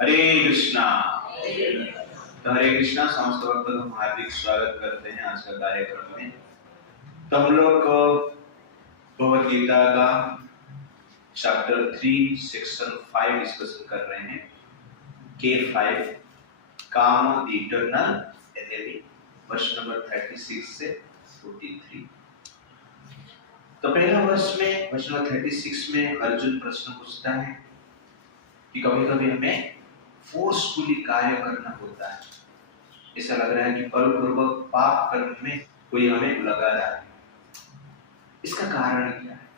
हरे कृष्णा। तो हरे कृष्णा समस्त भक्तों को हार्दिक स्वागत करते हैं आज का कार्यक्रम में। तो हम लोग भगवद गीता का चैप्टर 3 सेक्शन 5 डिस्कशन कर रहे हैं। K5 काम द इटर्नल एनर्जी, वर्ष नंबर 36 से 43। तो पहला वर्ष नंबर 36 में अर्जुन प्रश्न पूछता है कि कभी कभी हमें फोर्सफुली कार्य करना होता है, ऐसा लग रहा है कि बलपूर्वक पाप करने में कोई हमें लगा रहा है, इसका कारण क्या है?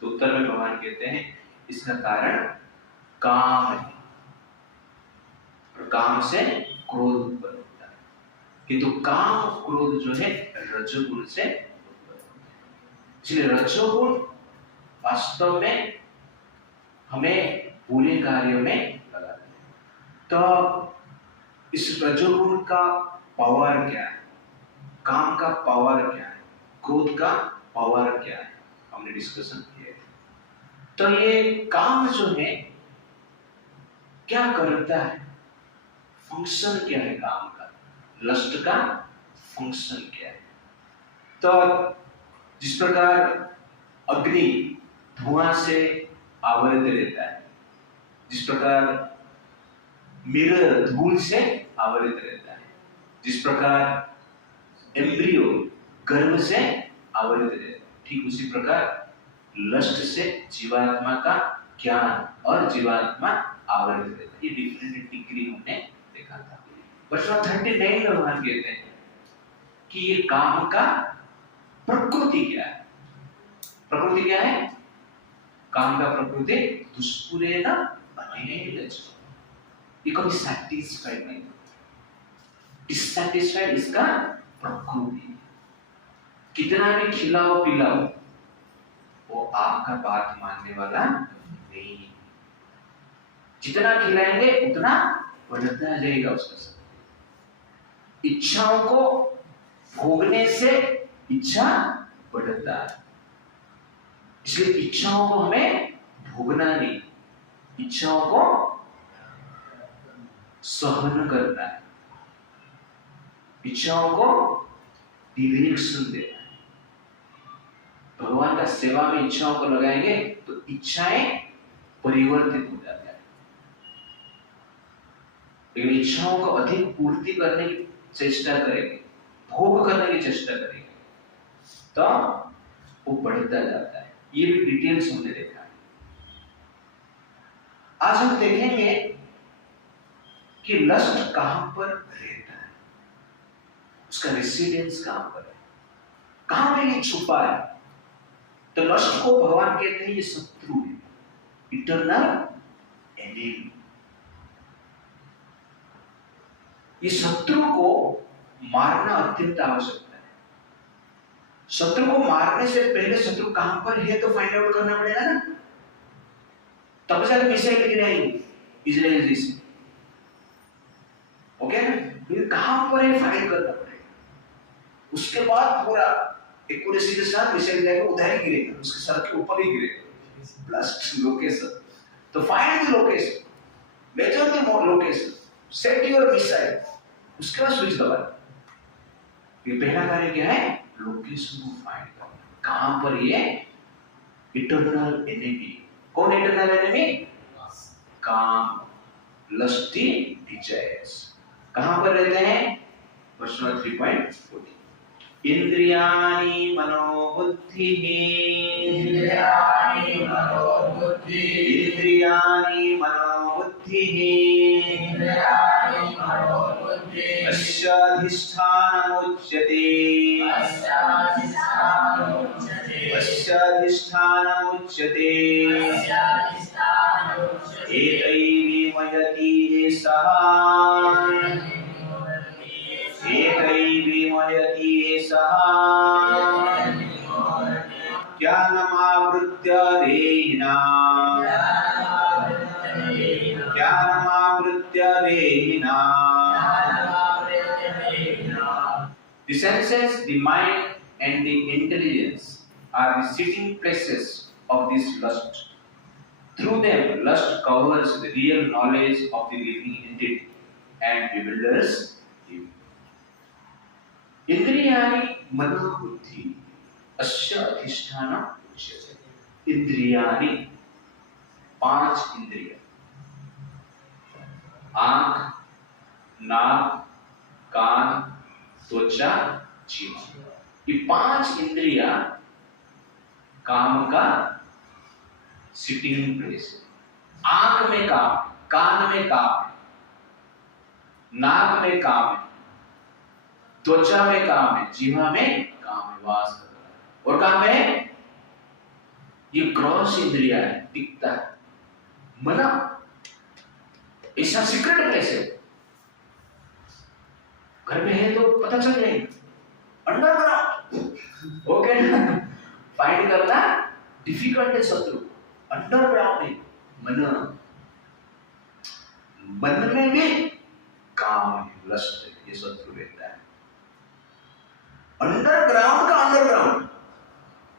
तो उत्तर में भगवान कहते हैं इसका कारण काम है, और काम से क्रोध उत्पन्न होता है। किंतु काम क्रोध जो है रजोगुण से उत्पन्न होता है, इसलिए रजोगुण वास्तव में हमें बुरे कार्यों में लगाते हैं। तो इस रजोगुण का पावर क्या है, काम का पावर क्या है, क्रोध का पावर क्या है, हमने डिस्कशन किया है। तो ये काम जो है क्या करता है, फंक्शन क्या है काम का, लस्ट का फंक्शन क्या है? तो जिस प्रकार अग्नि धुआं से आवृत रहता है, जिस प्रकार मिरर धूल से आवृत रहता है, जिस प्रकार एम्ब्रियो गर्भ से आवृत रहता है, ठीक उसी प्रकार लस्ट से जीवात्मा का ज्ञान और जीवात्मा आवृत रहता है। ये डिफरेंट डिग्री हमने देखा था। वर्ष 39 में भगवान कहते हैं कि ये काम का प्रकृति क्या है। प्रकृति क्या है? काम का प्रकृति दुष्पुरेण अनिलेच, ये कभी सैटिस्फाइड नहीं, डिससैटिस्फाइड इसका प्रकृति। कितना भी खिलाओ पिलाओ वो आपका बात मानने वाला नहीं। जितना खिलाएंगे उतना बढ़ता जाएगा उसका सब। इच्छाओं को भोगने से इच्छा बढ़ता है, इसलिए इच्छाओं को हमें भोगना नहीं, इच्छाओं को सहन करना है, इच्छाओं को डिरेक्शन देना है। भगवान का सेवा में इच्छाओं को लगाएंगे तो इच्छाएं परिवर्तित हो जाती है, लेकिन इच्छाओं को अधिक पूर्ति करने की चेष्टा करेंगे, भोग करने की चेष्टा करेंगे तो वो बढ़ता जाता है। ये भी डिटेल्स हमने देखा है। आज हम देखेंगे कि लस्ट कहां पर रहता है, उसका रेसिडेंस कहां पर है, कहां पर ये छुपा है। तो लस्ट को भगवान कहते हैं ये शत्रु है, इटर्नल एनिमी। ये शत्रु को मारना अत्यंत आवश्यक है। शत्रु को मारने से पहले शत्रु कहां पर है तो फाइंड आउट करना पड़ेगा ना, तब जाके मिसाइल गिराएंगे इजराइल से, ओके ना? ये कहां पर है फाइंड करना पड़ेगा, उसके बाद पूरा एक्यूरेसी के साथ मिसाइल जाएगा, उधर ही गिरेगा, उसके सर के ऊपर ही गिरेगा। ब्लास्ट लोकेशन, तो find the location, measure the location, set your missile, उसके बाद स्विच दबाना। ये पहला कार्य क्या है? लोकेशन को फाइंड करना, कहां पर ये इटर्नल एनिमी। कौन इटर्नल एनिमी? काम, लस्टी डिजायर्स। कहां पर रहते हैं? वर्ष नंबर 3.40। इंद्रियाणि मनोबुद्धिः, इंद्रियाणि मनोबुद्धिः, इंद्रियाणि मनोबुद्धिः, इंद्रियाणि मनोबुद्धिः, अस्याधिष्ठानमुच्यते, अस्याधिष्ठानमुच्यते, अस्याधिष्ठानमुच्यते, अस्याधिष्ठानमुच्यते, एकैर्विमयति सः, एकैर्विमयति सः, ज्ञानमावृत्य देहिनाम्, ज्ञानमावृत्य देहिनाम्। The senses, the mind and the intelligence are the sitting places of this lust. Through them, lust covers the real knowledge of the living entity and bewilders him. इंद्रियाणि मनोबुद्धि अस्य अधिष्ठानं उच्यते। इंद्रियाणि, पांच इंद्रिय, आंख, नाक, कान, त्वचा, जीवा, ये पांच इंद्रिया काम का सिटिंग प्लेस है। आंख में काम, कान में काम है, नाक में काम है, त्वचा में काम है, जीवा में काम है, वास कर रहा है। और काम है ये क्रॉस इंद्रिया है, दिखता है। मना ऐसा सीक्रेट प्लेस है, घर में है तो पता चल जाएगा। अंडरग्राउंड ओके ना, फाइंड करना डिफिकल्ट है शत्रु। अंडरग्राउंड है मन, मन में भी काम है, लस्ट है, ये शत्रु रहता है। अंडरग्राउंड का अंडरग्राउंड,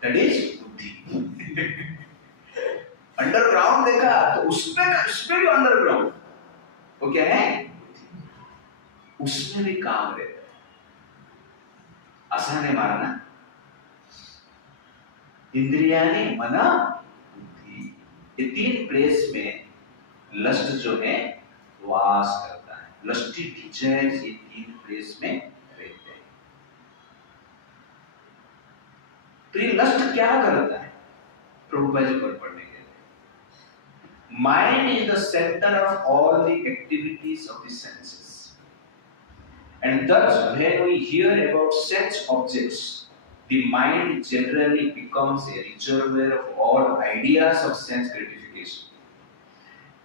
दैट इज बुद्धि। अंडरग्राउंड देखा तो उसमें भी अंडरग्राउंड, वो क्या है? उसमें भी काम रहता है। आसान है मारना। इंद्रियाणि मन बुद्धि, ये तीन प्लेस में लस्ट जो है वास करता है। लस्टी डिजायर्स ये तीन प्लेस में रहते हैं। तो ये लस्ट क्या करता है? प्रभुपाद जी पर पढ़ने के लिए, mind is the centre of all the activities of the senses, and thus when we hear about such objects, the mind generally becomes a reservoir of all ideas of sense gratification,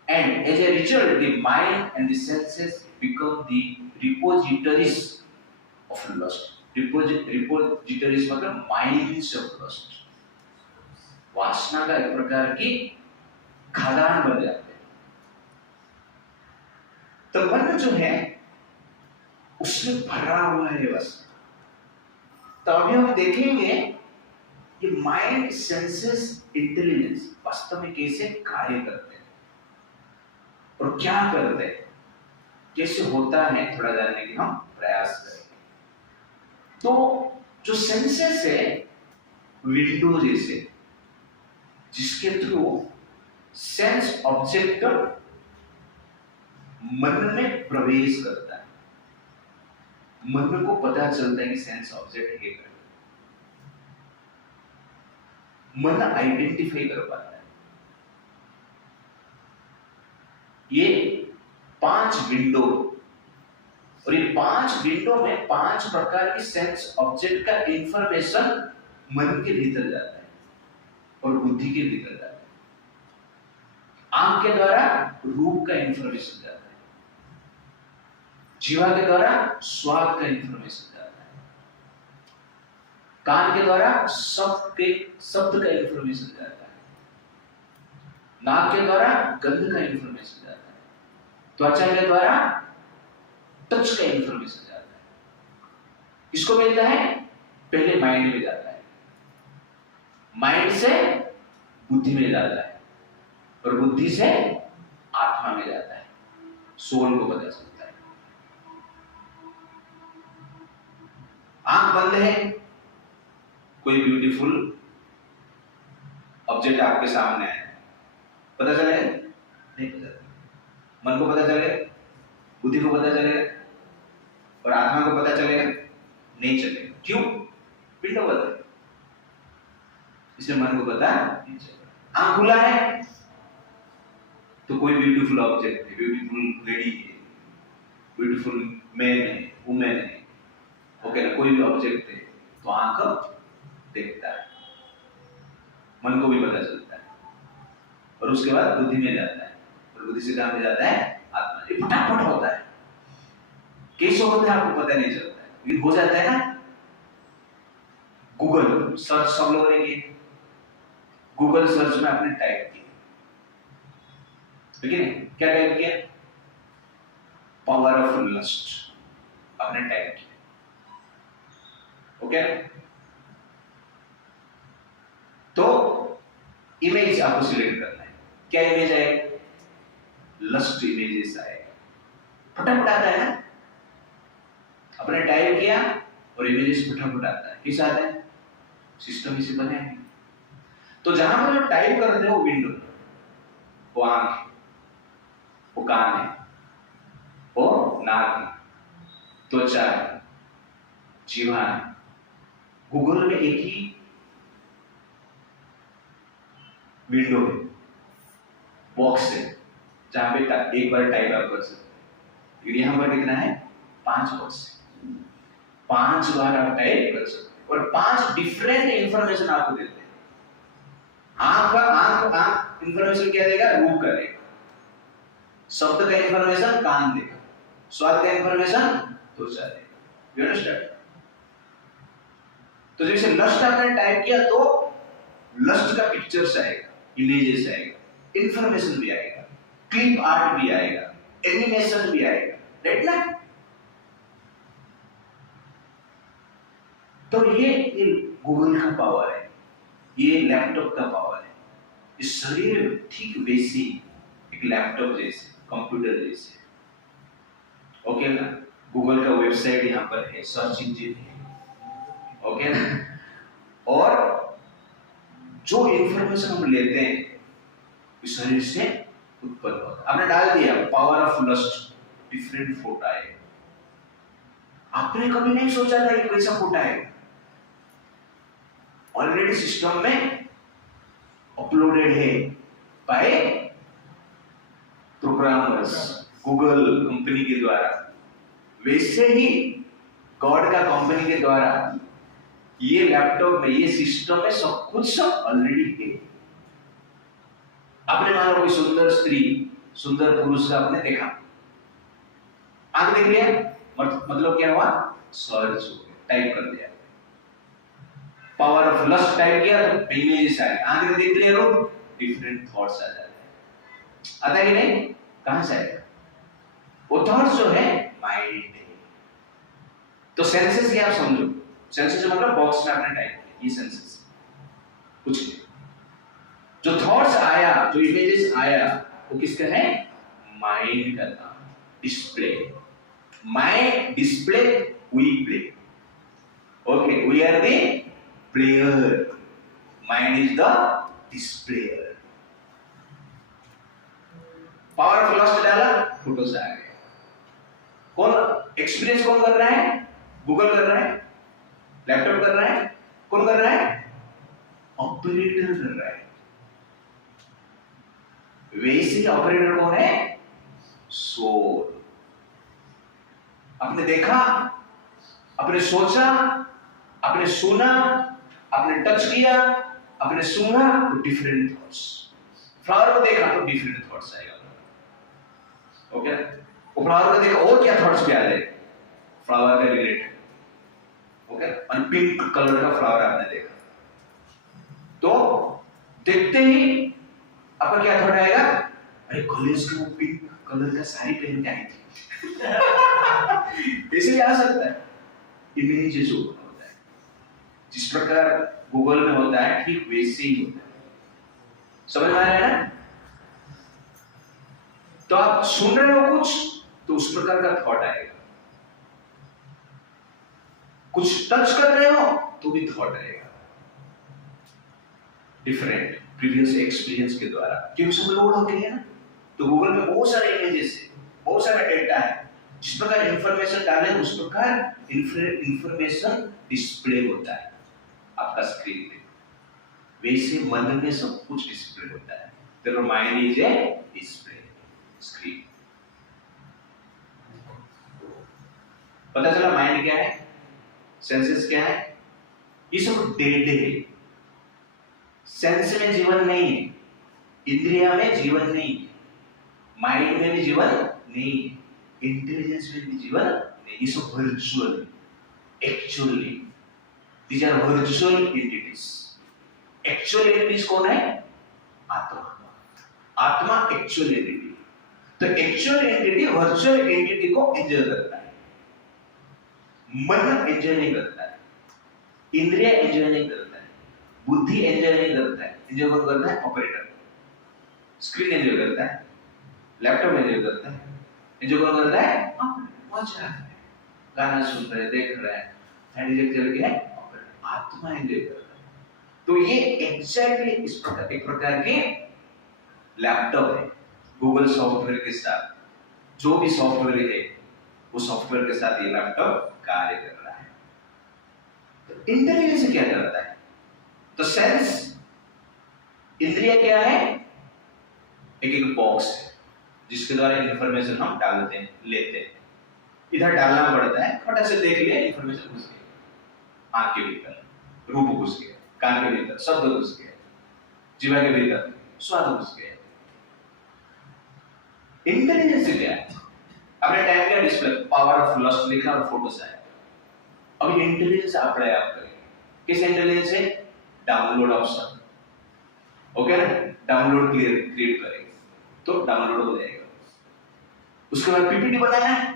and as a result the mind and the senses become the repositories of lust. repositories मतलब minds of lust, वासना का एक प्रकार की खदान बन जाते हैं। तो मन जो है उसमें भरा हुआ है बस। तो अभी हम देखेंगे ये माइंड, सेंसेस, इंटेलिजेंस वास्तव में कैसे कार्य करते हैं और क्या करते हैं, कैसे होता है, थोड़ा जानने की हम प्रयास करेंगे। तो जो सेंसेस है विंडो जैसे, जिसके थ्रू सेंस ऑब्जेक्ट मन में प्रवेश करता है। मन को पता चलता है कि सेंस ऑब्जेक्ट है, मन आइडेंटिफाई कर पाता है। ये पांच विंडो, और ये पांच विंडो में पांच प्रकार की सेंस ऑब्जेक्ट का इंफॉर्मेशन मन के भीतर जाता है और बुद्धि के भीतर जाता है। आंख के द्वारा रूप का इंफॉर्मेशन जाता है, जीवा के द्वारा स्वाद का इंफॉर्मेशन जाता है, कान के द्वारा शब्द का इंफॉर्मेशन जाता है, नाक के द्वारा गंध का इंफॉर्मेशन जाता है, त्वचा के द्वारा टच का इंफॉर्मेशन जाता है। इसको मिलता है पहले माइंड में जाता है, माइंड से बुद्धि में जाता है, और बुद्धि से आत्मा में जाता है, सोल को पता चलता है। आंख बंद है, कोई ब्यूटीफुल ऑब्जेक्ट आपके सामने है, पता चलेगा? नहीं पता चलेगा। मन को पता चलेगा, बुद्धि को पता चलेगा, और आत्मा को पता चलेगा? नहीं चलेगा। क्यों? विंडो बंद है, इसलिए मन को पता नहीं चलेगा। आंख खुला है तो कोई ब्यूटीफुल ऑब्जेक्ट है, ब्यूटीफुल लेडी है, ब्यूटीफुल मैन है, वुमेन है, ओके ना, कोई भी ऑब्जेक्ट है तो आंख देखता है, मन को भी पता चलता है, और उसके बाद बुद्धि में जाता है, और बुद्धि से कहां में जाता है? आत्मा। ये फटाफट होता है, कैसे होता है आपको पता नहीं चलता है, ये हो जाता है ना। गूगल सर्च सब लोगों ने किया, गूगल सर्च में आपने टाइप किया, लेकिन क्या टाइप किया? पावर ऑफ लस्ट आपने टाइप किया, ओके। तो इमेज आपको सिलेक्ट करना है, क्या इमेज आएगा? लस्ट इमेजेस आएगा। फटाफट आता है ना, अपने टाइप किया और इमेजेस फटाफट आता है। किस आता है? सिस्टम इसे बनाया। तो जहां पर आप टाइप करते हो विंडो, वो आंख है, वो कान है, वो नाक है, त्वचा है, जीवा है। गूगल में एक ही विंडो है, बॉक्स है, जहां पे एक बार टाइप आप कर सकते हो। यहां पर कितना है? 5 बॉक्स, 5 बार आप टाइप कर सकते हो और 5 डिफरेंट इंफॉर्मेशन आपको देते हैं। आंख इंफॉर्मेशन क्या देगा? रूप का देगा। शब्द का इंफॉर्मेशन कान देगा। स्वाद का इंफॉर्मेशन त्वचा देगा। You understand? तो जैसे लस्ट आपने टाइप किया तो लस्ट का पिक्चर्स आएगा, इमेजेस आएगा, इंफॉर्मेशन भी आएगा, क्लिप आर्ट भी आएगा, एनिमेशन भी आएगा, राइट ना? तो ये गूगल का पावर है, ये लैपटॉप का पावर है। इस शरीर ठीक वैसी एक लैपटॉप जैसे, कंप्यूटर जैसे, ओके ना? गूगल का वेबसाइट यहाँ पर है, सर्च इंजन है, ओके ना? और जो इंफॉर्मेशन हम लेते हैं इस शरीर से उत्पन्न होता है। आपने डाल दिया power of lust, different photo आए। आपने कभी नहीं सोचा था कि कैसा फोटो आएगा, ऑलरेडी सिस्टम में अपलोडेड है बाय प्रोग्रामर्स, गूगल कंपनी के द्वारा। वैसे ही गॉड का कंपनी के द्वारा ये लैपटॉप में, ये सिस्टम में सब कुछ ऑलरेडी है। आपने मान लो कोई सुंदर स्त्री, सुंदर पुरुष का आपने देखा, आंख देख लिया, मतलब क्या हुआ? सर्च हो गया, टाइप कर दिया, पावर ऑफ लस्ट टाइप किया तो इमेजेस आए, आंख में देख लिया रूप, डिफरेंट थॉट्स आ जाते हैं। आता है कि नहीं? कहां से आएगा? वो थॉट्स जो है माइंड है। तो सेंसेस क्या आप समझो, सेंसेस मतलब बॉक्स में आपने टाइप किया, ये सेंसेस कुछ नहीं। जो थॉट्स आया, जो इमेजेस आया, वो किसका है? माइंड का काम, display. Mind display, we play. Okay, we are the player, mind is the displayer. Power of lust डाला, फोटोस आ गए। कौन एक्सपीरियंस कौन कर रहा है? गूगल कर रहा है, लैपटॉप कर रहा है, कौन कर रहा है? ऑपरेटर कर रहा है। वैसे ऑपरेटर कौन है? सोल। आपने देखा, आपने सोचा, आपने सुना, आपने टच किया, आपने सुना, तो डिफरेंट थॉट्स। फ्लावर को देखा तो डिफरेंट थॉट्स आएगा, ओके? वो फ्लावर को देखा और क्या थॉट्स भी आ जाए फ्लावर के रिलेटेड, ओके? और पिंक कलर का फ्लावर आपने देखा तो देखते ही आपका क्या थॉट आएगा? अरे कॉलेज की वो पिंक कलर का साड़ी पहन के आई थी। ऐसे भी आ सकता है। इमेज जो होता है, जिस प्रकार गूगल में होता है ठीक वैसे ही होता है। समझ में आ रहा है ना? तो आप सुन रहे हो कुछ तो उस प्रकार का थॉट आएगा, कुछ टच कर रहे हो तो भी थॉट आएगा, डिफरेंट प्रीवियस एक्सपीरियंस के द्वारा, क्योंकि सब लोड हो गए हैं ना। तो गूगल में बहुत सारे इमेजेस है, बहुत सारा डेटा है, जिस प्रकार इंफॉर्मेशन डाले उस प्रकार इंफॉर्मेशन डिस्प्ले होता है आपका स्क्रीन पे। वैसे मन में सब कुछ डिस्प्ले होता है। तो mind is a display screen. पता चला माइंड क्या है, सेंसेस क्या है? ये सब डेड है। सेंस में जीवन नहीं है, इंद्रिया में जीवन नहीं है, माइंड में भी जीवन नहीं है, इंटेलिजेंस में भी जीवन नहीं। ये सब virtual, actually these are virtual entities. Actual entities कौन है? आत्मा। आत्मा एक्चुअल एंटिटी। तो एक्चुअल एंटिटी वर्चुअल एंटिटी को एंजॉय करता है, मन एंजॉय नहीं करता है, इंद्रिय एंजॉय नहीं करता है, बुद्धि एंजॉय नहीं करता है। एंजॉय कौन करता है? ऑपरेटर। स्क्रीन एंजॉय करता है, लैपटॉप एंजॉय करता है, एंजॉय कौन करता है? मजा है, गाना सुन रहे हैं, देख रहे हैं, हैंडीजेक चल गया, आत्मा एंजॉय कर रहा है। तो ये एग्जैक्टली इस प्रकार एक प्रकार के लैपटॉप है, गूगल सॉफ्टवेयर के साथ जो भी सॉफ्टवेयर है वो सॉफ्टवेयर के साथ ये लैपटॉप कार्य कर रहा है। तो इंटेलिजेंस क्या करता है? तो सेंस इंद्रिय क्या है? एक एक बॉक्स है जिसके द्वारा इंफॉर्मेशन हम डालते हैं, लेते हैं, इधर डालना पड़ता है, फटाक से देख लिया, इंफॉर्मेशन घुस गई, आंख के भीतर रूप घुस गया, कान के भीतर शब्द घुस गया, जीवा के भीतर स्वाद घुस गया। इंटेलिजेंस क्या है? अपने टाइम का डिस्प्ले पावर ऑफ लस्ट लिखा और फोटोस आया। अब इंटेलिजेंस अप्लाई आप करेंगे, किस इंटेलिजेंस से? डाउनलोड ऑप्शन, ओके ना, डाउनलोड क्रिएट करेंगे तो डाउनलोड हो जाएगा। उसके बाद पीपीटी बनाना है,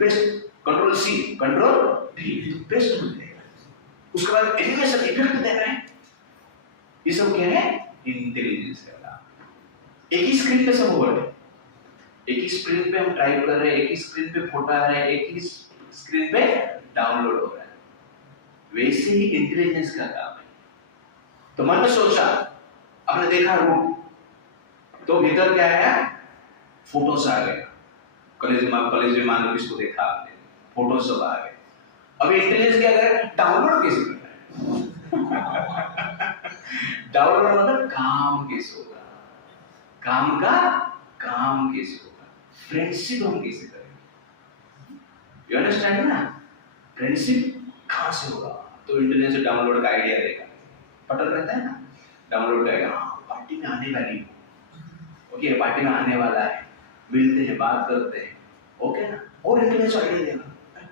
paste, control C, control D, paste हो जाएगा। उसके बाद एनिमेशन इफेक्ट देना है। ये सब क्या है? इंटेलिजेंस का काम। एक ही स्क्रीन पे सब हो रहा है, एक ही स्क्रीन पे हम टाइप कर रहे हैं, एक ही स्क्रीन पे फोटो आ रहा है, एक ही स्क्रीन पे डाउनलोड हो रहा है। वैसे ही इंटेलिजेंस का काम है। तो मन में सोचा, आपने देखा रूप, तो भीतर क्या आया? फोटोस आ गए, कॉलेज में मान लो किसको देखा आपने, फोटो सब आ गए। अब इंटेलिजेंस क्या करे? डाउनलोड कैसे करना है? डाउनलोड मतलब काम कैसे होगा, काम का काम कैसे होगा, फ्रेंडशिप हम कैसे करेंगे, यू अंडरस्टैंड ना? फ्रेंडशिप कहां से होगा? तो इंटेलिजेंस से डाउनलोड का आइडिया देगा, पटल रहता है ना, डाउनलोड करेगा, पार्टी में आने वाली, ओके पार्टी में आने वाला है, मिलते हैं, बात करते हैं, ओके ना, और इंटेलिजेंस आइडिया देगा,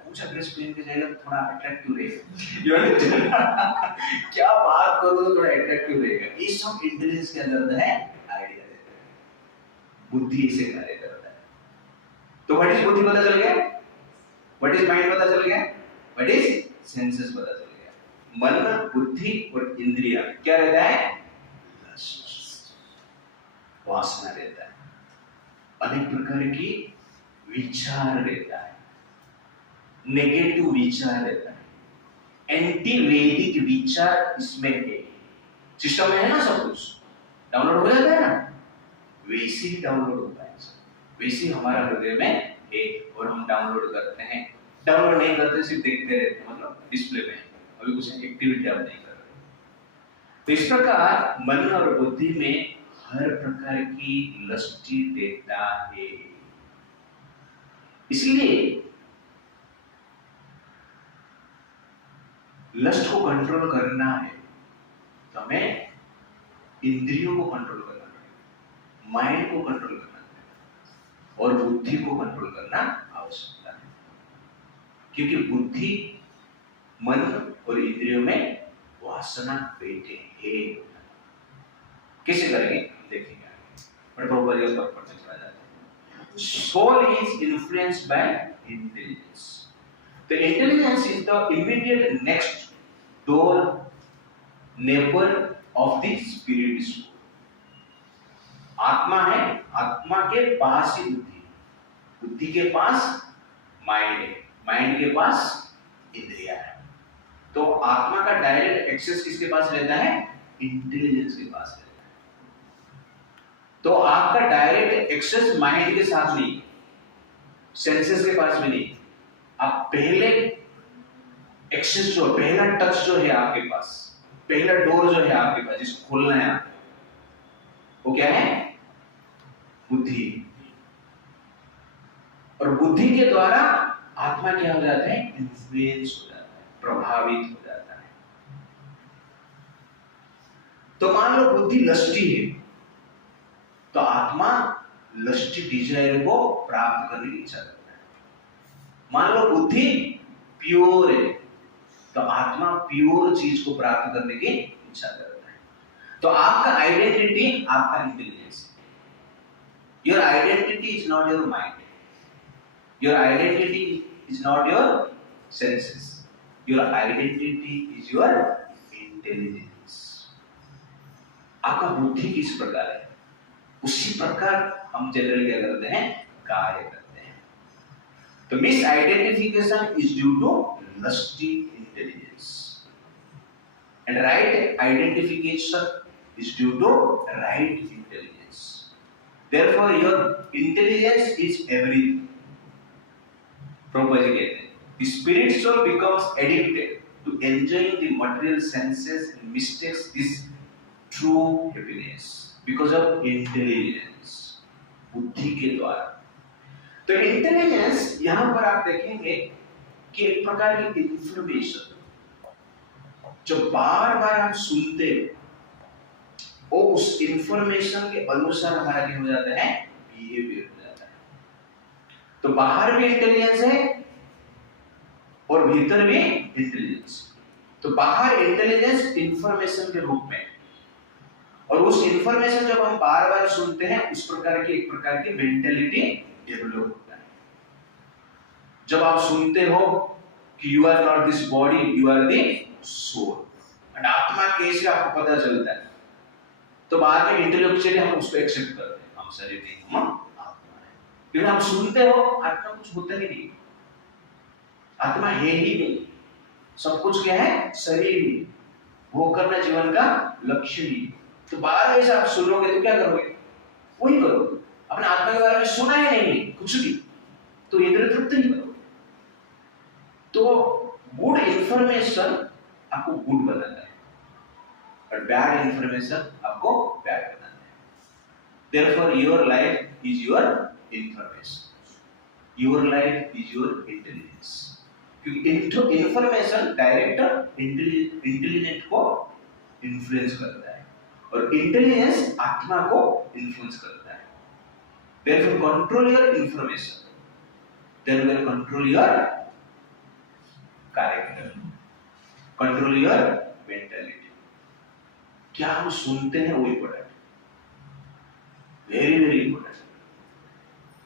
कुछ ड्रेस पहन के जाएगा थोड़ा अट्रैक्टिव रहेगा, क्या बात करो तो थोड़ा अट्रैक्टिव रहेगा। ये सब इंटेलिजेंस के अंदर है, आइडिया देता है, बुद्धि से कार्य करता है। तो व्हाट इज बुद्धि पता चल गया, व्हाट इज माइंड पता चल गया, व्हाट इज सेंसेस पता चल गया। मन, बुद्धि और इंद्रिय क्या रहता है? वासना रहता है, अनेक प्रकार की विचार रहता है, नेगेटिव विचार रहता है, एंटी वैदिक विचार इसमें है। सिस्टम में है ना, सब कुछ डाउनलोड हो जाता है ना, वैसे ही डाउनलोड होता है, वैसे ही हमारा हृदय में है और हम डाउनलोड करते हैं। डाउनलोड नहीं करते, सिर्फ देखते रहते, मतलब डिस्प्ले में, अभी कुछ एक्टिविटी आप नहीं कर रहे। तो इस प्रकार मन और बुद्धि में हर प्रकार की लस्टी देता है। इसलिए लस्ट को कंट्रोल करना है तो हमें इंद्रियों को कंट्रोल करना है, माइंड को कंट्रोल करना है और बुद्धि को कंट्रोल करना आवश्यकता है, क्योंकि बुद्धि, मन और इंद्रियों में वासना बैठे हैं। कैसे करेंगे देखेंगे आगे, बड़े प्रॉपर ये पर पढ़ने चला जाता है। Soul is influenced by intelligence. The intelligence is the immediate next door neighbor of the spirit soul. आत्मा है, आत्मा के पास ही बुद्धि, बुद्धि के पास माइंड है, माइंड के पास इंद्रिया है। तो आत्मा का डायरेक्ट एक्सेस किसके पास रहता है? इंटेलिजेंस के पास रहता है। तो आपका डायरेक्ट एक्सेस माइंड के साथ नहीं, सेंसेस के पास भी नहीं। आप पहले एक्सेस जो, पहला टच जो है आपके पास, पहला डोर जो है आपके पास जिसको खोलना है आपको, वो क्या है? बुद्धि। और बुद्धि के द्वारा आत्मा क्या हो जाता है? इन्फ्लुएंस हो जाता है, प्रभावित हो जाता है। तो मान लो बुद्धि लस्टी है, तो आत्मा लस्टी डिजायर को प्राप्त करने की इच्छा करता है। मान लो बुद्धि प्योर है, तो आत्मा प्योर चीज को प्राप्त करने की इच्छा करता है। तो आपका आइडेंटिटी आपका इंटेलिजेंस है। Your identity is not your mind, your identity is not your senses, your identity is your intelligence. आपका बुद्धि किस प्रकार है? उसी प्रकार हम जनरली क्या करते हैं, कार्य करते हैं। तो misidentification is due to lusty intelligence and right identification is due to right intelligence. Therefore, your intelligence is everything. Prabhupada कहते हैं, the spirit soul becomes addicted to enjoying the material senses and mistakes this true happiness because of intelligence, बुद्धि के द्वारा। तो intelligence यहाँ पर आप देखेंगे कि एक प्रकार की इंफॉर्मेशन जो बार बार हम सुनते हैं, वो उस इंफॉर्मेशन के अनुसार हमारा क्या हो जाता है, बिहेवियर हो जाता है। तो बाहर भी इंटेलिजेंस है और भीतर भी इंटेलिजेंस। तो बाहर इंटेलिजेंस इंफॉर्मेशन के रूप में, और उस इंफॉर्मेशन जब हम बार बार सुनते हैं, उस प्रकार की एक प्रकार की मेंटेलिटी डेवलप होता है। जब आप सुनते हो कि you are not this body, you are the soul, and आत्मा कैसे आपको पता चलता है, तो बाद में इंटेलेक्चुअली हम उसको एक्सेप्ट करते हैं, हम शरीर नहीं, हम आत्मा है। क्योंकि हम सुनते हो आत्मा कुछ होता ही नहीं, आत्मा है ही नहीं, सब कुछ क्या है, शरीर ही, वो करना जीवन का लक्ष्य ही। तो बाद में आप सुनोगे तो क्या करोगे, वही करोगे। अपने आत्मा के बारे में सुना ही नहीं कुछ भी, तो इंद्रिय तृप्त नहीं करोगे। तो गुड इंफॉर्मेशन आपको गुड बताता है, और बैड इंफॉर्मेशन आपको बैड बताता है। Therefore, your life is your information. Your life is your intelligence. क्योंकि इंफॉर्मेशन डायरेक्ट इंटेलिजेंट को इन्फ्लुएंस करता है, और इंटेलिजेंस आत्मा को इन्फ्लुएंस करता है। Therefore, control your information. Then you will control your character, control your mentality. क्या हम सुनते हैं वो इम्पोर्टेंट, वेरी वेरी इम्पोर्टेंट।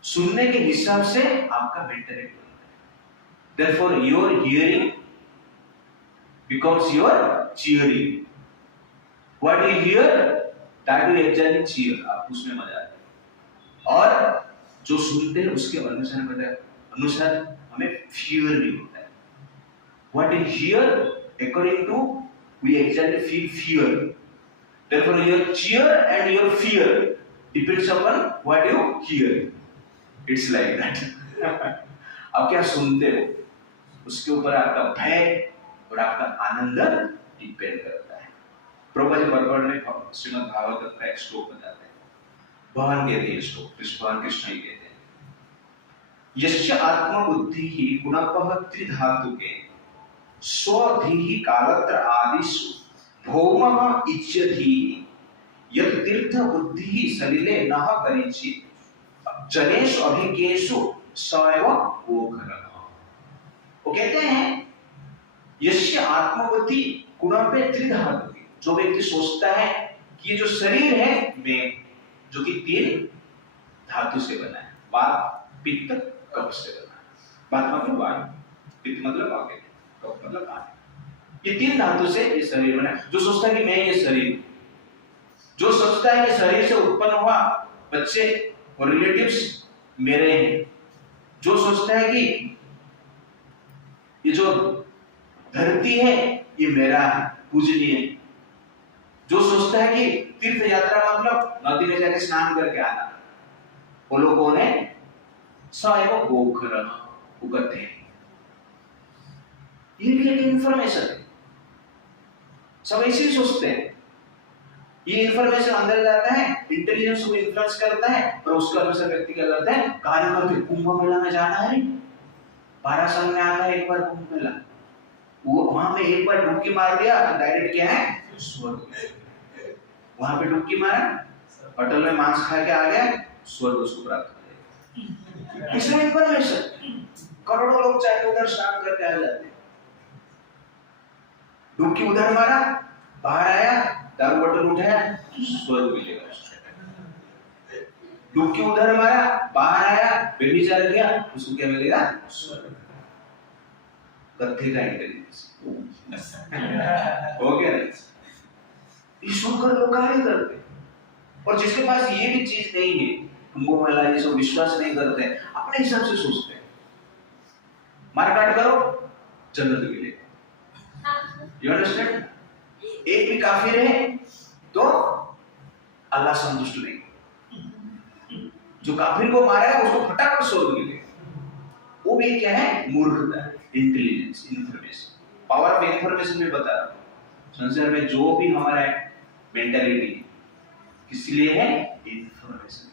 सुनने के हिसाब से आपका मेंटालिटी बनता है। Therefore, your hearing becomes your cheering. What you hear, that you exactly cheer. आप उसमें मजा आता है। और जो सुनते हैं उसके अनुसार हमें fear नहीं होता है। What you hear, according to we exactly feel fear. Therefore, your cheer and your fear depends upon what you hear. It's like that. आप क्या सुनते हो, उसके ऊपर आपका भय और आपका आनंद डिपेंड करता है। प्रभुपाद जी बार-बार में श्रीमद् भागवत का एक श्लोक बताते हैं, भगवान कहते हैं श्लोक, भगवान कृष्ण ही कहते हैं, यस्य आत्मा बुद्धि ही गुणपः त्रिधातुके स्वधि कालत्र आदिषु भौमः इच्छति यत् तीर्थ बुद्धि सलिले नः करिचित् जनेषु अभिज्ञेषु सैव गोखरः। वो कहते हैं यस्य आत्मबुद्धि गुणपे त्रिधातुके, जो व्यक्ति सोचता है कि ये जो शरीर है मैं, जो कि तीन धातु से बना है, वात पित्त कफ से बना है। वात मतलब वायु, पित्त मतलब आगे, कफ मतलब आगे, ये तीन धातु से ये शरीर बना है। जो सोचता है कि मैं ये शरीर, जो सोचता है कि शरीर से उत्पन्न हुआ बच्चे और रिलेटिव्स मेरे हैं, जो सोचता है कि ये जो धरती है ये मेरा पूजनीय, जो सोचता है कि तीर्थ यात्रा मतलब नदी में जाके स्नान करके आना, वो लोगों ने सैव गोखरः उगते हैं। ये भी एक इंफॉर्मेशन है, सब ऐसे ही सोचते हैं। ये इंफॉर्मेशन अंदर जाता है, इंटेलिजेंस को इन्फ्लुएंस करता है, और उसके अनुसार व्यक्ति क्या करता है, कार्य करते। कुंभ मेला में जाना है, 12 साल में आता है एक बार कुंभ मेला, वो वहां में एक बार डुबकी मार दिया तो डायरेक्ट क्या है, स्वर्ग। वहां पे डुबकी मारा, होटल में मांस खा के आ गया, स्वर्ग उसको प्राप्त हो जाएगा। इसमें इंफॉर्मेशन, करोड़ों लोग चाहे उधर स्नान करके आ जाते हैं। डुबकी उधर मारा, बाहर आया, दारू बोतल उठाया, स्वर्ग मिलेगा। डुबकी उधर मारा, बाहर आया, व्यभिचार किया, उसको क्या मिलेगा, स्वर्ग। कत्थे का इंटेलिजेंस हो गया। ये सुनकर लोग कार्य करते, और जिसके पास ये भी चीज नहीं है, कुंभ मेला ये सब विश्वास नहीं करते हैं, अपने हिसाब से सोचते हैं मारकाट करो जन्नत मिले। You understand? एक भी काफिर है तो अल्लाह संतुष्ट नहीं। जो काफिर को मारा है उसको फटाफट स्वर्ग मिले। वो भी क्या है? मूर्खता, intelligence, information. Power of information में बता रहा हूं। संसार में जो भी हमारा मेंटालिटी किस लिए है? इंफॉर्मेशन,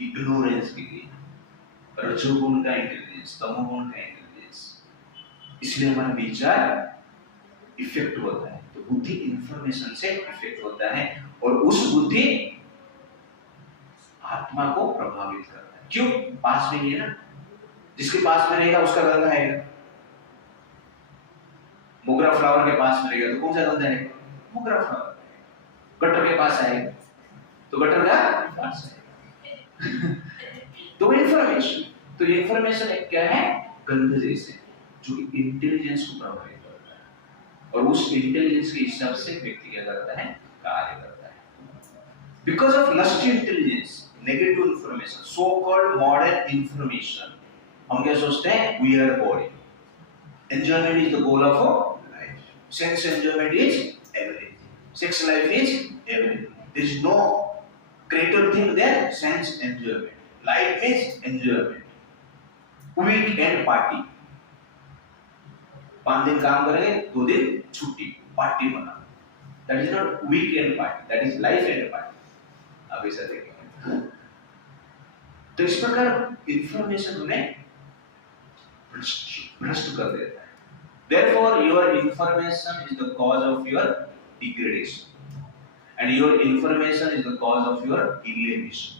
इग्नोरेंस के लिए। रजोगुण का इंटेलिजेंस, तमोगुण का इंटेलिजेंस, इसलिए हमारा विचार इफेक्ट होता है। तो बुद्धि इंफॉर्मेशन से इफेक्ट होता है और उस बुद्धि आत्मा को प्रभावित करता है। क्यों? पास में ही है ना। जिसके पास में रहेगा उसका गंध आएगा। मोगरा फ्लावर के पास में रहेगा तो कौन सा गंध आएगा? मोगरा फ्लावर। गटर के पास आएगा तो गटर का पास आएगा। तो इंफॉर्मेशन, तो इंफॉर्मेशन एक क्या है? गंध जैसे, जो कि इंटेलिजेंस को प्रभावित करता है और उस इंटेलिजेंस के हिसाब से व्यक्ति क्या करता है? कार्य करता है। Because of lust intelligence, negative information, so called modern information, हम क्या सोचते हैं? We are body, enjoyment is the goal of life, sex enjoyment is everything, sex life is everything, there is no greater thing than sense enjoyment, life is enjoyment. Weekend party, 5 दिन काम करेंगे, 2 दिन छुट्टी, party मना, that is not weekend party, that is life and party. अब ऐसा देखेंगे। तो इस प्रकार इंफॉर्मेशन में भ्रष्ट कर देता है। Therefore, your information is the cause of your degradation, and your information is the cause of your alienation.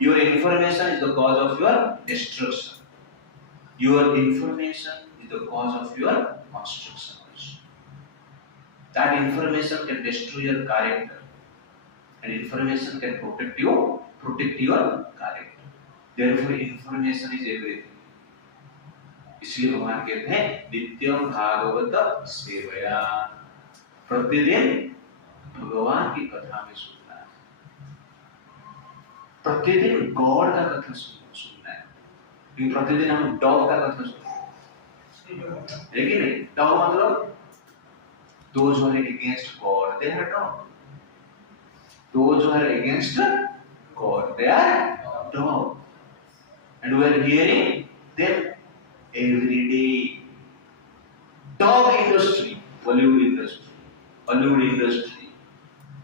Your information is the cause of your destruction. Your information is the cause of your construction also. That information can destroy your character, and information can protect your character. Therefore, information is everything. इसलिए भगवान कहते हैं नित्यम भागवत सेवया, प्रतिदिन भगवान की कथा में सुनना है, प्रतिदिन गॉड का कथा सुनना है। क्योंकि प्रतिदिन हम डॉग का कथा सुनते हैं, लेकिन नहीं, डॉग मतलब those who are against God, they are dog. Those who are against God, they are dog. And we are hearing them every day. Dog industry, Hollywood industry,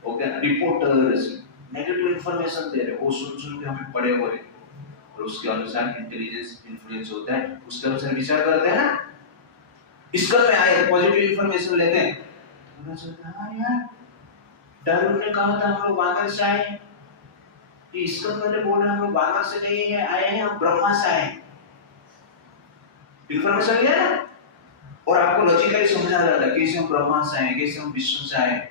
okay, reporters, negative information दे रहे, वो सुन के हमें पड़े हुए और उसके अनुसार intelligence influence होता है, उसके अनुसार विचार करते हैं ना। इसका में आए पॉजिटिव इंफॉर्मेशन लेते हैं, पता चलता है यार डार्विन ने कहा था हम लोग वानर से आए, इसका पहले बोल रहे हैं हम लोग वानर से नहीं है आए हैं, हम ब्रह्मा से आए। इंफॉर्मेशन लिया ना और आपको लॉजिकली समझा जा रहा है कैसे हम ब्रह्मा से आए, कैसे हम विष्णु से आए।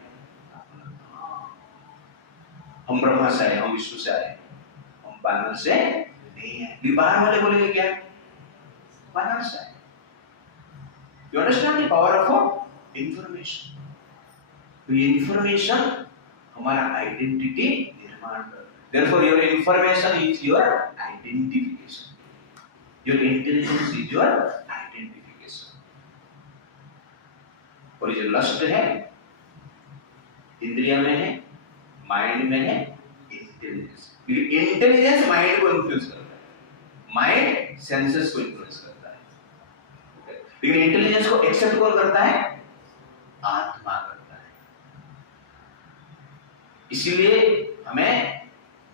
हम ब्रह्मा से आए, हम विष्णु से आए, हम वानर से नहीं है। बाहर वाले बोलेंगे क्या? वानर से आए। You understand the power of information? तो ये इंफॉर्मेशन हमारा आइडेंटिटी निर्माण करता है। Therefore, your information is your identification. Your intelligence is your identification. और ये जो लस्ट है इंद्रिया में है, माइंड में है, इंटेलिजेंस। इंटेलिजेंस माइंड को इन्फ्लुएंस करता है, माइंड सेंसेस को इन्फ्लुएंस करता है, लेकिन इंटेलिजेंस को एक्सेप्ट कौन करता है? आत्मा करता है। इसीलिए हमें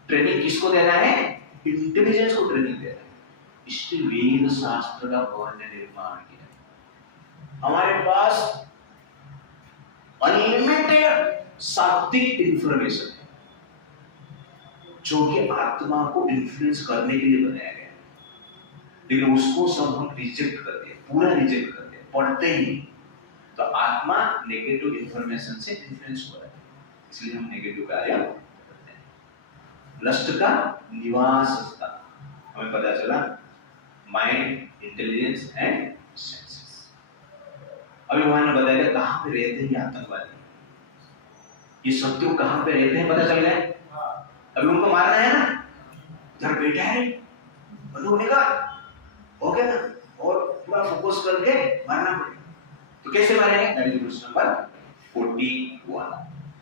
ट्रेनिंग किसको देना है? इंटेलिजेंस को ट्रेनिंग देना है। इसलिए वेद शास्त्र का भगवान ने निर्माण किया। हमारे पास अनलिमिटेड सात्विक इंफॉर्मेशन है जो कि आत्मा को इन्फ्लुएंस करने के लिए बनाया गया, लेकिन उसको सब हम रिजेक्ट करते हैं, पूरा रिजेक्ट करते हैं, पढ़ते ही नहीं। तो आत्मा नेगेटिव इंफॉर्मेशन से इन्फ्लुएंस हो रहा है, इसलिए हम नेगेटिव कार्य करते हैं। लस्ट का निवास स्थान हमें पता चला, माइंड, इंटेलिजेंस एंड सेंसेस। अभी वहां ने बताया कहां पे रहते हैं आतंकवादी। ये शत्रु कहां पे रहते हैं पता चल गया। अभी उनको मारना है ना, इधर बैठा है, बंदूक निकाल, हो गया ना, और पूरा फोकस करके मारना पड़ेगा। तो कैसे मारेंगे? That is question number 41।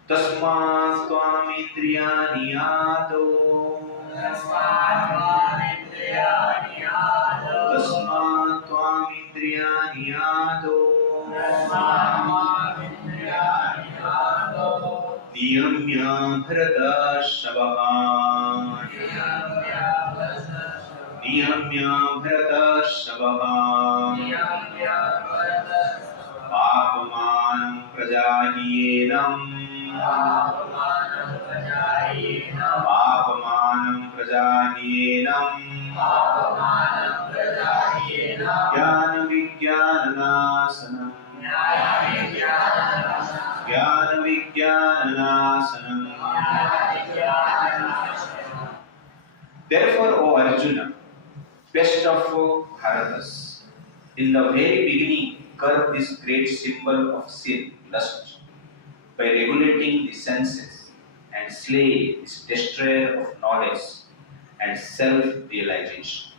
तस्मात् त्वामिन्द्रियाणि आदौ तस्मात् त्वामिन्द्रियाणि आदौ नियम्य भरतर्षभः पापमानं प्रजायेनं ज्ञानविज्ञाननाशनम्। Therefore, O Arjuna, best of Bharatas, in the very beginning, curb this great symbol of sin, lust, by regulating the senses, and slay this destroyer of knowledge and self-realization.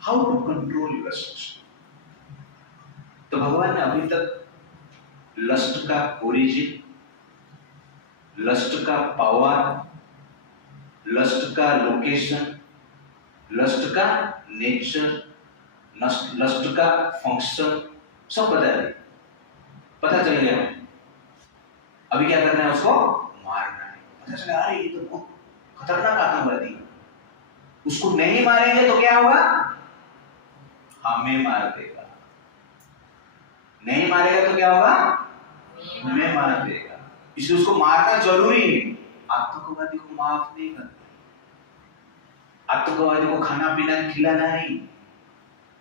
How to control lust? तो भगवान ने अभी तक lust का origin, lust का power, lust का location, lust का nature, lust का फंक्शन सब पता चल गया। अभी क्या करना है? उसको मारना है। पता चला अरे ये तो बहुत खतरनाक आतंकवादी, उसको नहीं मारेंगे तो क्या होगा? हमें मार देगा। नहीं मारेगा तो क्या होगा? हमें मार देगा। इसलिए उसको मारना जरूरी है। आतंकवादी को माफ नहीं करना, आतंकवादी को खाना पीना खिलाना नहीं,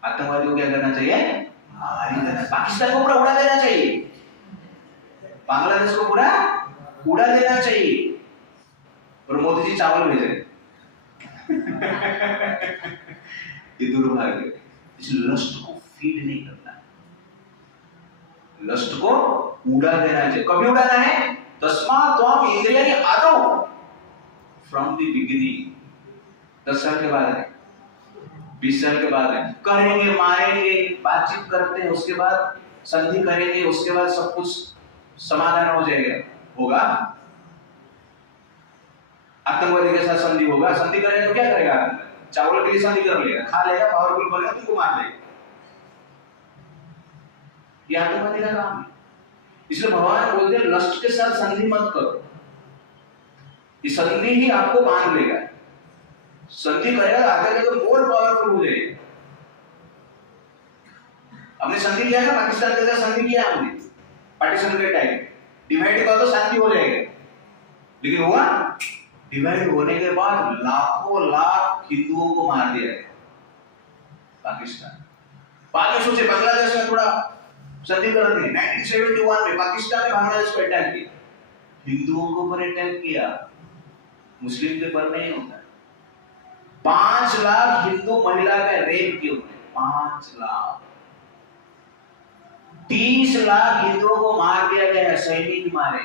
आतंकवादी को क्या करना चाहिए? मार ही देना। पाकिस्तान को पूरा उड़ा देना चाहिए, बांग्लादेश को पूरा उड़ा देना चाहिए, और मोदी जी चावल भेजे। ये दुर्भाग्य। इस लस्ट को फीड नहीं करना है, लस्ट को उड़ा देना चाहिए। कभी उड़ाना है? तस्मात् त्वम् इंद्रियाणि आदौ, फ्रॉम द बिगिनिंग। 10 साल के बाद है, 20 साल के बाद है, करेंगे, मारेंगे, बातचीत करते हैं, उसके बाद संधि करेंगे, उसके बाद सब कुछ समाधान हो जाएगा। होगा? आतंकवादी के साथ संधि होगा? संधि करेंगे तो क्या करेगा? चावल के लिए संधि कर लेगा, खा लेगा, पावरफुल बनेगा, तुमको मार देगा। ये आतंकवादी का काम है। इसलिए भगवान बोलते हैं लस्ट के साथ संधि मत करो, ये संधि ही आपको बांध लेगा। संधि करेगा आगे तो मोर पावरफुल हो जाएगा। हमने संधि किया ना, पाकिस्तान के साथ संधि किया हमने, पार्टीशन के टाइम डिवाइड कर तो शांति हो जाएगा। लेकिन हुआ? डिवाइड होने के बाद लाखों लाख हिंदुओं को मार दिया गया पाकिस्तान। बाद में सोचे बांग्लादेश में थोड़ा संधि करते हैं। 1971 में पाकिस्तान ने बांग्लादेश पर अटैक किया, हिंदुओं को पर अटैक किया, मुस्लिम के पर नहीं होता। 5 लाख हिंदू महिला का रेप किया उन्होंने, 5 लाख। 30 लाख हिंदुओं को मार दिया गया है, सैनिक मारे।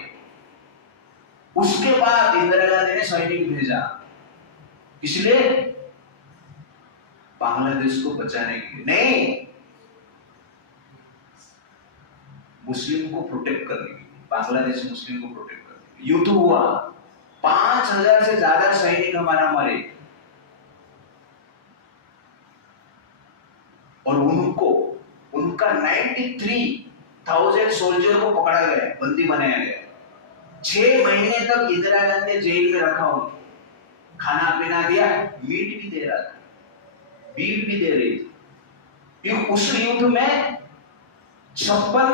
उसके बाद इंदिरा गांधी ने सैनिक भेजा, इसलिए बांग्लादेश को बचाने के लिए नहीं, मुस्लिम को प्रोटेक्ट करने के लिए, बांग्लादेश मुस्लिम को प्रोटेक्ट करने के लिए युद्ध हुआ। 5000 से ज्यादा सैनिक हमारा मरे, और उनका 93,000 सोल्जर को पकड़ा गया, बंदी बनाया गया। 6 महीने तक इंदिरा गांधी जेल में रखा उनको, खाना पीना दिया, मीट भी दे रहा था, बीफ भी दे रही थी। उस युद्ध में 56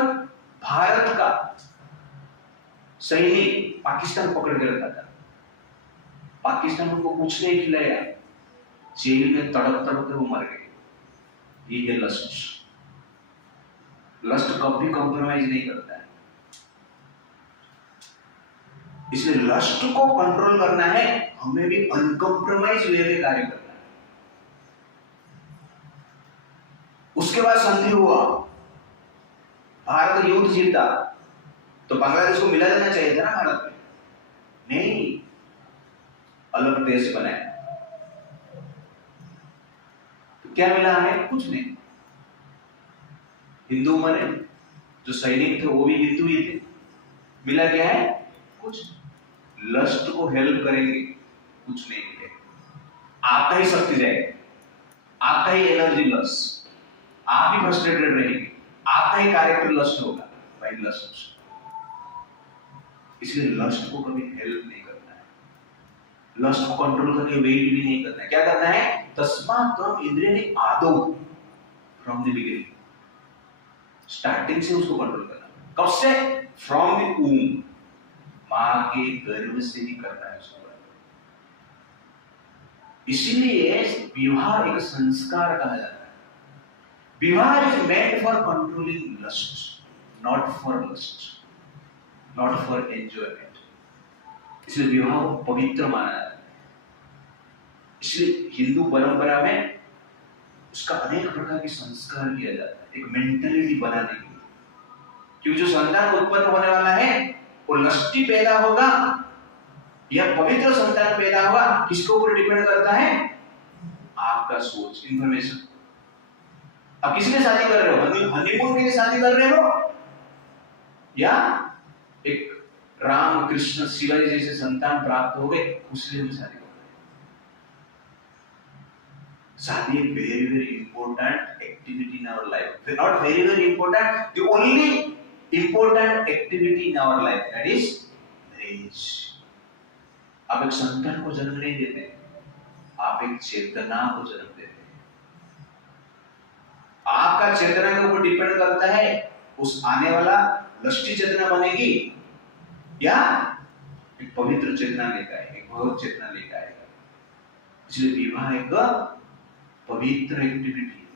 भारत का सैनिक पाकिस्तान पकड़ के रखा था। पाकिस्तान उनको कुछ नहीं खिलाया, जेल में तड़प तड़प के वो मर गए। ये है लस्ट। लस्ट कभी कॉम्प्रोमाइज नहीं करता है। इसलिए लस्ट को कंट्रोल करना है, हमें भी अनकॉम्प्रोमाइज वे में कार्य करना है। उसके बाद संधि हुआ, भारत युद्ध जीता, तो बांग्लादेश को मिला देना चाहिए था ना भारत में। अलग देश बनाया। तो क्या मिला हमें? कुछ नहीं। हिंदू मरे, जो सैनिक थे वो भी हिंदू ही थे, मिला क्या है? कुछ। लस्ट को हेल्प करेंगे, कुछ नहीं मिलेगा। आपका ही शक्ति जाएगा, आपका ही एनर्जी लस्ट, आप ही फ्रस्ट्रेटेड रहेंगे, आपका ही कैरेक्टर लस्ट होगा भाई, लस्ट। इसलिए लस्ट को कभी हेल्प नहीं करना है, लस्ट को कंट्रोल करके वेट भी नहीं करना है। क्या करना है? तस्मात् त्वम् इंद्रियाणि आदौ, फ्रॉम द बिगिनिंग, स्टार्टिंग से उसको कंट्रोल करना। कब से? फ्रॉम द वूम, मां के गर्भ से ही करना है उसको। इसीलिए विवाह एक संस्कार कहा जाता है। विवाह is meant for controlling lust, not for lust, not for enjoyment. इसलिए विवाह को पवित्र माना जाता है। इसलिए हिंदू परंपरा में उसका अनेक प्रकार के संस्कार किया जाता है, एक मेंटालिटी बनाने के लिए। क्योंकि जो संतान उत्पन्न होने वाला है वो लस्टी पैदा होगा या पवित्र संतान पैदा होगा, किसके ऊपर डिपेंड करता है? आपका सोच, इंफॉर्मेशन। अब किसी ने शादी कर रहे हो, हनीमून के लिए शादी कर रहे हो, या एक राम कृष्ण शिवाजी जैसे संतान प्राप्त हो गए उसलिए हम शादी कर रहे हैं। शादी एक very important activity in our life, not very important, the only important activity in our life, that is marriage. आप एक संतान को जन्म नहीं देते, आप एक चेतना को जन्म देते हैं। आपका चेतना के ऊपर डिपेंड करता है उस आने वाला लष्टी चेतना बनेगी या एक पवित्र चेतना लेकर आएगा, एक भगवत चेतना लेकर आएगा। इसलिए विवाह एक पवित्र एक्टिविटी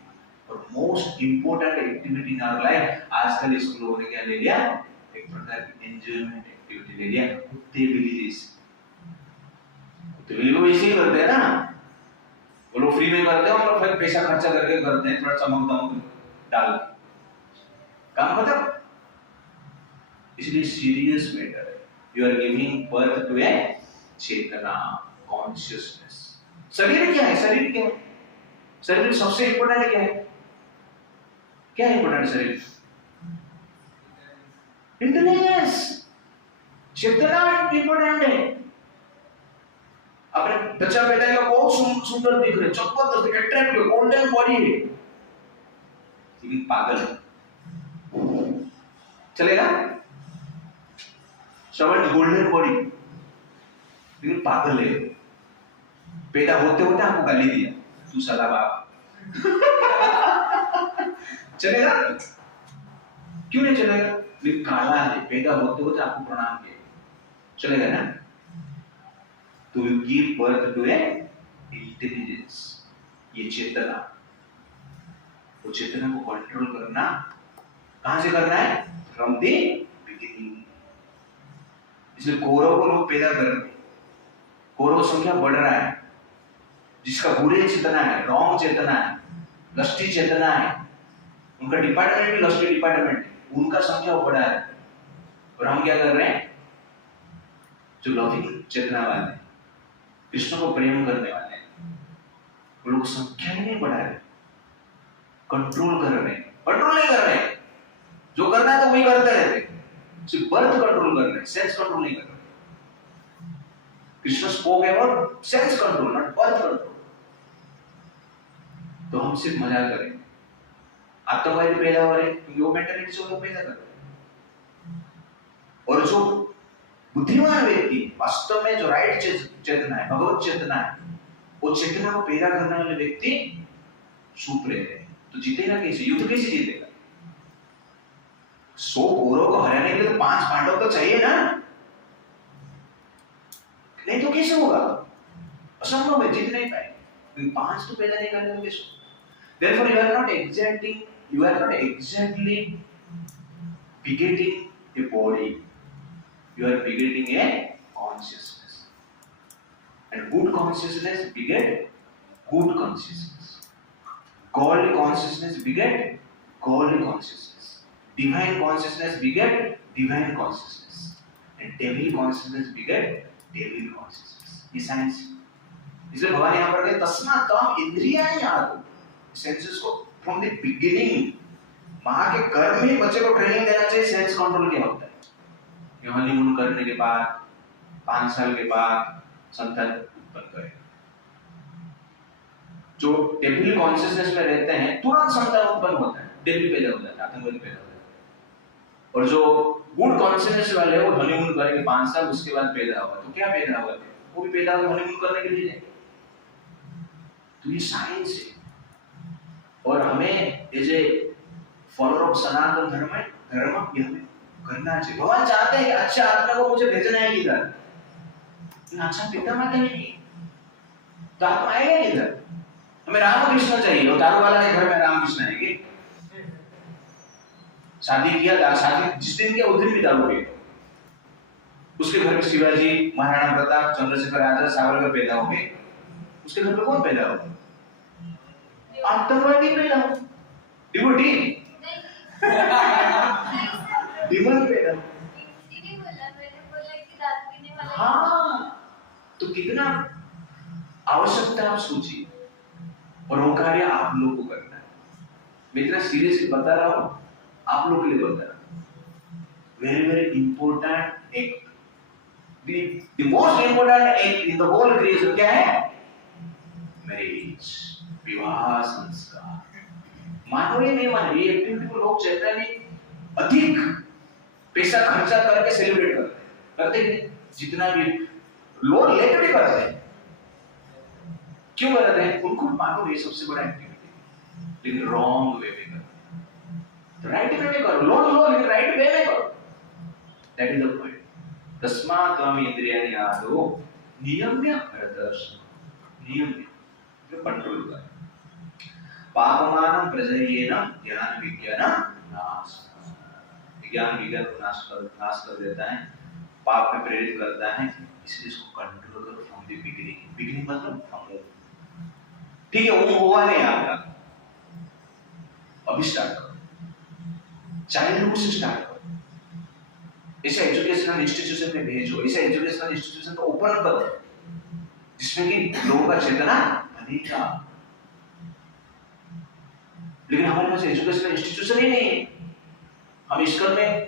और most important activity in our life. आजकल इस लोगों ने क्या ले लिया? एक प्रकार की एंजॉयमेंट एक्टिविटी ले लिया, कुत्ते बिल्ली जैसे। तो बिल्ली को ऐसे ही करते हैं ना, वो लोग फ्री में करते हैं, और फिर पैसा खर्चा करके करते हैं, थोड़ा चमक दमक डाल काम खत्म। इसलिए सीरियस मैटर है। You are giving birth to a चेतना, कॉन्शियसनेस। शरीर क्या है? शरीर क्या है? शरीर सबसे इंपॉर्टेंट क्या है? क्या है इंपॉर्टेंट? शरीर इंटेलिजेंस, चेतना इंपॉर्टेंट है। अपने बच्चा पैदा किया, बहुत सुंदर दिख रहे, जबरदस्त अट्रैक्टिव गोल्डन बॉडी है, लेकिन पागल है, चलेगा? श्रवण गोल्डन बॉडी लेकिन पागल है। पैदा होते होते आपको गाली दिया, तू साला बाप। चलेगा? क्यों नहीं चलेगा? लेकिन काला है, पैदा होते होते आपको प्रणाम किया, चलेगा ना? तो you give birth to a intelligence, ये चेतना। वो चेतना को कंट्रोल करना कहां से करना है? From the beginning. इसलिए कौरव को लोग पैदा कर रहे हैं, कौरव संख्या बढ़ रहा है, जिसका बुरे चेतना है, रॉन्ग चेतना है, लस्टी चेतना है, उनका डिपार्टमेंट भी लस्टी डिपार्टमेंट है, उनका संख्या बढ़ा है। और हम क्या कर रहे हैं? जो लौकिक चेतना वाले हैं, कृष्ण को प्रेम करने वाले हैं, वो लोग संख्या ही नहीं बढ़ा रहे, कंट्रोल कर रहे हैं। कंट्रोल नहीं कर रहे हैं, जो करना है तो वही करते रहते, सिर्फ बर्थ कंट्रोल कर रहे हैं, सेंस कंट्रोल नहीं कर रहे। Krishna spoke about sense control, not birth control. तो हम सिर्फ मजाक करेंगे, आतंकवादी पैदा हो रहे हैं क्योंकि वो मेंटालिटी से लोग पैदा कर रहे हैं। और जो बुद्धिमान व्यक्ति वास्तव में जो राइट चेतना है, भगवत चेतना है, वो चेतना को पैदा करने वाले व्यक्ति सुप्रेम है। तो जीतेगा कैसे? युद्ध कैसे जीतेगा? 100 कौरव को हराने के लिए तो 5 पांडव तो चाहिए ना, नहीं तो कैसे होगा? असंभव है, जीत नहीं पाएंगे। 5 तो पैदा नहीं करने में कैसे? Therefore, you are not exactly begetting a body. You are begetting a consciousness, and good consciousness beget good consciousness. Godly consciousness beget godly consciousness. Divine consciousness beget divine consciousness, and devil consciousness beget devil consciousness. ये science. इसलिए भगवान यहाँ पर कहते तस्मात् त्वम् इंद्रियाणि आदौ, senses को फ्रॉम द बिगिनिंग। माँ के गर्भ में बच्चे को ट्रेनिंग देना चाहिए सेंस कंट्रोल क्या होता है। ये हनीमून करने के बाद 5 साल के बाद संतान उत्पन्न करेगा। जो डेविल कॉन्शियसनेस में रहते हैं तुरंत संतान उत्पन्न होता है, डेविल पैदा हो जाता है, आतंकवादी पैदा हो जाता है। और जो गुड कॉन्शियसनेस वाले हैं वो हनीमून करेंगे 5 साल, उसके बाद पैदा होगा। तो क्या पैदा होगा, वो भी पैदा होगा हनीमून करने के लिए जाएंगे। तो ये साइंस है। और हमें एज ए फॉलोअर ऑफ सनातन धर्म ये हमें करना चाहिए। भगवान चाहते हैं कि अच्छा आत्मा को मुझे भेजना है किधर, अच्छा पिता माता ही नहीं तो आत्मा आएगा किधर। हमें राम कृष्ण चाहिए, और दारू वाला के घर में राम कृष्ण आएंगे। शादी किया, शादी जिस दिन किया उस दिन भी दारू पिए। उसके घर में शिवाजी, महाराणा प्रताप, चंद्रशेखर आजाद, सावरकर पैदा हो गए। उसके घर में कौन पैदा हो, आतंकवादी पैदा हो, डिवोटी डिमन पैदा हो। हाँ, तो कितना आवश्यकता आप सोचिए। और वो कार्य आप लोग को करना है। मैं इतना सीरियसली बता रहा हूँ, आप लोग के लिए बता रहा हूँ। Very very important act, the most important act in the whole creation क्या है, मैरिज, विवाह संस्कार। मानो ये नहीं मानो, ये एक्टिविटी को लोग जनरली अधिक पैसा खर्चा करके सेलिब्रेट करते हैं, जितना भी लोन लेकर भी करते हैं। क्यों करते हैं, उनको मानो ये सबसे बड़ा एक्टिविटी, लेकिन रॉन्ग वे में करो। राइट वे में करो, लोन लो लेकिन राइट वे में करो। That is the point. तस्मात् त्वम् इंद्रियाणि आदौ नियम्य प्रदर्शनं, नियम्य जो कंट्रोल कर। पापमानं प्रजयेन ज्ञान विज्ञान नाश, ज्ञान विज्ञान को नाश कर देता है, पाप में प्रेरित करता है। इसलिए इसको कंट्रोल करो फ्रॉम द बिगिनिंग। बिगिनिंग मतलब फ्रॉम, ठीक है वो हुआ नहीं आपका, अभी स्टार्ट करो, चाइल्डहुड से स्टार्ट करो। ऐसे एजुकेशनल इंस्टीट्यूशन में भेजो, ऐसे एजुकेशनल इंस्टीट्यूशन को ओपन करो जिसमें कि लोगों का चेतना बनेगा। लेकिन हमारे पास एजुकेशनल इंस्टीट्यूशन ही नहीं है। हम इस्कॉन में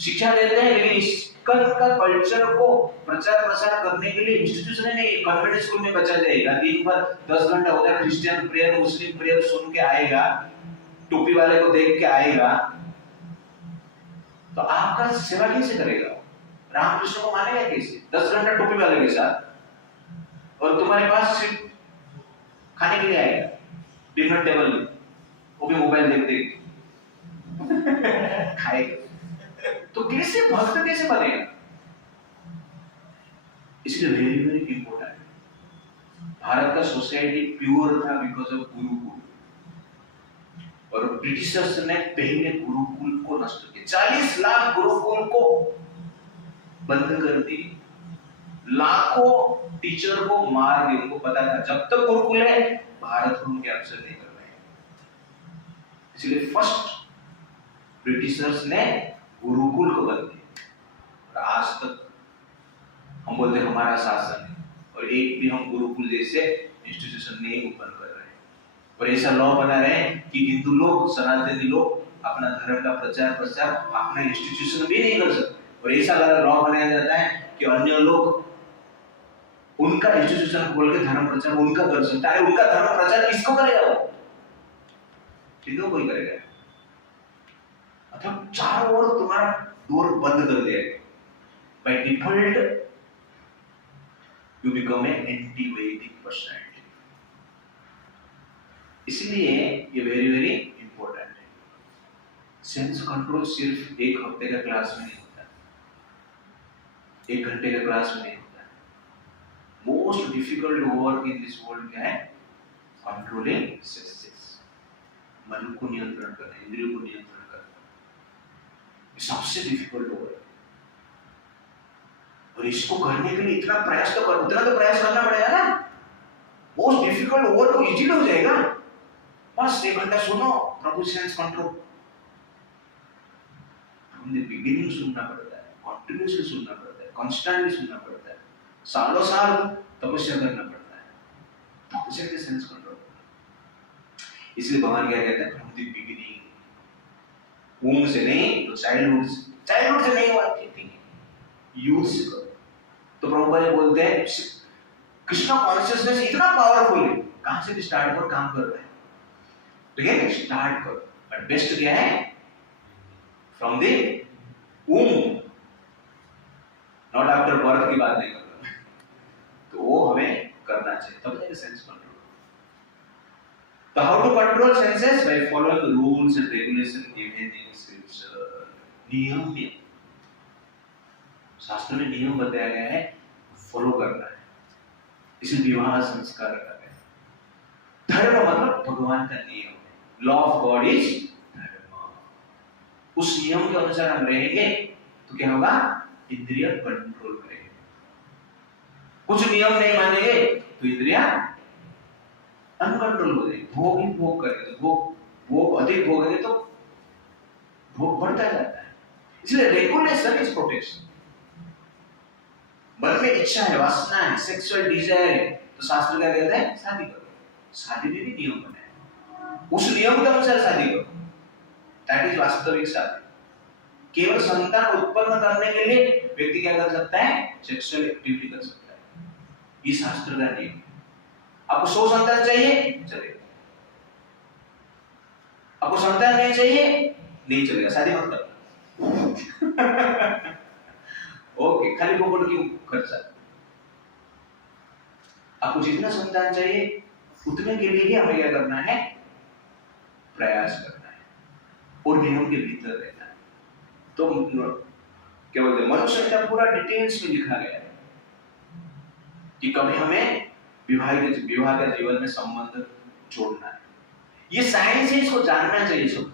शिक्षा देते हैं, लेकिन इस्कॉन का कल्चर को प्रचार प्रसार करने के लिए इंस्टीट्यूशन ही नहीं। कॉन्वेंट स्कूल में बच्चा जाएगा, दिन भर 10 घंटा उधर क्रिश्चियन प्रेयर, मुस्लिम प्रेयर सुन के आएगा, टोपी वाले को देख के आएगा, तो आपका सेवा कैसे करेगा? रामकृष्ण को मानेगा कैसे 10 घंटा टोपी वाले के साथ, और तुम्हारे पास सिर्फ खाने के लिए आएगा डिनर टेबल में, वो भी मोबाइल देख देख खाएगा, तो कैसे भक्त कैसे बनेगा? इसलिए वेरी वेरी इंपॉर्टेंट। भारत का सोसाइटी प्योर था बिकॉज ऑफ गुरुकुल, और ब्रिटिशर्स ने पहले गुरुकुल को नष्ट किया। 40 लाख गुरुकुल को बंद कर दी, लाखों टीचर को मार दिया। उनको पता था जब तक गुरुकुल है भारत को उनके अवसर नहीं कर रहे। इसलिए फर्स्ट ब्रिटिशर्स ने गुरुकुल को बंद किया, और आज तक हम बोलते हैं हमारा शासन है, और एक भी हम गुरुकुल जैसे इंस्टीट्यूशन नहीं ओपन कर रहे हैं। और ऐसा लॉ बना रहे हैं कि हिंदू लोग, सनातनी लोग अपना धर्म का प्रचार प्रसार अपना इंस्टीट्यूशन भी नहीं कर सकते। और ऐसा लॉ बनाया जाता है कि अन्य लोग उनका इंस्टीट्यूशन खोल के धर्म प्रचार उनका कर सकता है। उनका धर्म प्रचार किसको करेगा? वो हिंदू कोई करेगा? मतलब चारों ओर तुम्हारा डोर बंद कर दिया। By default you become a anti वैदिक पर्सनैलिटी। इसलिए ये वेरी वेरी इंपॉर्टेंट है। सेंस कंट्रोल सिर्फ 1 हफ्ते का क्लास में नहीं होता, 1 घंटे का क्लास में नहीं होता। Most difficult work in this world क्या है? कंट्रोलिंग सेंसेस, मन को नियंत्रण करना, इंद्रियों को नियंत्रण करना, सबसे डिफिकल्ट वर्क। और इसको करने के लिए इतना प्रयास तो करना पड़ेगा ना। मोस्ट डिफिकल्ट वर्क तो इजीली हो जाएगा, बस 1 घंटा सुनो प्रभु sense control. From the beginning सुनना पड़ता है, कंटिन्यूअसली सुनना पड़ता है, कांस्टेंटली सुनना पड़ता है। सालों साल तपस्या करना पड़ता है, तपस्या के सेंस कंट्रोल। इसलिए भगवान क्या कहते हैं, फ्रॉम द बिगिनिंग, वूम से नहीं तो चाइल्डहुड से नहीं हुआ, यूथ से करो। तो प्रभुपाद बोलते हैं कृष्णा कॉन्शियसनेस इतना पावरफुल है, कहां से भी स्टार्ट करो, काम कर रहा है, ठीक है, स्टार्ट करो। बट बेस्ट क्या है, from the वूम, not after birth की बात नहीं कर रहा, तो वो हमें करना चाहिए, तब जाके सेंस कंट्रोल। तो how to control senses, by following the rules and regulation given in scripture. नियम, शास्त्र में नियम बताया गया है, फॉलो करना है, इसे विवाह संस्कार रखा गया। धर्म मतलब भगवान का नियम है, लॉ ऑफ गॉड इज धर्म। उस नियम के अनुसार हम रहेंगे तो क्या होगा, इंद्रिय कंट्रोल करेंगे। कुछ नियम नहीं मानेंगे तो इंद्रिया अनकंट्रोल हो जाएगी, भोग ही भोग करेंगे, तो भोग अधिक भोगेंगे तो भोग बढ़ता जाता है। इसलिए रेगुलेशन इज प्रोटेक्शन। मन में इच्छा है, वासना है, सेक्सुअल डिजायर है, तो शास्त्र क्या कहते हैं, शादी करो। शादी में भी नियम बनाए, उस नियम के अनुसार शादी करो, दैट इज वास्तविक शादी। केवल संतान उत्पन्न करने के लिए व्यक्ति क्या कर सकता है, सेक्सुअल एक्टिविटी कर सकता है, ये शास्त्र का नियम। आपको 100 संतान चाहिए, चलेगा। आपको संतान नहीं चाहिए, नहीं चलेगा, शादी मत करना। ओके, खाली फोकट क्यों खर्चा। आपको जितना संतान चाहिए उतने के लिए ही हमें क्या करना है, प्रयास करना है और नियम के भीतर रहना है। तो क्या बोलते हैं, मनुष्य का पूरा डिटेल्स में लिखा गया है कि कभी हमें विवाह के जीवन में संबंध जोड़ना है। ये साइंस है, इसको जानना चाहिए सब।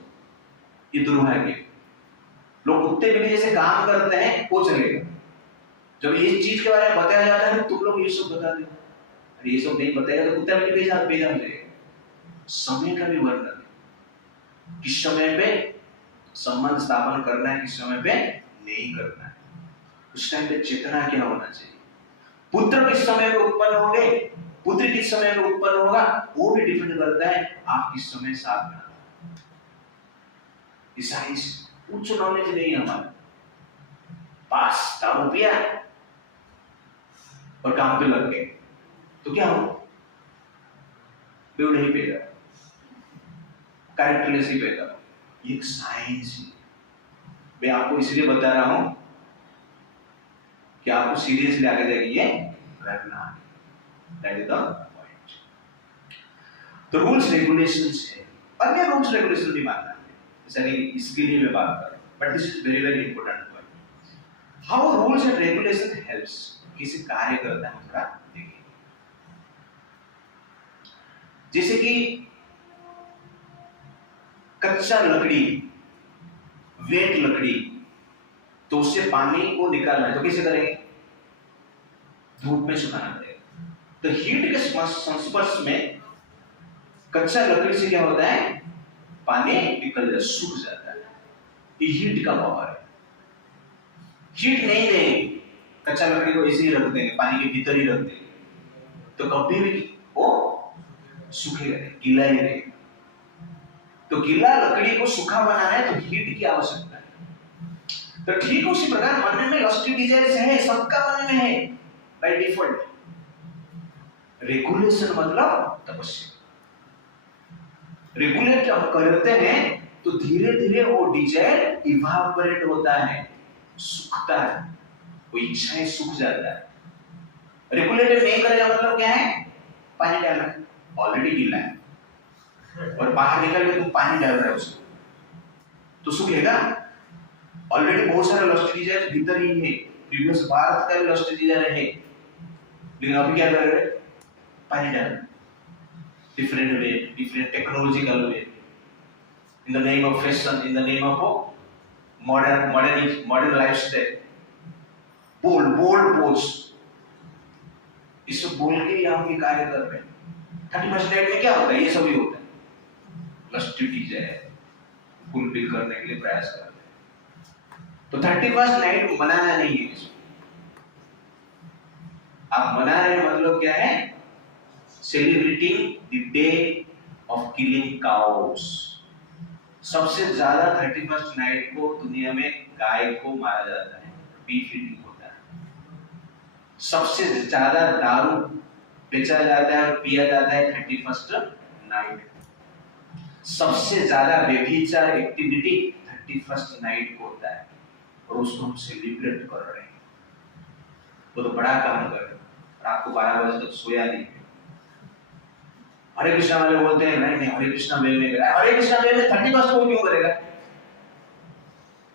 ये दुर्भाग्य, लोग कुत्ते बिल्ली जैसे काम करते हैं, वो चलेगा। जब इस चीज के बारे में बताया जाता है तुम लोग ये सब बता दो, अरे ये सब नहीं बताया तो कुत्ता बिल्ली पैदा हो जाएगा। समय का भी वर्णन है, किस समय पे संबंध स्थापन करना है, किस समय पे नहीं करना है, उस टाइम पे चेतना क्या होना चाहिए, पुत्र किस समय पे उत्पन्न होंगे, पुत्र किस समय पे उत्पन्न होगा, वो भी डिपेंड करता है आप किस समय साथ में। साइंस उच्च नॉलेज नहीं है हमारा, पास दारू पिया और काम पे लग गए तो क्या हो, बेवड़े ही पैदा, कैरेक्टरलेस ही पैदा। ये एक साइंस है, मैं आपको इसलिए बता रहा हूं कि आपको सीरियसली आगे जाके ये करना है, दैट इज द पॉइंट। तो रूल्स रेगुलेशंस है, अन्य रूल्स रेगुलेशन भी मानना है, जैसे इसके लिए मैं बात कर रहा हूं, but this is very very important point. How rules and regulation helps, किसी कार्य करता है थोड़ा देखिए। जैसे कि कच्चा लकड़ी, वेट लकड़ी, तो उससे पानी को निकालना है तो कैसे करेंगे, धूप में सुखाना पड़ेगा। तो हीट के संस्पर्श में कच्चा लकड़ी से क्या होता है, पानी निकल जाता, सूख जाता है। ये हीट का पावर है। हीट नहीं देंगे, कच्चा लकड़ी को इसी रख देंगे, पानी के भीतर ही रख देंगे, तो कभी भी वो सूखेगा नहीं, गीला ही रहेगा। तो गीला लकड़ी को सूखा बनाना है तो हीट की आवश्यकता है। तो ठीक उसी प्रकार मन में लस्टी डिजायर्स है, सबका मन में है बाय डिफॉल्ट। रेगुलेशन मतलब तपस्या, रेगुलेट हम करते हैं तो धीरे धीरे वो डिजायर इवापोरेट होता है, सूखता है, वो इच्छाएं सूख जाता है। रेगुलेट नहीं करेगा मतलब क्या है, पानी डालना है, ऑलरेडी गीला है और बाहर निकल के तुम पानी डाल रहे हो उसको तो सूखेगा। ऑलरेडी बहुत सारे लस्ट डिजायर भीतर ही है, प्रीवियस बार का लस्ट डिजायर है, लेकिन अभी क्या कर रहे हैं, पानी डाल, different way, different technological way, in the name of fashion, in the name of modern lifestyle, bold posts, इसको बोल के हम ये कार्य कर रहे हैं। 31st नाइट में क्या होता है, ये सभी होता है, लस्ट डिजायर फुलफिल करने के लिए प्रयास करते हैं। तो 31st नाइट मनाना नहीं है इसको, आप मना रहे हैं मतलब क्या है? Celebrating the day of killing cows. सबसे ज्यादा 31st नाइट को दुनिया में गाय को मारा जाता है, बीफ ईटिंग होता है। सबसे ज्यादा दारू बेचा जाता है और पिया जाता है 31st नाइट। सबसे ज्यादा व्यभिचार एक्टिविटी 31st नाइट को होता है और उसको हम सेलिब्रेट कर रहे हैं। वो तो बड़ा काम कर रहे हैं। रात को 12 बजे तक सोया नहीं। हरे कृष्णा वाले बोलते हैं नहीं नहीं, हरे कृष्णा वेल नहीं करेगा। हरे कृष्णा वेल में 31st को क्यों करेगा?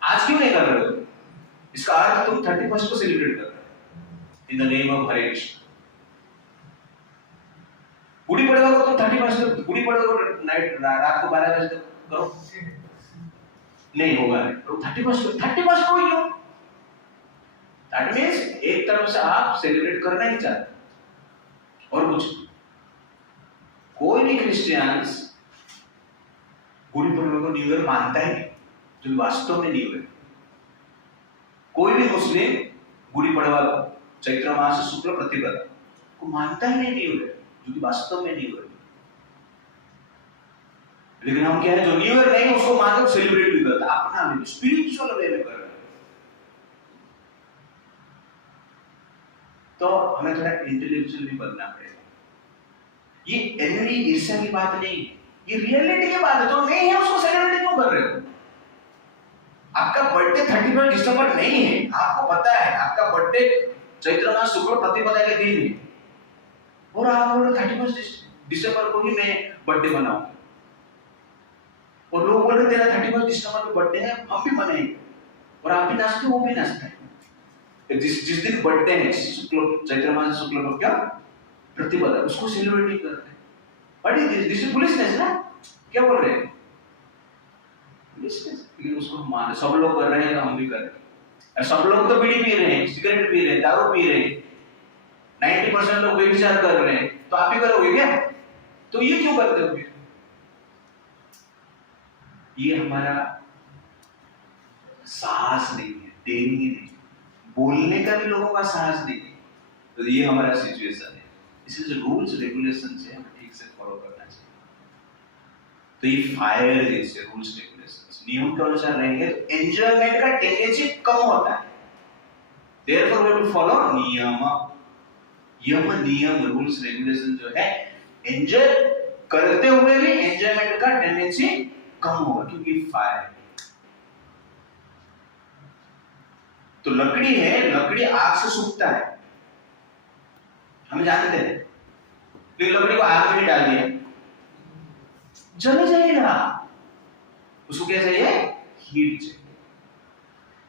आज क्यों नहीं कर रहे हो? इसका अर्थ तुम 31st को सेलिब्रेट कर रहे हो इन द नेम ऑफ हरे कृष्णा। गुड़ी पड़वा को तुम 31st, गुड़ी पड़वा को नाइट रात को 12 बजे तक करो, नहीं होगा नहीं। तो 31st को क्यों? दैट मींस एक तरफ से आप सेलिब्रेट करना ही चाहते और कुछ। कोई भी क्रिश्चियंस गुड़ी पड़वा को न्यू ईयर मानता ही नहीं, जो वास्तव में न्यू ईयर। कोई भी मुस्लिम गुड़ी पड़वा को चैत्र मास शुक्ल प्रतिपदा को मानता ही नहीं न्यू ईयर, जो वास्तव में न्यू ईयर। लेकिन हम क्या है, जो न्यू ईयर नहीं उसको मानकर सेलिब्रेट भी करता, अपना भी स्पिरिचुअल वे में कर रहे हैं। तो हमें थोड़ा इंटेलेक्चुअल भी बनना पड़ेगा। ये एनवी ईर्ष्या की बात नहीं है, ये रियलिटी की बात है। जो नहीं है उसको सेलिब्रेट क्यों कर रहे हो? आपका बर्थडे 31 दिसंबर नहीं है, आपको पता है आपका बर्थडे चैत्र मास शुक्ल प्रतिपदा के दिन है और आप बोल रहे 31 दिसंबर को ही मैं बर्थडे मनाऊंगा। और लोग बोल रहे तेरा 31 दिसंबर को बर्थडे है, हम भी मनाएंगे। और आप भी नाचते हो, वो भी नाचता है। जिस दिन बर्थडे है शुक्ल चैत्र मास शुक्ल को क्या प्रतिपदा, उसको सेलिब्रेट नहीं करते। बट दिस इज फुलिशनेस ना? क्या बोल रहे हैं? फुलिशनेस। लेकिन उसको हम मान, सब लोग कर रहे हैं तो हम भी कर रहे हैं। सब लोग तो बीड़ी पी रहे हैं, सिगरेट पी रहे हैं, दारू पी रहे हैं, 90% लोग व्यभिचार कर रहे हैं, तो आप भी करोगे क्या? तो ये क्यों करते हो? ये हमारा साहस नहीं है, डेयरिंग ही नहीं, बोलने का भी लोगों का साहस नहीं है। तो ये हमारा सिचुएशन है। इसलिए जो रूल्स रेगुलेशन है हमें ठीक से फॉलो करना चाहिए। तो ये फायर जैसे रूल्स रेगुलेशंस नियम के अनुसार रहेंगे तो एंजॉयमेंट का टेंडेंसी कम होता है। Therefore we have to follow नियम, यम नियम रूल्स रेगुलेशन जो है एंजॉय करते हुए भी एंजॉयमेंट का टेंडेंसी कम होगा, क्योंकि फायर है। तो लकड़ी है, लकड़ी आग से सूखता है, हम जानते हैं। लेकिन लकड़ी को आग में डाल दिया जल जाएगा। उसको क्या चाहिए? हीट चाहिए।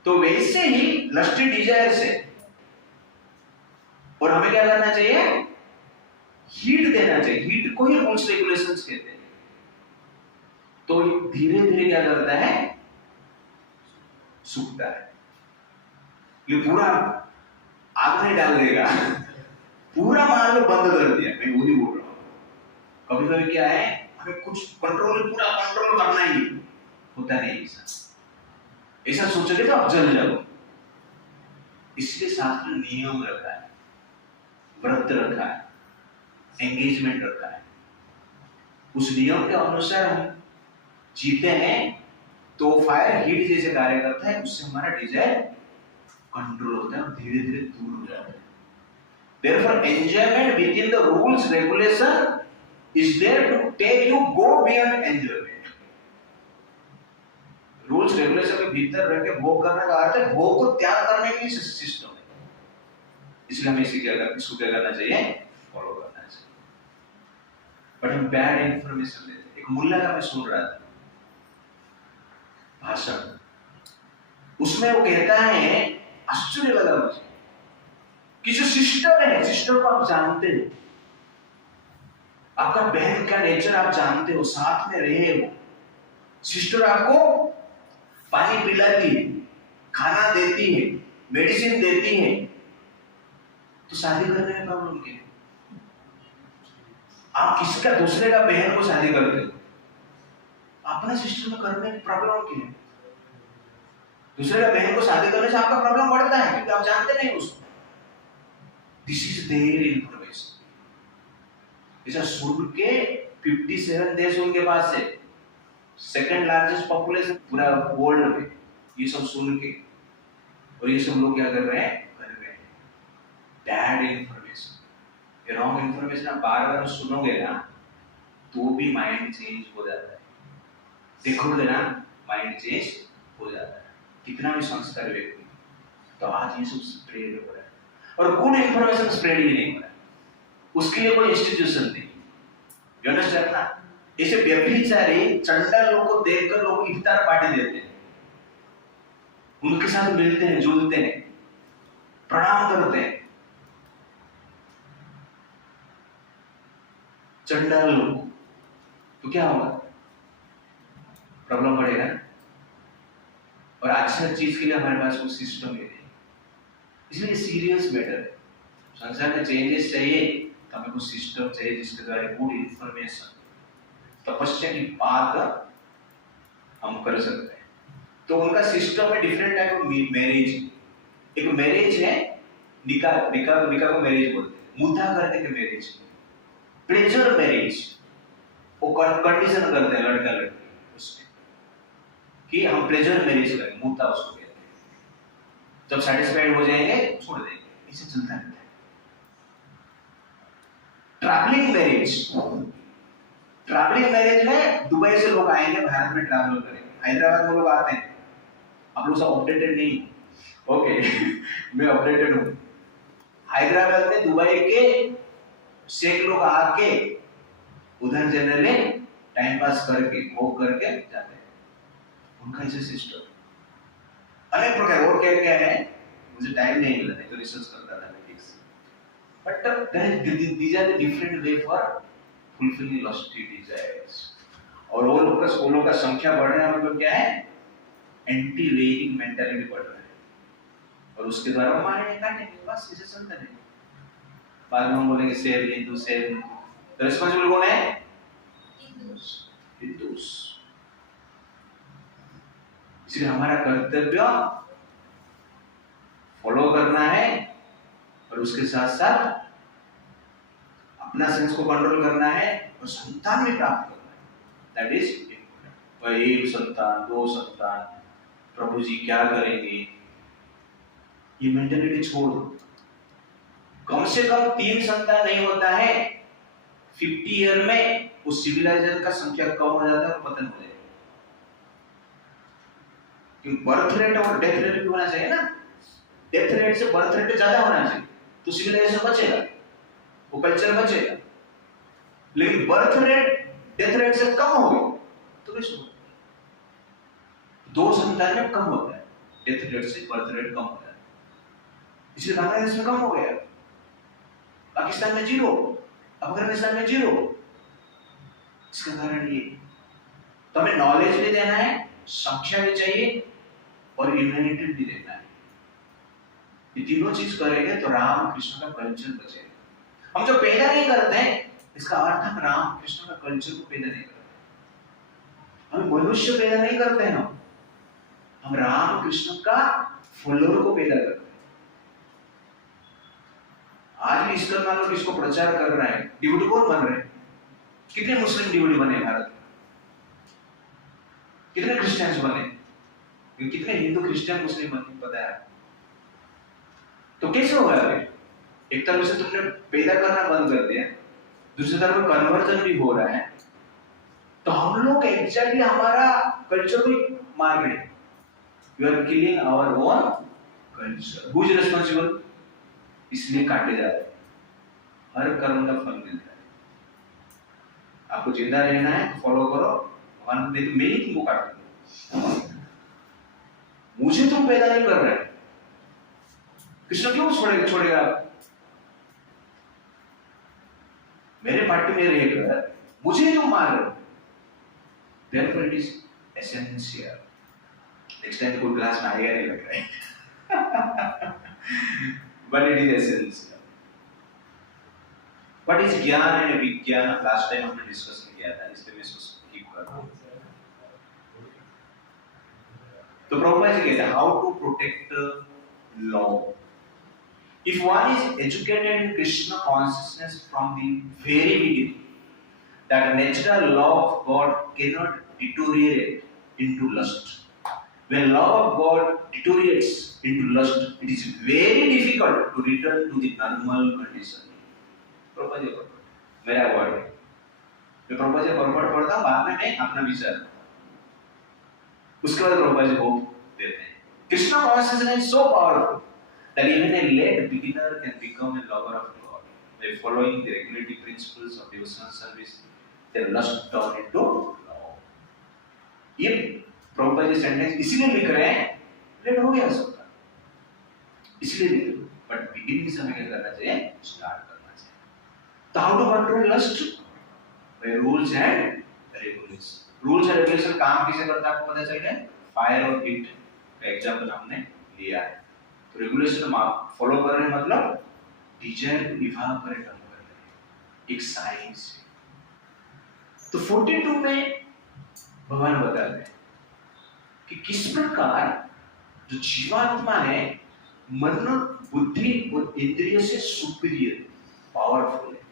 तो वैसे ही लस्टी डिजायर से, और हमें क्या करना चाहिए? हीट देना चाहिए। हीट को ही रूल्स रेगुलेशंस कहते हैं। तो धीरे धीरे क्या करता है? सूखता है। ये पूरा आग में डाल देगा, पूरा मान लो बंद कर दिया। मैं वही बोल रहा हूँ, कभी कभी क्या है हमें कुछ कंट्रोल, पूरा कंट्रोल करना ही होता नहीं। ऐसा सोचोगे तो आप जल जाओ। इसलिए शास्त्र ने नियम रखा है, व्रत रखा है, एंगेजमेंट रखा है। उस नियम के अनुसार हम जीते हैं तो फायर हीट जैसे कार्य करता है, उससे हमारा डिजायर कंट्रोल होता है और धीरे धीरे दूर हो जाता है। Therefore, enjoyment within the rules regulation is there to take you go beyond enjoyment. Rules regulation के भीतर रह के भोग करने का अर्थ है भोग को त्याग करने के लिए सिस्टम है। इसलिए हमें इसको क्या करना चाहिए? फॉलो करना चाहिए। बट हम बैड इंफॉर्मेशन लेते हैं। एक मुल्ला का मैं सुन रहा था भाषण, उसमें वो कहता है, आश्चर्य लगा मुझे कि जो सिस्टम है, सिस्टम को आप जानते हो, आपका बहन का नेचर आप जानते हो, साथ में रहे हो, सिस्टर आपको पानी पिलाती है, खाना देती है, मेडिसिन देती है, तो शादी करने में प्रॉब्लम क्या है? आप किसका दूसरे का बहन को शादी करते हो, अपना सिस्टर में करने में प्रॉब्लम क्या है? दूसरे का बहन को शादी करने से आपका प्रॉब्लम बढ़ता है क्योंकि आप जानते नहीं उसको। This is their information. ऐसा सुन के 57 देश उनके पास है, सेकंड लार्जेस्ट पॉपुलेशन पूरा वर्ल्ड में। ये सब सुन के और ये सब लोग क्या कर रहे हैं, बैड इंफॉर्मेशन, ये रॉन्ग इंफॉर्मेशन आप बार बार सुनोगे ना तो भी माइंड चेंज हो जाता है, देखोगे ना माइंड चेंज हो जाता है, कितना भी संस्कार व्यक्ति। तो आज ये सब स्प्रेड हो रहा है और गुड इंफॉर्मेशन स्प्रेड ही नहीं हो रहा है, उसके लिए कोई इंस्टीट्यूशन नहीं। यू अंडरस्टैंड ना? ऐसे व्यभिचारी चंडाल लोगों को देखकर लोग इफ्तार पार्टी देते हैं, उनके साथ मिलते हैं, जुलते हैं, प्रणाम करते हैं। चंडाल लोग तो क्या होगा, प्रॉब्लम बढ़ेगा। और अच्छा चीज के लिए हमारे पास कोई सिस्टम ही नहीं, इसलिए सीरियस मैटर है। संसार में चेंजेस चाहिए तो हमें कुछ सिस्टम चाहिए जिसके द्वारा गुड इंफॉर्मेशन, तपस्या की बात हम कर सकते हैं। तो उनका सिस्टम है डिफरेंट टाइप ऑफ मैरिज। एक मैरिज है निकाह, निकाह को मैरिज बोलते हैं, मुद्दा करने के मैरिज, प्लेजर मैरिज, वो कंडीशन करते हैं लड़का लड़की उसमें कि हम प्लेजर मैरिज करें, मुद्दा उसको कहते हैं। जब सेटिस्फाइड हो जाएंगे छोड़ देंगे, इसे चलता रहता है। ट्रैवलिंग मैरिज, ट्रैवलिंग मैरिज में दुबई से लोग आएंगे भारत में ट्रैवल करेंगे, हैदराबाद में लोग आते हैं, आप लोग सब अपडेटेड नहीं, ओके मैं अपडेटेड हूँ। हैदराबाद में दुबई के शेख लोग आके उधर जनरली टाइम पास करके वॉक करके जाते हैं, उनका ऐसे सिस्टम अनेक प्रकार। और क्या क्या है मुझे टाइम नहीं मिला, नहीं तो रिसर्च करता था मैं ठीक से, but these are the different way for fulfilling lofty desires। और वो लोगों का संख्या बढ़ रहा है, मतलब क्या है, एंटी वेइंग मेंटालिटी बढ़ रहा है, और उसके द्वारा हमारे काटेंगे, बस इसे चलता नहीं। बाद में हम बोलेंगे सेव हिंदू, सेव हिंदू, तो रिस्पांसिबल कौन है, हिंदूस। इसलिए हमारा कर्तव्य फॉलो करना है और उसके साथ साथ अपना सेंस को कंट्रोल करना है और संतान भी प्राप्त करना है, दैट इज इम्पोर्टेंट। एक संतान, दो संतान, प्रभु जी क्या करेंगे, ये मेंटालिटी छोड़ दो। कम से कम 3 संतान नहीं होता है 50 ईयर में, उस सिविलाइजेशन का संख्या कम हो जाता है और पतन हो जाएगा। क्योंकि बर्थ रेट और डेथ रेट भी होना चाहिए ना, डेथ रेट से बर्थ रेट ज्यादा होना चाहिए तो सिविलाइजेशन बचेगा, वो कल्चर बचेगा। लेकिन बर्थ रेट डेथ रेट से कम हो गई तो कैसे होगा? 2 संतान में कम होता है, डेथ रेट से बर्थ रेट कम होता है, इसलिए बांग्लादेश में कम हो गया, पाकिस्तान में 0, अफगानिस्तान में 0। इसका कारण ये, तो हमें नॉलेज भी देना है, संख्या भी चाहिए और इम्यूनिटी भी देना है। ये तीनों चीज करेंगे तो राम कृष्ण का कल्चर बचेगा। हम जो पैदा नहीं करते हैं इसका अर्थ हम राम कृष्ण का कल्चर को पैदा नहीं करते, हम मनुष्य पैदा नहीं करते हैं, हम राम कृष्ण का फॉलोअर को पैदा करते हैं। आज भी इसका मान लो किसको प्रचार कर रहा है, डिवोटी कौन बन रहे हैं, कितने मुस्लिम डिवोटी बने भारत में, कितने क्रिश्चियंस बने, कितने हिंदू क्रिश्चियन मुस्लिम बने, पता है? तो कैसे होगा? एक तरफ से तुमने पैदा करना बंद कर दिया, दूसरी तरफ कन्वर्जन भी हो रहा है, तो हम लोग एग्जैक्टली हमारा कल्चर को मार रहे हैं। You are killing our own culture. Who is responsible? इसलिए काटे जाते हैं, हर कर्म का फल मिलता है। आपको जिंदा रहना है तो फॉलो करो, भगवान नहीं तो मैं ही तुमको काट दूंगा, मुझे तुम पैदा नहीं कर रहे, कृष्ण क्यों छोड़ेगा? मेरे पार्टी में रहेगा, मुझे क्यों मार रहे? Therefore it is essential। Next time कोई क्लास में आएगा नहीं लग रहा है but it is essential। What is ज्ञान एंड विज्ञान? लास्ट टाइम हमने डिस्कशन किया था, इसलिए मैं इसको स्किप कर रहा हूँ। तो प्रभुपाद जी कहते हैं how to protect law. If one is educated in Krishna consciousness from the very beginning, that natural law of God cannot deteriorate into lust. When law of God deteriorates into lust, it is very difficult to return to the normal condition. Prabhupada ji मेरा word है, मैं प्रभुपाद जी पढ़ता हूँ, बाद में मैं अपना विचार, उसके बाद प्रभुपाद जी होप देते हैं. Krishna consciousness is so powerful that even a late beginner can become a lover of God by following the regulative principles of devotional service. Their lust turn into love. ये प्रभुपाद जी सेंटेंस इसीलिए लिख रहे हैं, late हो गया सबका, इसलिए लिख रहे, बट बिगिनिंग से हमें क्या करना चाहिए, स्टार्ट करना चाहिए. तो how to control lust? By rules and regulation. Rules and regulation काम किसे करता है आपको पता चल गया, फायर और हीट का एग्जांपल हमने लिया है. तो रेगुलेशन आप फॉलो कर रहे हैं, मतलब डिजायर को इवापोरेट कर रहे हैं, एक साइंस. तो 42 में भगवान बता रहे हैं कि किस प्रकार जो जीवात्मा है मन, बुद्धि और इंद्रिय से सुपीरियर, पावरफुल है.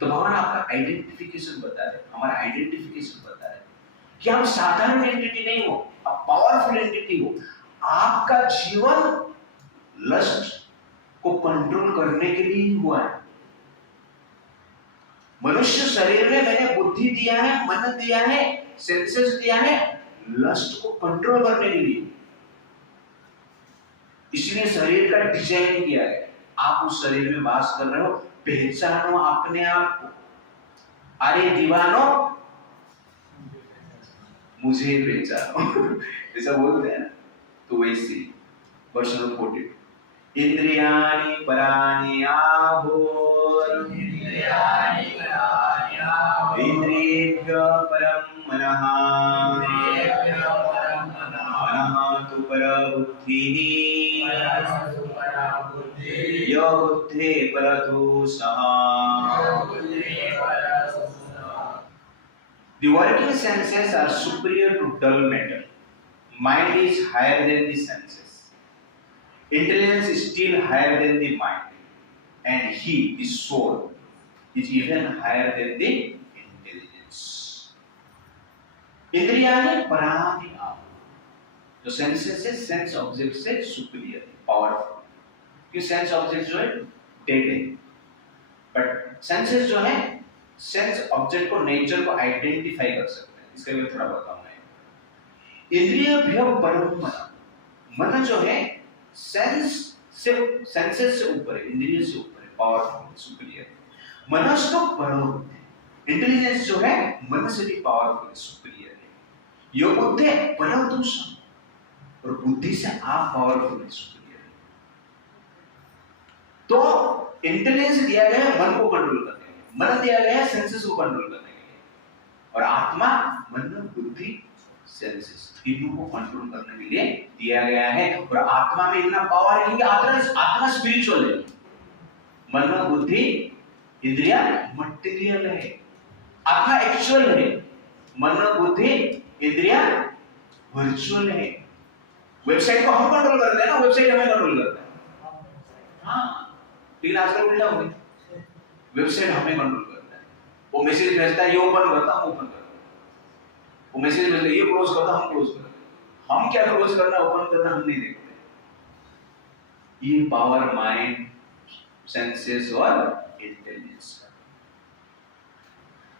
तो भगवान आपका आइडेंटिफिकेशन बता रहे हैं, हमारा आइडेंटिफिकेशन बता रहे हैं कि आप साधारण एंटिटी नहीं हो, आप पावरफुल एंटिटी हो. आपका जीवन लस्ट को कंट्रोल करने के लिए ही हुआ है. मनुष्य शरीर में मैंने बुद्धि दिया है, मन दिया है, सेंसेस दिया है, लस्ट को कंट्रोल करने के लिए. इसलिए शरीर का डिजाइन किया है. आप उस शरीर में वास कर रहे हो, पहचानो अपने आप को. अरे दीवानो मुझे पहचानो, ऐसा बोलते हैं ना. तो वैसे वर्ष नंबर 42, इंद्रियाणि पराणि आभूर इंद्रियेभ्यः परं मनः मनः तु परबुद्धिः यो बुद्धेः परतो सः. The working senses are superior to dull matter. Mind is higher than the senses. Intelligence is still higher than the mind, and he, the soul, is even higher than the intelligence. इंद्रियाणि पराणि आभूर, जो senses है sense object से superior, powerful. क्योंकि sense object जो है dead है, but senses जो है sense object को, नेचर को आइडेंटिफाई कर सकते हैं. इसका भी थोड़ा बताऊंगा. इंद्रियेभ्यः परं मनः, मन जो है सेंसेस से ऊपर है, इंद्रिय से ऊपर है, पावरफुल, सुपीरियर. मनस्तु परम, इंटेलिजेंस जो है मन से भी पावरफुल, सुपीरियर है. यो बुद्धि परम, और बुद्धि से आप पावरफुल, सुपीरियर है. तो इंटेलिजेंस दिया गया है मन को कंट्रोल करने के लिए, मन दिया गया है सेंसेस को कंट्रोल करने के लिए, और आत्मा मन, बुद्धि, सेंसेस तीनों को कंट्रोल करने के लिए दिया गया है. और आत्मा में इतना पावर है कि आत्मा स्पिरिचुअल है, मन, बुद्धि, इंद्रिया मटेरियल है. आत्मा एक्चुअल है, मन, बुद्धि, इंद्रिया वर्चुअल है. वेबसाइट को हम कंट्रोल करते हैं ना, वेबसाइट हमें कंट्रोल करता है. हाँ, लेकिन आजकल उल्टा हो गया, वेबसाइट हमें कंट्रोल करता है. वो मैसेज भेजता है, ये ओपन करता, हम ओपन करते हैं. वो मैसेज भेजता है, ये क्लोज करता, हम क्लोज करते हैं. हम क्या क्लोज करना, ओपन करना हम नहीं देखते. ये पावर माइंड, सेंसेस और इंटेलिजेंस का.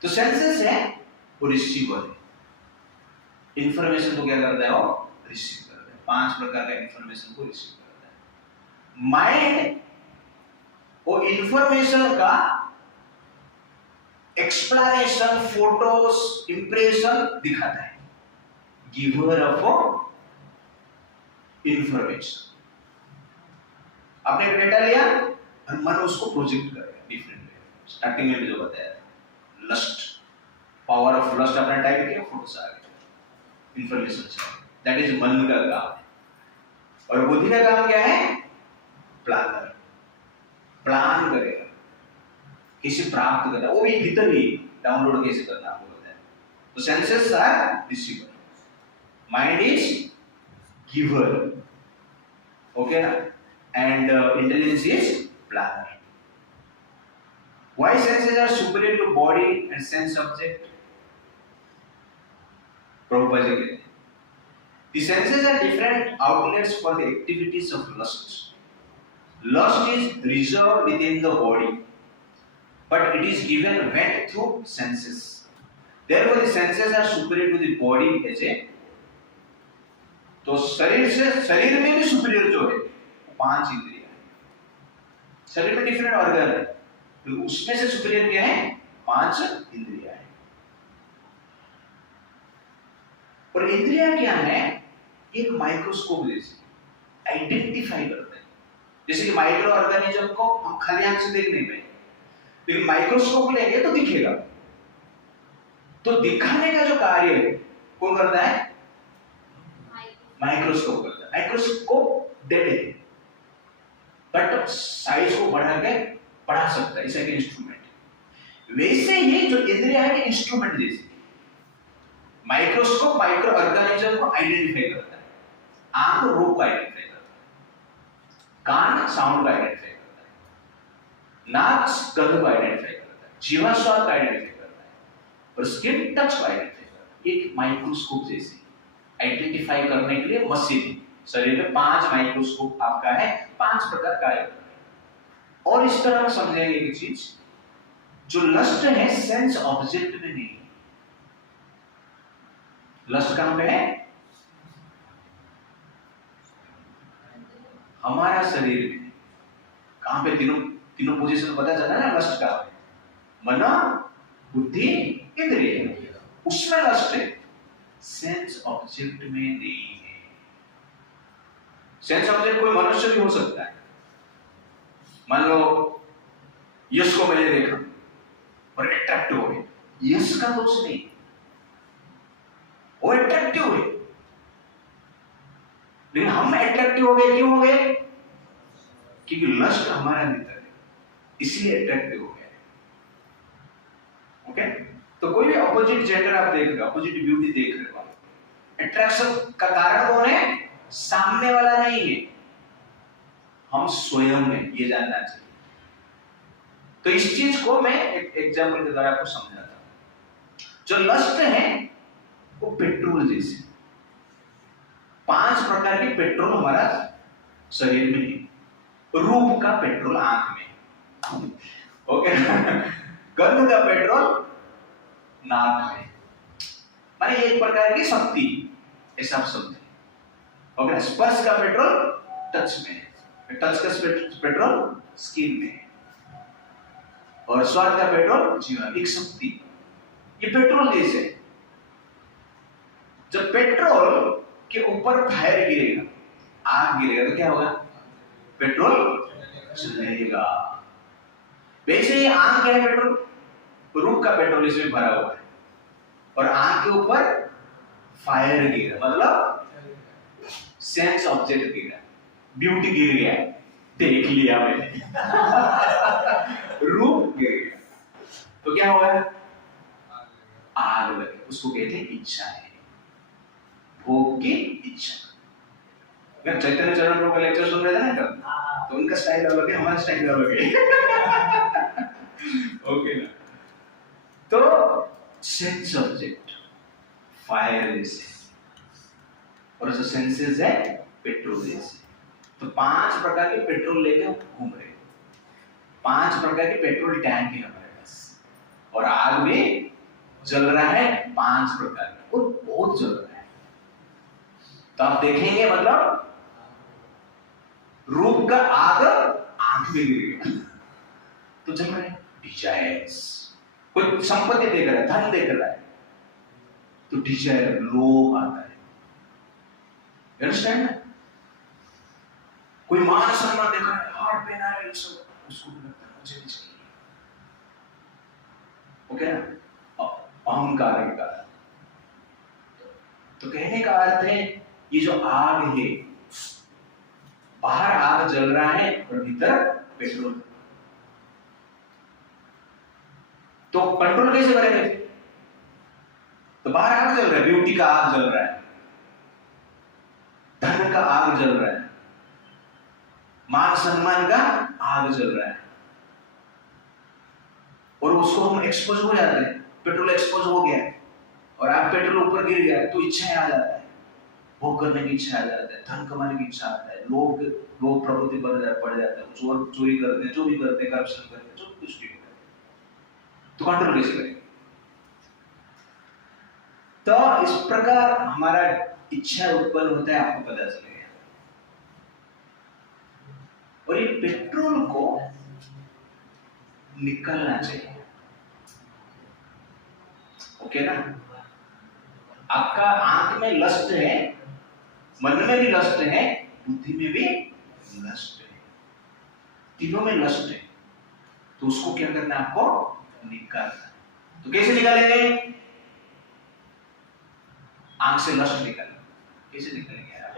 तो सेंसेस है वो रिसीवर है, इंफॉर्मेशन को क्या करता है, वो रिसीव करता है. 5 प्रकार का इंफॉर्मेशन को रिसीव करता है. माइंड वो इंफॉर्मेशन का एक्सप्लेनेशन, फोटोस, इंप्रेशन दिखाता है, गिवर ऑफ इंफॉर्मेशन. आपने डेटा लिया और मन उसको प्रोजेक्ट करेगा डिफरेंट वे. स्टार्टिंग में जो बताया लस्ट, पावर ऑफ लस्ट आपने टाइप किया, फोटोस आ गए, इंफॉर्मेशन चाहिए. दैट इज मन का काम है. और बुद्धि का काम क्या है, प्लानर, प्लान करेगा, किसी प्राप्त करना, वो भी भीतर ही डाउनलोड कैसे करना आपको बताया. तो senses are receiver, mind is giver. Okay ना. and intelligence is planner. Why senses are superior to body and sense object? Prabhupada ji कहते हैं, the senses are different outlets for the activities of lust. Lust is reserved within the body, but it is given vent through senses. Therefore, the senses are superior to the body as a. तो शरीर में भी superior जो है 5 इंद्रियां है। शरीर में डिफरेंट ऑर्गन है, तो उसमें से सुपीरियर क्या है? 5 इंद्रियां है। और इंद्रियां क्या है? एक माइक्रोस्कोप जैसी आइडेंटिफाई करते हैं। जैसे कि माइक्रो ऑर्गेनिज्म को हम खाली आंख से देख नहीं पाएंगे, लेकिन माइक्रोस्कोप लेंगे तो दिखेगा। तो दिखाने का जो कार्य है कौन करता है? माइक्रोस्कोप करता है। माइक्रोस्कोप डेड है, बट साइज को बढ़ा के पढ़ा सकता है, इसे इंस्ट्रूमेंट। वैसे ही जो इंद्रियां है इंस्ट्रूमेंट जैसी। माइक्रोस्कोप माइक्रो ऑर्गेनिज्म को आइडेंटिफाई करता है, आंख रूप को आइडेंटिफाई करता है, कान साउंड को आइडेंटिफाई करता है, नाक गंध को आइडेंटिफाई करता है, जीवा स्वाद को आइडेंटिफाई करता है, और स्किन टच को आइडेंटिफाई करता है। एक माइक्रोस्कोप जैसी आइडेंटिफाई करने के लिए मशीन। शरीर में 5 माइक्रोस्कोप आपका है, 5 प्रकार कार्य करते हैं। और इस तरह समझेंगे एक चीज, जो लस्ट है सेंस ऑब्जेक्ट में नहीं है। लस्ट कहां पे है? हमारा शरीर में। कहां पे? तीनों पोजीशन पता चला ना लस्ट का? मन, बुद्धि, इंद्रिय, उसमें लस्ट है। सेंस ऑब्जेक्ट में नहीं है। सेंस ऑब्जेक्ट कोई मनुष्य भी हो सकता है। मान लो यश को मैंने देखा और अट्रैक्टिव हो गया, यश का दोष नहीं, वो अट्रैक्टिव है। लेकिन हम अट्रैक्टिव हो गए, क्यों हो गए? क्योंकि लस्ट हमारा भीतर है, इसलिए अट्रैक्टिव हो गया। ओके? तो कोई भी अपोजिट जेंडर आप देख रहे हो, अपोजिट ब्यूटी देख रहे हो, अट्रैक्शन का कारण कौन है? सामने वाला नहीं है, हम स्वयं में। ये जानना चाहिए। तो इस चीज को मैं एक एग्जांपल के द्वारा आपको समझाता हूं। जो लस्ट है वो पेट्रोल जैसे। 5 प्रकार के पेट्रोल हमारा शरीर में है। रूप का पेट्रोल आंख में, ओके? गंध का पेट्रोल नाक में, माने एक प्रकार की शक्ति, ऐसा आप समझे। ओके? स्पर्श का पेट्रोल टच में है, टच का पेट्रोल स्किन में है, और स्वाद का पेट्रोल जीवा, एक शक्ति। ये पेट्रोल जैसे। जब पेट्रोल के ऊपर फायर गिरेगा, आग गिरेगा, तो क्या होगा? पेट्रोल जलेगा। वैसे ही आंख क्या है? पेट्रोल, रूप का पेट्रोल इसमें भरा हुआ है, और आंख के ऊपर फायर गिरा, मतलब सेंस ऑब्जेक्ट गिरा, ब्यूटी गिर गया, देख लिया मैंने। रूप गिर गया, तो क्या हुआ? आग लगे। उसको कहते हैं इच्छा है, भोग की इच्छा। अगर चैतन्य चरण प्रभु का लेक्चर सुन रहे थे ना कल, तो उनका स्टाइल अलग है, हमारा स्टाइल अलग है। ओके ना? तो सेंस ऑब्जेक्ट फायर जैसे, और जो सेंसेस है पेट्रोल जैसे। तो 5 प्रकार के पेट्रोल लेके हम घूम रहे हैं। 5 प्रकार के पेट्रोल टैंक है हमारे पास, और आग में जल रहा है 5 प्रकार का, और बहुत जल रहा है। तो आप देखेंगे, मतलब रूप का आग आंख में गिर गया, तो जल रहा है। डिजायर्स, कोई संपत्ति देख रहा है, धन देख रहा है, तो डिजायर, लोभ आता है। अंडरस्टैंड ना? कोई मान सम्मान देखा है, हार पहना है, उसको भी लगता है मुझे भी चाहिए। ओके ना? अहंकार के कारण। तो कहने का अर्थ है, ये जो आग है, बाहर आग जल रहा है और भीतर पेट्रोल। तो कंट्रोल कैसे करेंगे? तो बाहर आग जल रहा है, ब्यूटी का आग जल रहा है, धन का आग जल रहा है, मान सम्मान का आग जल रहा है और उसको हम एक्सपोज हो जाते हैं। पेट्रोल एक्सपोज हो गया और आप पेट्रोल ऊपर गिर गया तो इच्छाएं आ जाता है, भोग करने की इच्छा आ जाता है, धन कमाने की इच्छा आता है, लोग प्रवृत्ति पड़ जाता है, चोरी करते हैं, जो भी करते हैं, करप्शन करते हैं, जो कुछ भी करते हैं, तो कंट्रोल कैसे करें? तो इस प्रकार हमारा इच्छा उत्पन्न होता है, आपको पता चलेगा। और ये पेट्रोल को निकलना चाहिए, ओके ना? आपका आंख में लस्ट है, मन में भी लस्ट है, बुद्धि में भी लस्ट है, तीनों में लस्ट है, तो उसको क्या करना है? आपको निकालना। तो कैसे निकालेंगे? आंख से लस्ट निकालना। कैसे निकालेंगे यार?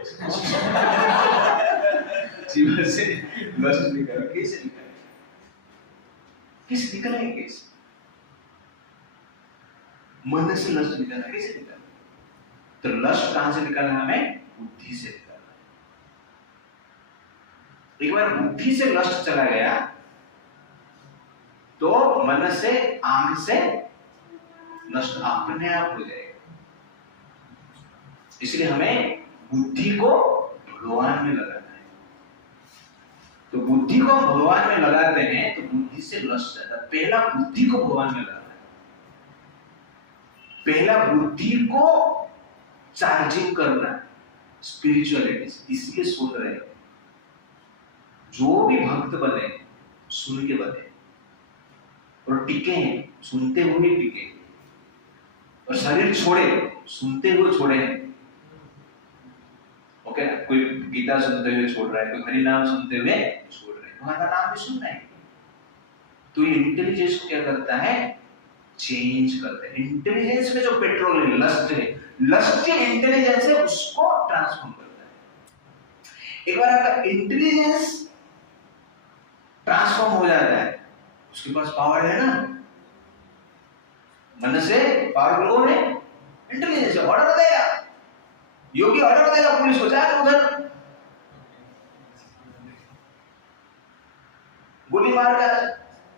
जीवन से लस्ट निकालेंगे, कैसे निकालेंगे? कैसे निकालेंगे? कैसे? मन से लस्ट निकालना, कैसे निकालना? तो लस्ट कहां से निकालना? हमें बुद्धि से निकालना। एक बार बुद्धि से लस्ट चला गया तो मन से, आंख से लस्ट अपने आप हो जाएगा। इसलिए हमें बुद्धि को भगवान में लगाना है। तो बुद्धि को भगवान में लगाते हैं तो बुद्धि से लस्ट जाता है। पहला बुद्धि को भगवान में लगाना है, पहला बुद्धि को चार्जिंग करना, स्पिरिचुअलिटी। इसलिए सुन रहे हैं, जो भी भक्त बने सुन के बने और टिके हैं, सुनते हुए टिके, और शरीर छोड़े सुनते हुए छोड़े हैं, ओके ना? कोई गीता सुनते हुए छोड़ रहा है, कोई हरि नाम सुनते हुए छोड़ रहा है, तुम्हारा नाम भी सुनना है। तो ये इंटेलिजेंस को क्या करता है? चेंज करता है। इंटेलिजेंस में जो पेट्रोल है, लस्ट है, लस्ट के इंटेलिजेंस है, उसको ट्रांसफॉर्म करता है। एक बार आपका इंटेलिजेंस ट्रांसफॉर्म हो जाता है, उसके पास पावर है ना, मन से पावरफुल कौन है? इंटेलिजेंस। ऑर्डर देगा, योगी ऑर्डर देगा पुलिस को, जाकर उधर गोली मार कर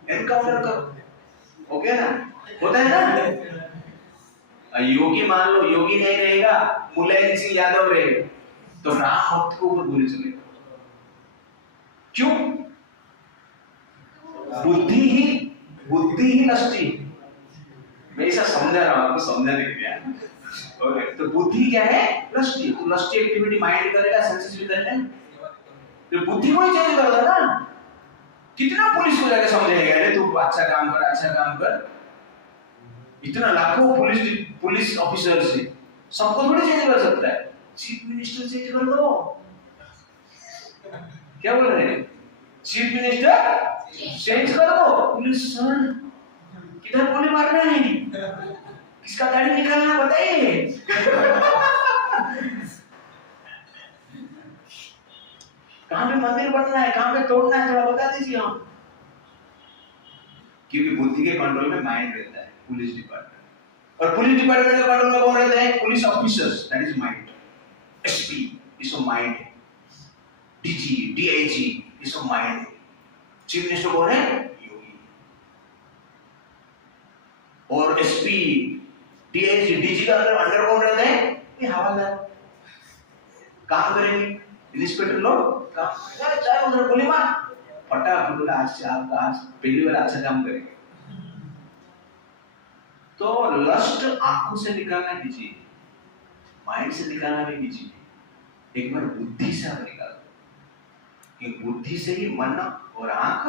एनकाउंटर करो, ओके ना? होता है ना? योगी मान लो योगी नहीं रहेगा, मुलायम सिंह यादव रहेगा, तो राम भक्त को ऊपर गोली चलेगा। क्यों? बुद्धि ही नष्टी। मैं ऐसा समझा रहा हूं, आपको समझाने के लिए। ओके, तो बुद्धि क्या है? नष्टी। तो नष्टी एक्टिविटी माइंड करेगा, सेंसेस भी करेगा, तो बुद्धि को ही चेंज कर देगा ना। कितना पुलिस को जाके समझाएगा, अरे तू अच्छा काम कर, अच्छा काम कर। इतना लाखों पुलिस ऑफिसर से सबको थोड़ी चेंज कर सकता है। चीफ मिनिस्टर चेंज कर दो। क्या बोल रहे हैं? चीफ मिनिस्टर चेंज कर दो। पुलिस सर किधर गोली मार रहे हैं, किसका गाड़ी निकालना बताइए। कहां पे मंदिर बनना है, कहां पे तोड़ना है, थोड़ा बता दीजिए हम। क्योंकि बुद्धि के कंट्रोल में माइंड रहता है, पुलिस डिपार्टमेंट। और पुलिस डिपार्टमेंट के कंट्रोल में कौन रहता है? Police officers, that is mind. SP is a mind, DG DIG is a mind. Chief minister कौन है? योगी। और एसपी डीआईजी डीजी का अंडर कौन रहता है? ये हवालदार। काम करेंगे इंस्पेक्टर लोग, काम चाहे उधर गोली मार, फटाफट आज पहली बार अच्छा काम करेंगे। तो लस्ट आंखों से निकालना कीजिए, माइंड से निकालना भी कीजिए, एक बार बुद्धि से आप निकालो। कि बुद्धि से ही मन और आंख,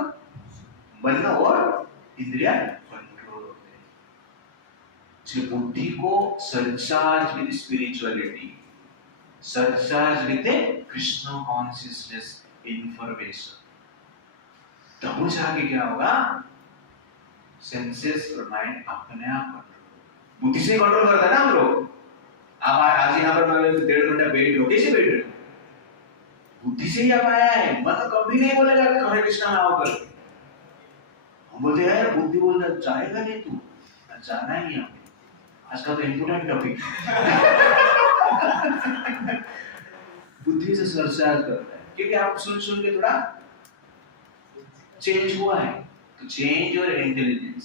मन और इंद्रिया कंट्रोल होते हैं। इसलिए बुद्धि को surcharge with spirituality, surcharge with Krishna consciousness information, तब जाके क्या होगा? सेंसेस और माइंड अपने आप कंट्रोल। बुद्धि से कंट्रोल करता है ना हम लोग। आप आज यहाँ पर 1.5 घंटा बैठ लो, कैसे बैठ रहे हो? बुद्धि से ही आप आया है। मन तो कभी नहीं बोलेगा हरे कृष्णा नाम कर। हम बोलते हैं यार, बुद्धि बोलता जाएगा नहीं, तू जाना ही है आज का तो इम्पोर्टेंट टॉपिक। बुद्धि से सरचार्ज करता है, क्योंकि आप सुन सुन के थोड़ा चेंज हुआ है। तो change your intelligence,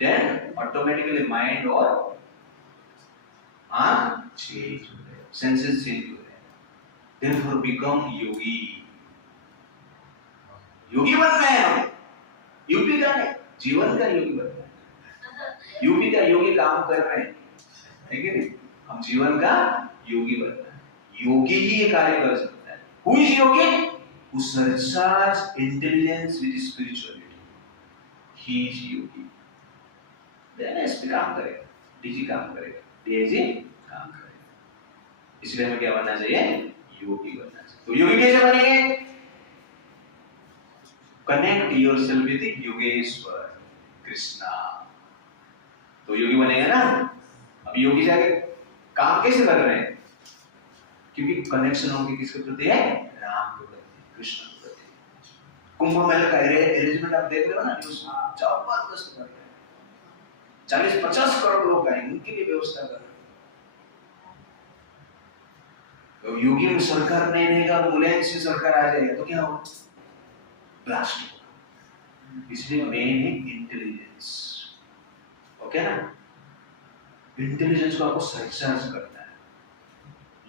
then automatically mind और चेंज हो रहे, सेंसेस चेंज हो रहे, देयरफॉर बिकम योगी। योगी बन रहे हैं हम, यूपी का नहीं, जीवन का योगी बन रहे हैं। यूपी का योगी काम कर रहे हैं, है कि नहीं? हम जीवन का योगी बन रहे हैं। योगी ही ये कार्य कर सकता है। Who is Yogi? Who surcharges intelligence with spirituality. He is yogi. देना इस पे काम करेगा, डीजी काम करेगा, डीजी काम करेगा। इसलिए हमें क्या बनना चाहिए? योगी बनना चाहिए। तो योगी कैसे बनेंगे? Connect yourself with Yogeshwar Krishna, तो योगी बनेगा ना। अब योगी जाके काम कैसे कर रहे हैं? क्योंकि कनेक्शन होगी किसके प्रति है? राम के प्रति, कृष्ण के प्रति। कुंभ मेले का अरेंजमेंट आप देख रहे हो ना, न्यूज़ जबरदस्त कर रहे हैं। 40-50 करोड़ लोग आए, उनके लिए व्यवस्था कर रहे हैं। तो योगी में सरकार नहीं रहेगा, मुलायम से सरकार आ जाएगा तो क्या होगा? ब्लास्ट होगा। इसलिए मेन है इंटेलिजेंस, ओके ना? इंटेलिजेंस को आपको सर्चार्ज करना है।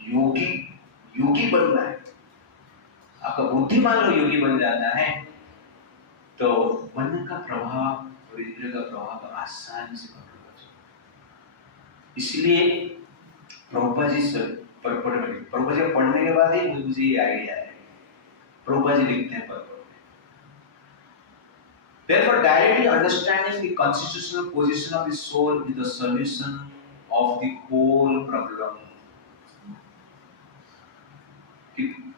योगी बनना है। आपका बुद्धिमान लोग योगी बन जाता है तो मन का प्रभाव और इंद्रिय का प्रभाव आसानी से पकड़ सकते। इसलिए प्रभुपाद जी पढ़ने के बाद ही मुझे ये आइडिया है। प्रभुपाद जी लिखते हैं पद। Therefore, directly understanding the constitutional position of the soul is the solution of the whole problem.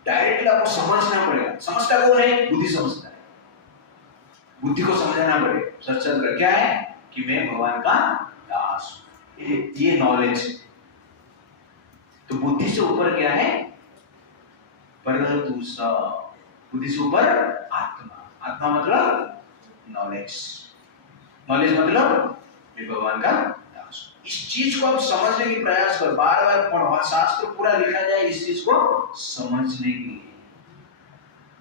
Directly आपको समझना पड़ेगा। समझता कौन है? बुद्धि समझता है। बुद्धि को समझाना पड़ेगा। सच्चा क्या है कि मैं भगवान का दास हूं, ये नॉलेज। तो बुद्धि से ऊपर क्या है? परदूषा। बुद्धि से ऊपर आत्मा। आत्मा मतलब नॉलेज। नॉलेज मतलब मैं भगवान का दास हूं। इस चीज को आप समझने की प्रयास करो। बार बार पढ़ो, शास्त्र पूरा लिखा जाए इस चीज को समझने के लिए।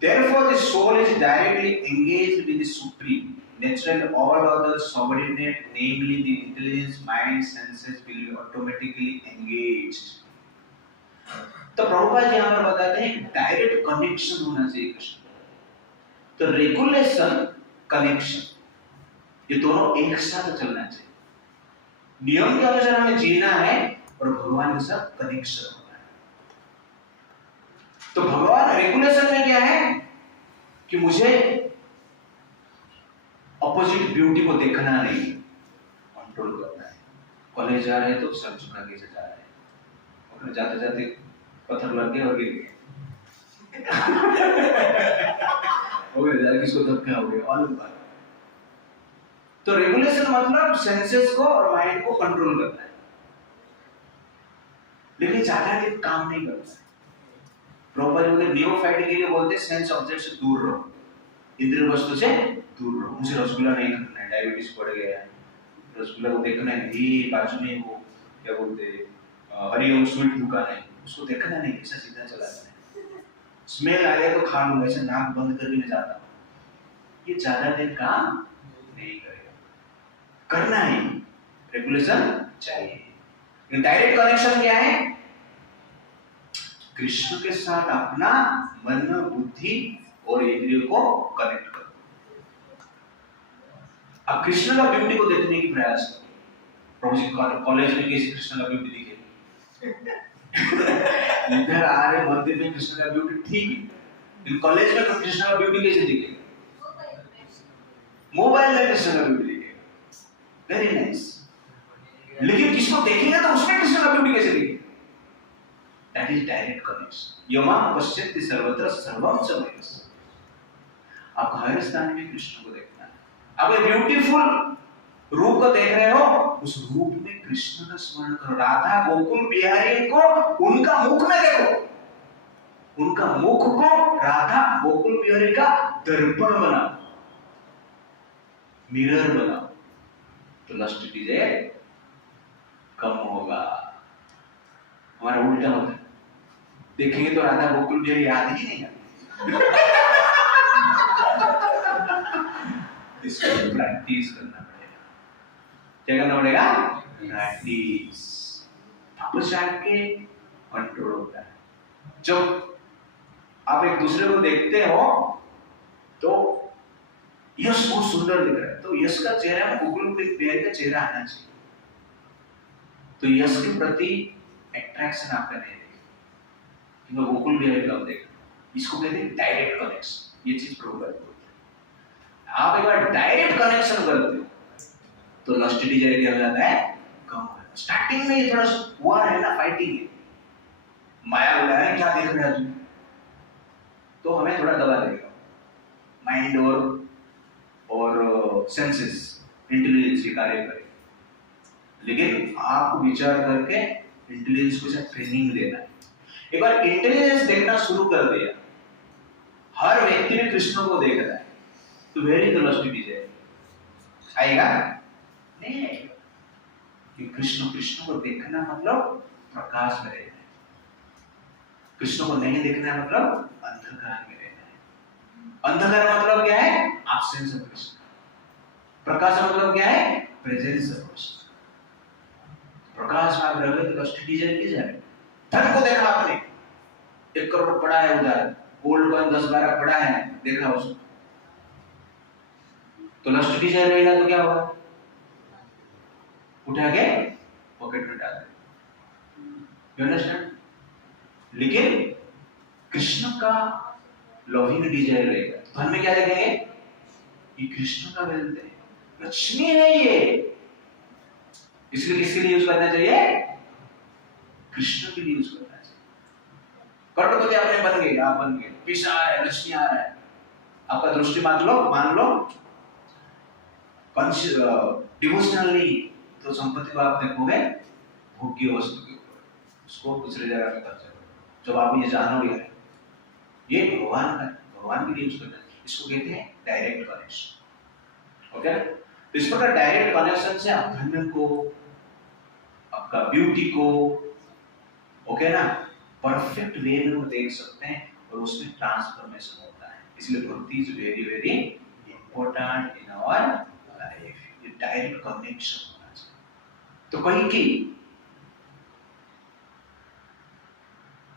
Therefore, the soul is directly engaged with the supreme. Naturally, all other subordinate, namely the intelligence, mind, senses, will be automatically engaged. तो प्रभुपाद जी यहाँ पर बताते हैं कि डायरेक्ट कनेक्शन होना चाहिए कृष्ण। तो रेगुलेशन, कनेक्शन, ये दोनों एक साथ चलना चाहिए। नियम के अनुसार हमें जीना है और भगवान के साथ कनेक्शन होना है। तो भगवान रेगुलेशन में क्या है कि मुझे अपोजिट ब्यूटी को देखना नहीं, कंट्रोल करना है। कॉलेज जा रहे हैं तो सर झुका के जा रहे हैं और जाते जाते पत्थर लग गया और गिर गए हो गया, किसको धक्का हो गया, अलग बात। तो रेगुलेशन मतलब सेंसेस को और माइंड को कंट्रोल करना है, लेकिन ज्यादा देर काम नहीं करता। प्रॉपर नियोफाइट के लिए बोलते हैं सेंस ऑब्जेक्ट से दूर रहो, इंद्रिय वस्तु से दूर रहो। मुझे रसगुल्ला नहीं खाना है, डायबिटीज बढ़ गया है, रसगुल्ला को देखना है, ये बाजू में वो क्या बोलते हैं हरिओम स्वीट दुकान है, उसको देखना नहीं, ऐसा सीधा चला जाना है। स्मेल आ गया तो खा लूंगा, ऐसे नाक बंद करके मैं जाता हूँ। ये ज्यादा देर काम नहीं करेगा, करना है, रेगुलेशन चाहिए। डायरेक्ट कनेक्शन क्या है? कृष्ण के साथ अपना मन, बुद्धि और इंद्रियों को कनेक्ट करो। अब कृष्ण का ब्यूटी को देखने की प्रयास करो। प्रभु जी कॉलेज में कैसे कृष्ण का ब्यूटी दिखे? इधर आ रहे मंदिर में कृष्ण का ब्यूटी ठीक है, लेकिन कॉलेज में कृष्ण का ब्यूटी कैसे दिखेगा? मोबाइल में कृष्ण का ब्यूटी दिखेगा, वेरी नाइस। लेकिन किसको देखेंगे तो उसमें कृष्ण का ब्यूटी कैसे दिखेगा? That is direct connection. यमं पश्यति सर्वत्र सर्वं च मयि। आप हर स्थान में कृष्ण को देखना है। आप एक ब्यूटीफुल रूप को देख रहे हो, उस रूप में कृष्ण का स्मरण करो। राधा गोकुल बिहारी को उनका मुख में देखो, उनका मुख को राधा गोकुल बिहारी का दर्पण बनाओ, मिरर बनाओ, तो लस्ट डिजायर कम होगा। हमारा उल्टा होता है, देखेंगे तो राधा गोकुल बिहारी याद ही नहीं आती। इसको प्रैक्टिस करना पड़ेगा। क्या करना पड़ेगा? प्रैक्टिस। तब जाके कंट्रोल होता है। जब आप एक दूसरे को देखते हो तो यश बहुत सुंदर दिख रहा है, तो यश का चेहरा में गोकुल बिहारी का चेहरा आना चाहिए। तो यश के प्रति अट्रैक्शन आपका नहीं देगा, गोकुल बिहारी कब देगा? इसको कहते हैं डायरेक्ट कनेक्शन। ये चीज प्रभु बोलते हैं। आप एक बार डायरेक्ट कनेक्शन करते हो तो लस्ट डिजायर क्या हो जाता है? कम। स्टार्टिंग में ये थोड़ा हुआ है ना, फाइटिंग है, माया बोला है क्या देख रहे हैं तुम, तो हमें थोड़ा दबा देगा माइंड और सेंसेस, इंटेलिजेंस ये कार्य करेगा। लेकिन आपको विचार करके इंटेलिजेंस को साथ ट्रेनिंग देना है। एक बार इंटेलिजेंस देखना शुरू कर दिया, हर व्यक्ति में कृष्ण को देख रहा है, तो वेरी द लस्ट डिजायर आएगा नहीं आएगा? कि कृष्ण को देखना मतलब प्रकाश में रहना है, कृष्ण को नहीं देखना मतलब अंधकार में रहना है। अंधकार मतलब क्या है? Absence of Krishna. प्रकाश मतलब क्या है? Presence of Krishna. प्रकाश में आप रहोगे तो लस्ट डिजायर की जाए। धन को देखा आपने, 1 करोड़ पड़ा है उधर, गोल्ड कॉइन 10-12 पड़ा है, देखा उसको, तो लस्ट डिजायर रहेगा तो क्या होगा? उठा के पॉकेट में डाल दे। You understand? लेकिन कृष्ण का लविंग डिजायर रहेगा, धन में क्या देखेंगे? ये कृष्ण का वेल्थ है, लक्ष्मी है ये, इसलिए किसके लिए यूज करना चाहिए? कृष्ण के लिए यूज करना चाहिए। करोड़पति आपने बन गए, आप बन गए, पैसा आ रहा है, लक्ष्मी आ रहा है, आपका दृष्टि मान लो डिवोशनली, तो संपत्ति को आप देखोगे भोग्य वस्तु के ऊपर, उसको दूसरे जगह पे खर्च करो। जब आप ये जानोगे ये भगवान के लिए यूज करना है, इसको कहते हैं डायरेक्ट कनेक्शन। ओके, तो इस प्रकार डायरेक्ट कनेक्शन से आप धन को, आपका ब्यूटी को, ओके ना, परफेक्ट वे में वो देख सकते हैं और उसमें ट्रांसफॉर्मेशन होता है। इसलिए bhakti is very very important in our life. ये डायरेक्ट कनेक्शन होना चाहिए। तो कहीं की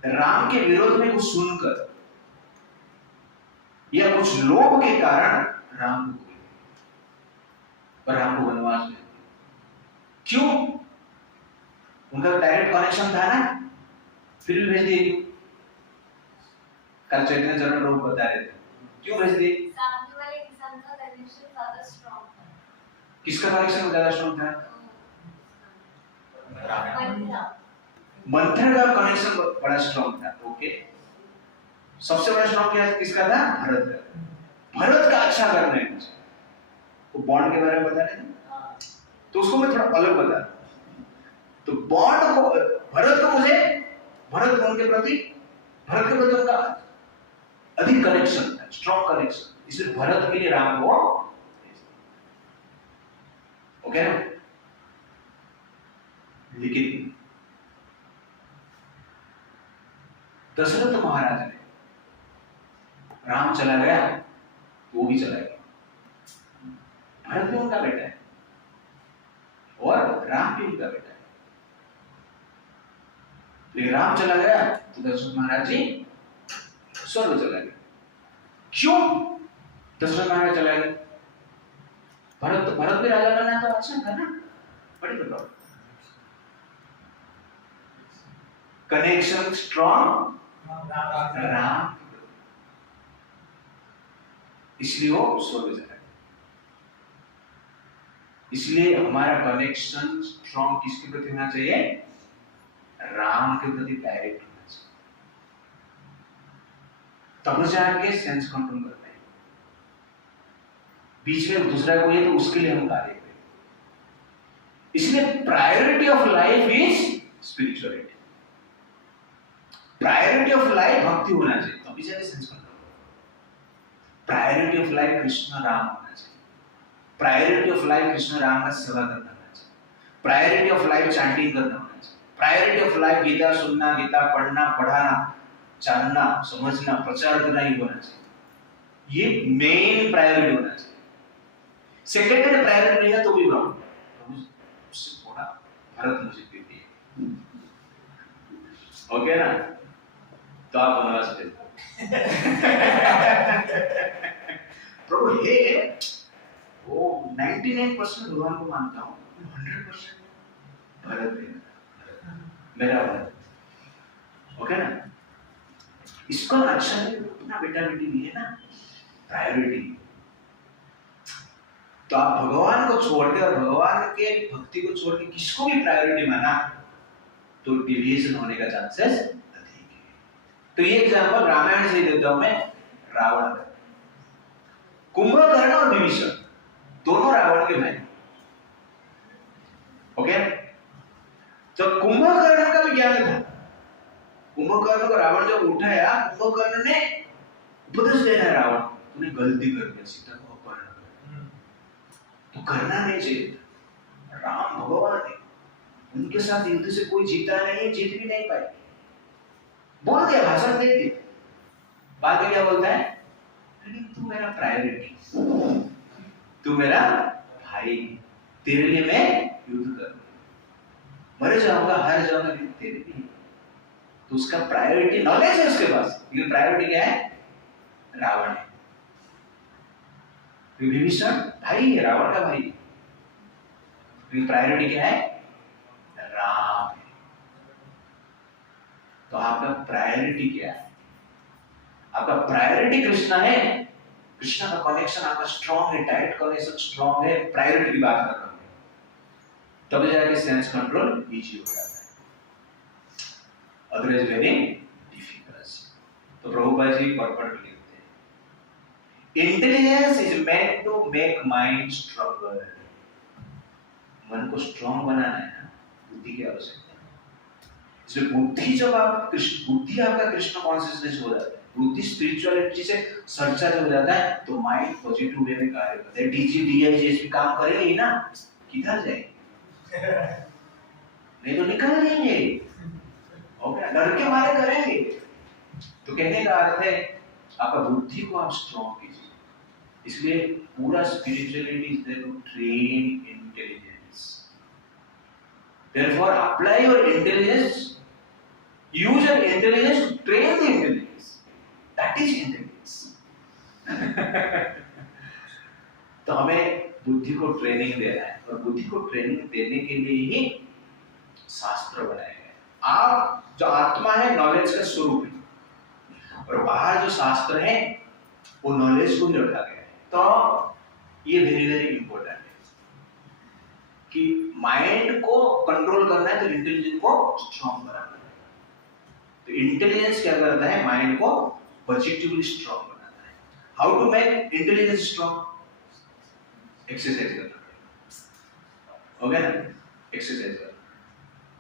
राम के विरोध में कुछ सुनकर या कुछ लोभ के कारण राम को वनवास में, क्यों? उनका डायरेक्ट कनेक्शन था ना, फिर भी भेज दिए। कल चैतन्य चरण प्रभु बता रहे थे क्यों भेज दिए? सामने वाले इंसान का कनेक्शन ज्यादा स्ट्रांग था। किसका कनेक्शन ज्यादा स्ट्रांग था? मंथन का कनेक्शन बड़ा स्ट्रांग था। ओके, सबसे बड़ा स्ट्रांग क्या किसका था? भरत का। भरत का अच्छा करना है मुझे, वो बॉन्ड के बारे में बता रहे थे, तो उसको मैं थोड़ा अलग बता रहा हूं। तो बॉन्ड को, भरत को उनके प्रति उनका अधिक कनेक्शन था, स्ट्रांग कनेक्शन, इसलिए भरत के लिए राम को, ओके। लेकिन दशरथ महाराज ने, राम चला गया वो भी चला गया, भरत भी उनका बेटा है और राम भी उनका बेटा है, लेकिन राम चला गया तो दशरथ महाराज जी स्वर्ग चला गया। क्यों दशरथ महाराज चला गया? भरत भी राजा बना तो अच्छा था ना, बड़ी बताओ, कनेक्शन स्ट्रॉन्ग राम, इसलिए वो स्वर्ग चला गया। इसलिए हमारा कनेक्शन स्ट्रॉन्ग किसके प्रति होना चाहिए? राम के प्रति डायरेक्ट होना चाहिए, तब जाके सेंस कंट्रोल करते हैं। बीच में दूसरा कोई है तो उसके लिए हम कार्य करें। इसलिए priority of life is spirituality, priority of life भक्ति होना चाहिए, तभी जाके sense control. Priority of life Krishna Ram होना चाहिए, priority of life Krishna Ram का सेवा करना होना चाहिए, प्रायोरिटी ऑफ लाइफ चैंटिंग करना होना चाहिए, प्रायोरिटी ऑफ लाइफ गीता सुनना, गीता पढ़ना, पढ़ाना, जानना, समझना, प्रचार करना ही होना चाहिए। ये मेन प्रायोरिटी होना चाहिए। सेकेंडरी प्रायोरिटी नहीं है तो भी प्रॉब्लम, उससे थोड़ा फर्क मुझे देती है। ओके ना? तो आप बनवा सकते प्रभु हे वो 99% भगवान को मानता हूँ, 100% भरत मेरा भरत। ओके ना? इसका अच्छा है अपना बेटा बेटी भी है ना, प्रायोरिटी। तो आप भगवान को छोड़ के और भगवान के भक्ति को छोड़ के किसको भी प्रायोरिटी माना तो डिवीजन होने का चांसेस अधिक है। तो ये एग्जांपल रामायण से देता हूं मैं, रावण का। कुंभकर्ण और विभीषण दोनों रावण के भाई। ओके? तो कुंभकर्ण का भी ज्ञान था। कुंभकर्ण को रावण जब उठाया, कुंभकर्ण ने उपदेश देना है रावण, तूने गलती कर दी, सीता को अपहरण कर, तो करना नहीं चाहिए। राम भगवान है, उनके साथ युद्ध से कोई जीता नहीं, जीत भी नहीं पाए। बोल दिया, भाषण दे दिया। बाद में क्या बोलता है? लेकिन तू मेरा प्रायोरिटी, तू मेरा भाई, तेरे लिए मैं युद्ध करूंगा, मर जाऊंगा, हार जाऊंगा, लेकिन तेरे लिए। तो उसका प्रायोरिटी नॉलेज है उसके पास, लेकिन प्रायोरिटी क्या है? रावण है। विभीषण भाई है, रावण का भाई, लेकिन प्रायोरिटी क्या है? राम है। तो आपका प्रायोरिटी क्या है? आपका प्रायोरिटी कृष्णा है, कृष्णा का कनेक्शन आपका स्ट्रॉन्ग है, टाइट कनेक्शन स्ट्रॉन्ग है, प्रायोरिटी की बात कर रहा हूं, तब जाके सेंस कंट्रोल इजी हो जाता है, अदरवाइज वेरी डिफिकल्ट। तो प्रभुपाद जी पर्पट लिखते हैं, intelligence is meant to make mind stronger. मन को स्ट्रॉन्ग बनाना है ना, बुद्धि की आवश्यकता है। इसलिए बुद्धि जब आप बुद्धि आपका कृष्ण कॉन्शियसनेस हो जाता है, बुद्धि स्पिरिचुअलिटी से सरचार्ज हो जाता है, तो माइंड पॉजिटिव वे में कार्य करता है। डीजी डीआईजीएस काम करेगा ही ना, किधर जाएंगे? नहीं तो निकल जाएंगे। ओके, डर के मारे करेंगे। तो कहने का अर्थ है आपका बुद्धि को आप स्ट्रॉन्ग कीजिए। इसलिए पूरा spirituality is there to train intelligence. Therefore, apply your intelligence, use your intelligence to train the intelligence. That is intelligence. तो हमें बुद्धि को ट्रेनिंग देना है, और बुद्धि को ट्रेनिंग देने के लिए ही शास्त्र बनाए गए। आप जो आत्मा है नॉलेज का स्वरूप है, और बाहर जो शास्त्र है वो नॉलेज को ही रखा गया है। तो ये वेरी वेरी इंपॉर्टेंट है कि माइंड को कंट्रोल करना है तो इंटेलिजेंस को स्ट्रॉन्ग बनाना है। तो इंटेलिजेंस क्या करता है? माइंड को पॉजिटिवली स्ट्रॉन्ग बनाना है। How to make intelligence strong? Exercise करना, ओके ना? एक्सरसाइज करना,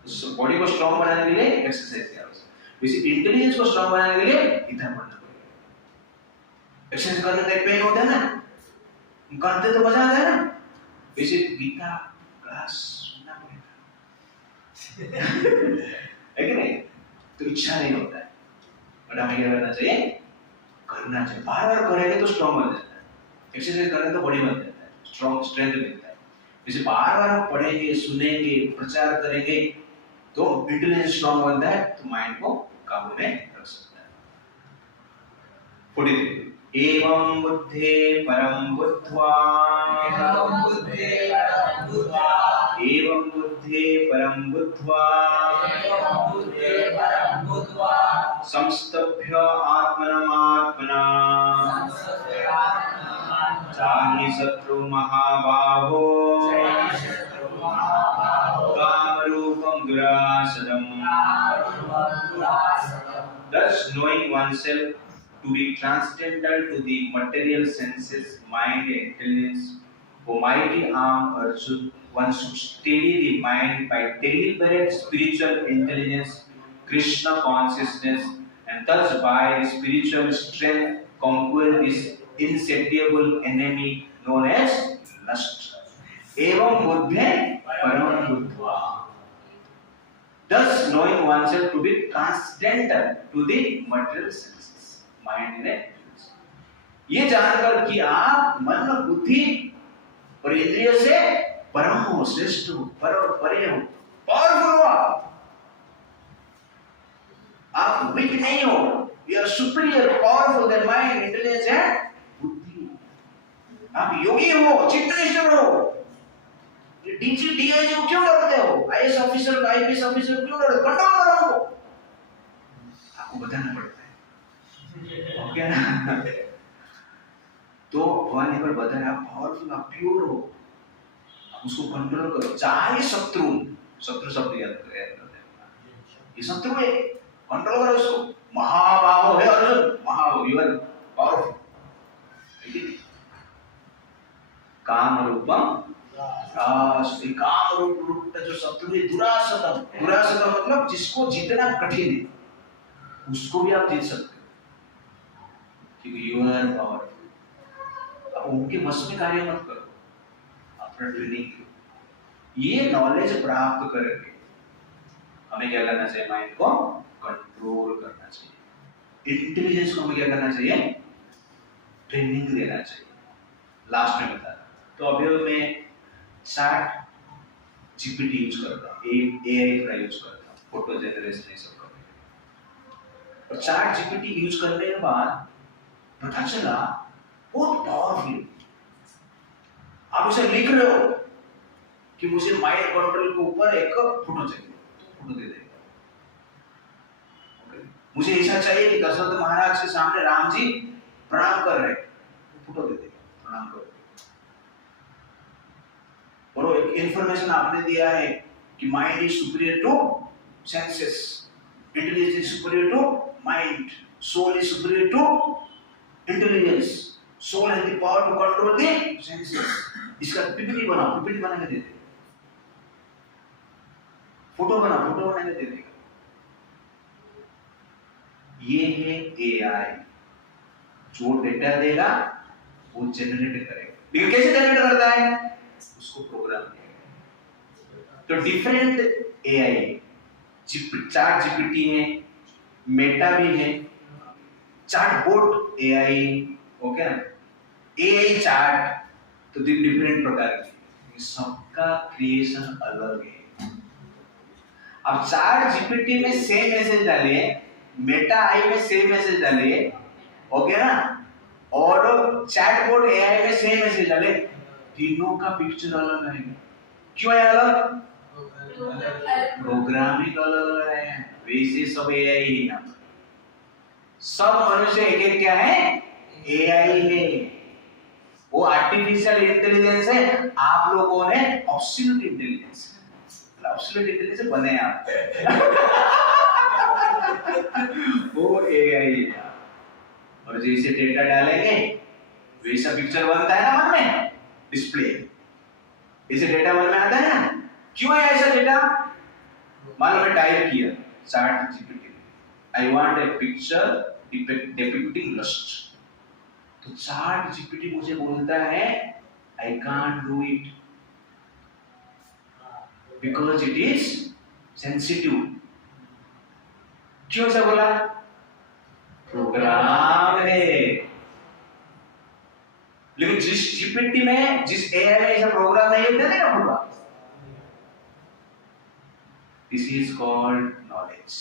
उस बॉडी को स्ट्रॉन्ग बनाने के लिए एक्सरसाइज की आवश्यकता है। वैसे इंटेलिजेंस को स्ट्रॉन्ग बनाने के लिए गीता पढ़ना पड़ेगा। एक्सरसाइज करने का पेन होता है ना, करते तो मजा आता है ना, वैसे गीता क्लास सुनना पड़ेगा। है कि नहीं? तो इच्छा नहीं होता है, बट हमें क्या करना चाहिए? करना चाहिए। बार बार करेंगे तो स्ट्रॉन्ग बन जाता है। एक्सरसाइज करेंगे तो बॉडी बन जाता है, स्ट्रॉन्ग स्ट्रेंथ मिलता है। जैसे बार बार हम पढ़ेंगे, सुनेंगे, प्रचार करेंगे तो इंटेलिजेंस स्ट्रॉन्ग बनता है, तो माइंड को काबू में रख सकता है। 43 एवं बुद्धे परम बुद्ध्वा, एवं बुद्धे परम बुद्ध्वा, एवं बुद्धे परम बुद्ध्वा, एवं बुद्धे परम बुद्ध्वा, संस्तभ्य आत्मनमात्मना, संस्तभ्य आत्मनमात्मना, चाहि शत्रु महाबाहो, चाहि शत्रु महाबाहो, कामरूपं दुरासदम्। कामरूपं दुरासदम्। Thus, knowing oneself to be transcendental to the material senses, mind, and intelligence, O mighty arm Arjun, one should steady the mind by deliberate spiritual intelligence, Krishna consciousness, and thus by the spiritual strength conquer this insatiable enemy known as lust. Evam buddhe param buddhva. thus knowing oneself to be transcendental to the material senses, mind in a ये जानकर कि आप मन बुद्धि और इंद्रिय से परम हो, श्रेष्ठ हो, पर और परे हो, पावरफुल हो, आप वीक नहीं हो, you are superior, powerful than mind, intelligence and बुद्धि, आप योगी हो, चित्तनिष्ठ हो, डीजी डीआईजी को क्यों डरते हो, आईएएस ऑफिसर आईपीएस ऑफिसर को क्यों डरते हो, कंट्रोल करो उनको, आपको बताना पड़ता है, ओके ना? तो भगवान ने पर बताया आप पावरफुल, आप प्योर हो, आप उसको कंट्रोल करो, चाहे शत्रु शब्द याद करते हैं, ये शत्रु है, कंट्रोल करो उसको, महाबाहो है अर्जुन, महाबाहो, यू आर पावरफुल, काम रूपम काम रूप का जो शत्रु है दुरासतम, दुरासतम मतलब जिसको जीतना कठिन है, उसको भी आप जीत सकते हो, क्योंकि यू आर पावरफुल। उनके वश में कार्य मत करो, अपना ट्रेनिंग करो, ये नॉलेज प्राप्त करके हमें क्या करना चाहिए, माइंड को कंट्रोल करना चाहिए, इंटेलिजेंस को हमें क्या करना चाहिए, ट्रेनिंग देना चाहिए। लास्ट में बता रहा, तो अभी मैं चैट जीपीटी यूज करता हूँ, एआई का यूज करता हूँ, फोटो जनरेशन ये सब करने के लिए, और चैट जीपीटी यूज करने के बाद पता चला बहुत पावरफुल, आप उसे लिख रहे हो कि मुझे माइंड कंट्रोल के ऊपर एक फोटो चाहिए, तो फोटो दे देगा, ओके, मुझे ऐसा चाहिए कि दशरथ महाराज के सामने राम जी प्रणाम कर रहे, फोटो दे देगा, प्रणाम करो, और एक इंफॉर्मेशन आपने दिया है कि mind is superior to senses, intelligence is superior to mind, soul is superior to intelligence, soul has the power to control the senses, इसका पीपीटी बनाओ, पीपीटी बना के दे दे, फोटो बना, फोटो बना के दे देगा, ये है एआई, जो डेटा देगा वो जनरेट करेगा, लेकिन कैसे जनरेट करता है, उसको प्रोग्राम किया। तो डिफरेंट एआई, चैट जीपीटी है, मेटा भी है, चैटबॉट एआई, ओके ना, एआई चैट, तो डिफरेंट प्रकार के, सबका क्रिएशन अलग है। अब चैट जीपीटी में सेम मैसेज डालिए, मेटा आई में सेम मैसेज डालिए, ओके ना, और चैटबॉट एआई में सेम मैसेज डालिए, तीनों का पिक्चर अलग है, क्यों है अलग, प्रोग्रामिंग अलग है, वैसे सब एआई ही है, सब मनुष्य एक एक क्या है, एआई है, वो आर्टिफिशियल इंटेलिजेंस है, आप लोगों ने एब्सोल्यूट इंटेलिजेंस, एब्सोल्यूट इंटेलिजेंस बने आप वो एआई है, और जैसे डेटा डालेंगे वैसा पिक्चर बनता है ना मन में, डिस्प्ले, इसे डेटा मन में आता है ना, क्यों है ऐसा डेटा, मान लो मैं टाइप किया ChatGPT, I want a picture depicting lust, तो चैट जीपीटी मुझे बोलता है I can't do it because it is sensitive, क्यों ऐसा बोला, प्रोग्राम है, लेकिन जिस जीपीटी में, जिस एआई में ऐसा प्रोग्राम नहीं है, दे देगा पूरा। This is called knowledge.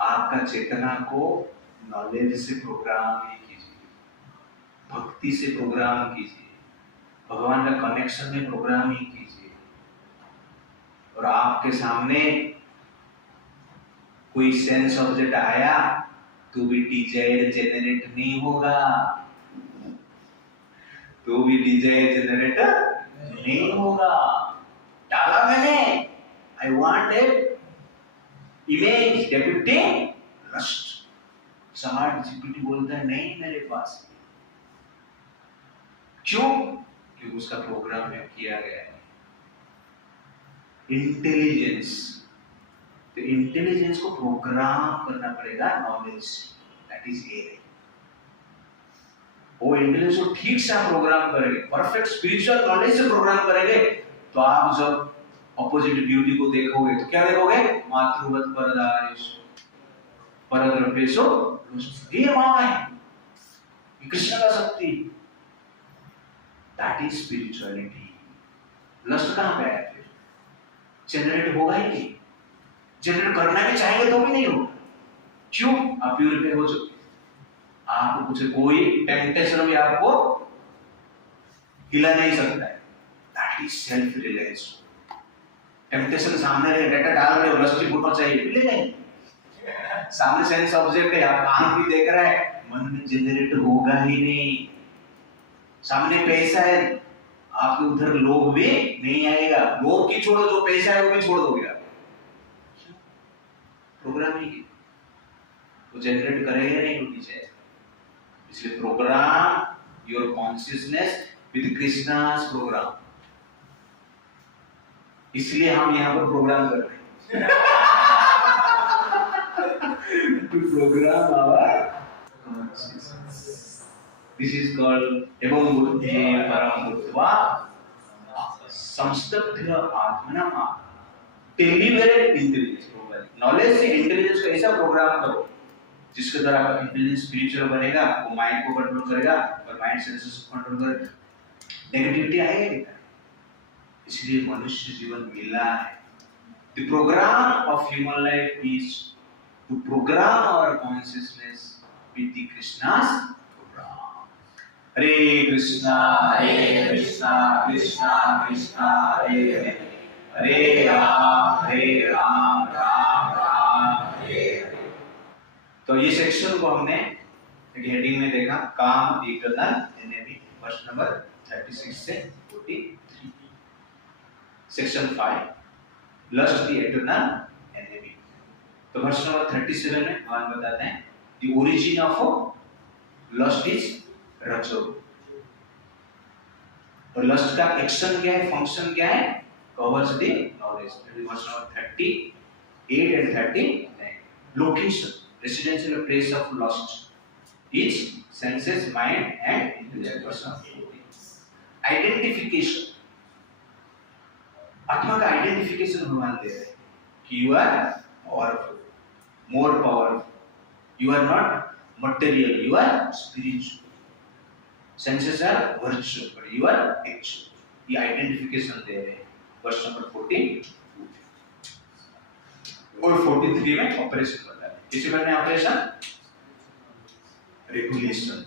आपका चेतना को नॉलेज से प्रोग्राम ही कीजिए, भक्ति से प्रोग्राम कीजिए, भगवान का कनेक्शन में प्रोग्राम ही कीजिए, और आपके सामने कोई सेंस ऑब्जेक्ट आया तो भी डिजायर जनरेट नहीं होगा, तो भी डिजायर जनरेट नहीं होगा, डाला मैंने I want a image depicting lust, ChatGPT बोलता है नहीं मेरे पास, क्यों, क्योंकि उसका प्रोग्राम में किया गया है इंटेलिजेंस, तो इंटेलिजेंस को प्रोग्राम करना पड़ेगा नॉलेज, दैट इज एआई, वो इंटेलिजेंस को ठीक से प्रोग्राम करेंगे, परफेक्ट स्पिरिचुअल नॉलेज से प्रोग्राम करेंगे, तो आप जब ऑपोजिट ब्यूटी को देखोगे तो क्या देखोगे? मातृवत परदारेश परद्रव्येषु ये माँ है, कृष्ण का शक्ति, दैट इज स्पिरिचुअलिटी। लस्ट कहाँ पे है? फिर जनरेट होगा ही नहीं, जनरेट करना भी चाहेंगे तो भी नहीं होगा। क्यों? आप प्यूरिफाई हो चुके, आपको कुछ कोई टेम्पटेशन भी आपको हिला नहीं सकता है। That is self realization. Temptation सामने रहे, डाटा डाल रहे हो, लस्टी फोटो चाहिए, मिल जाएगी। सामने सेंस ऑब्जेक्ट है, आप आंख भी देख रहा है, मन में जनरेट होगा ही नहीं। सामने पैसा है, आपके उधर लोभ भी नहीं आएगा। लोभ की छोड़ो, जो पैसा है वो भी छोड़ दोगे आप। प्रोग्राम ही वो जनरेट करेगा नहीं उनकी चाहिए। इसलिए program your consciousness with Krishna's program. इसलिए हम यहाँ पर प्रोग्राम कर रहे हैं to program our consciousness. This is called evam buddhi param bhutva samstapya atmanama. Deliberate intelligence program. Knowledge से इंटेलिजेंस को ऐसा प्रोग्राम करो जिसके द्वारा आपका इंटेलिजेंस स्पिरिचुअल बनेगा, वो माइंड को कंट्रोल करेगा और माइंड सेंसेस को कंट्रोल करेगा। नेगेटिविटी आएगी नहीं। इसलिए मनुष्य जीवन मिला है। The program of human life is to program our consciousness with the Krishna's program. Hare Krishna, Krishna Krishna, Hare Hare, Hare Ram, Ram Ram, Hare Hare. तो ये सेक्शन को हमने एक हेडिंग में देखा, काम इटर्नल एनेमी, वर्ष नंबर 36 से 43। Section 5, lust the eternal enemy. तो वर्ष नंबर 37 में भगवान बताते हैं the origin of lust is rajo. और लस्ट का एक्शन क्या है, फंक्शन क्या है, covers the knowledge. Verse number 38 and 39। Location, residential place of lust is senses, mind and intelligence. Identification, आत्मा का आइडेंटिफिकेशन भगवान दे रहे हैं कि you are powerful, more powerful. You are not material, you are spiritual. Senses are virtual, but you are actual. ये identification दे रहे हैं वर्ष नंबर 14 और 43 में ऑपरेशन बता रहे हैं। किसे करना है ऑपरेशन? रेगुलेशन।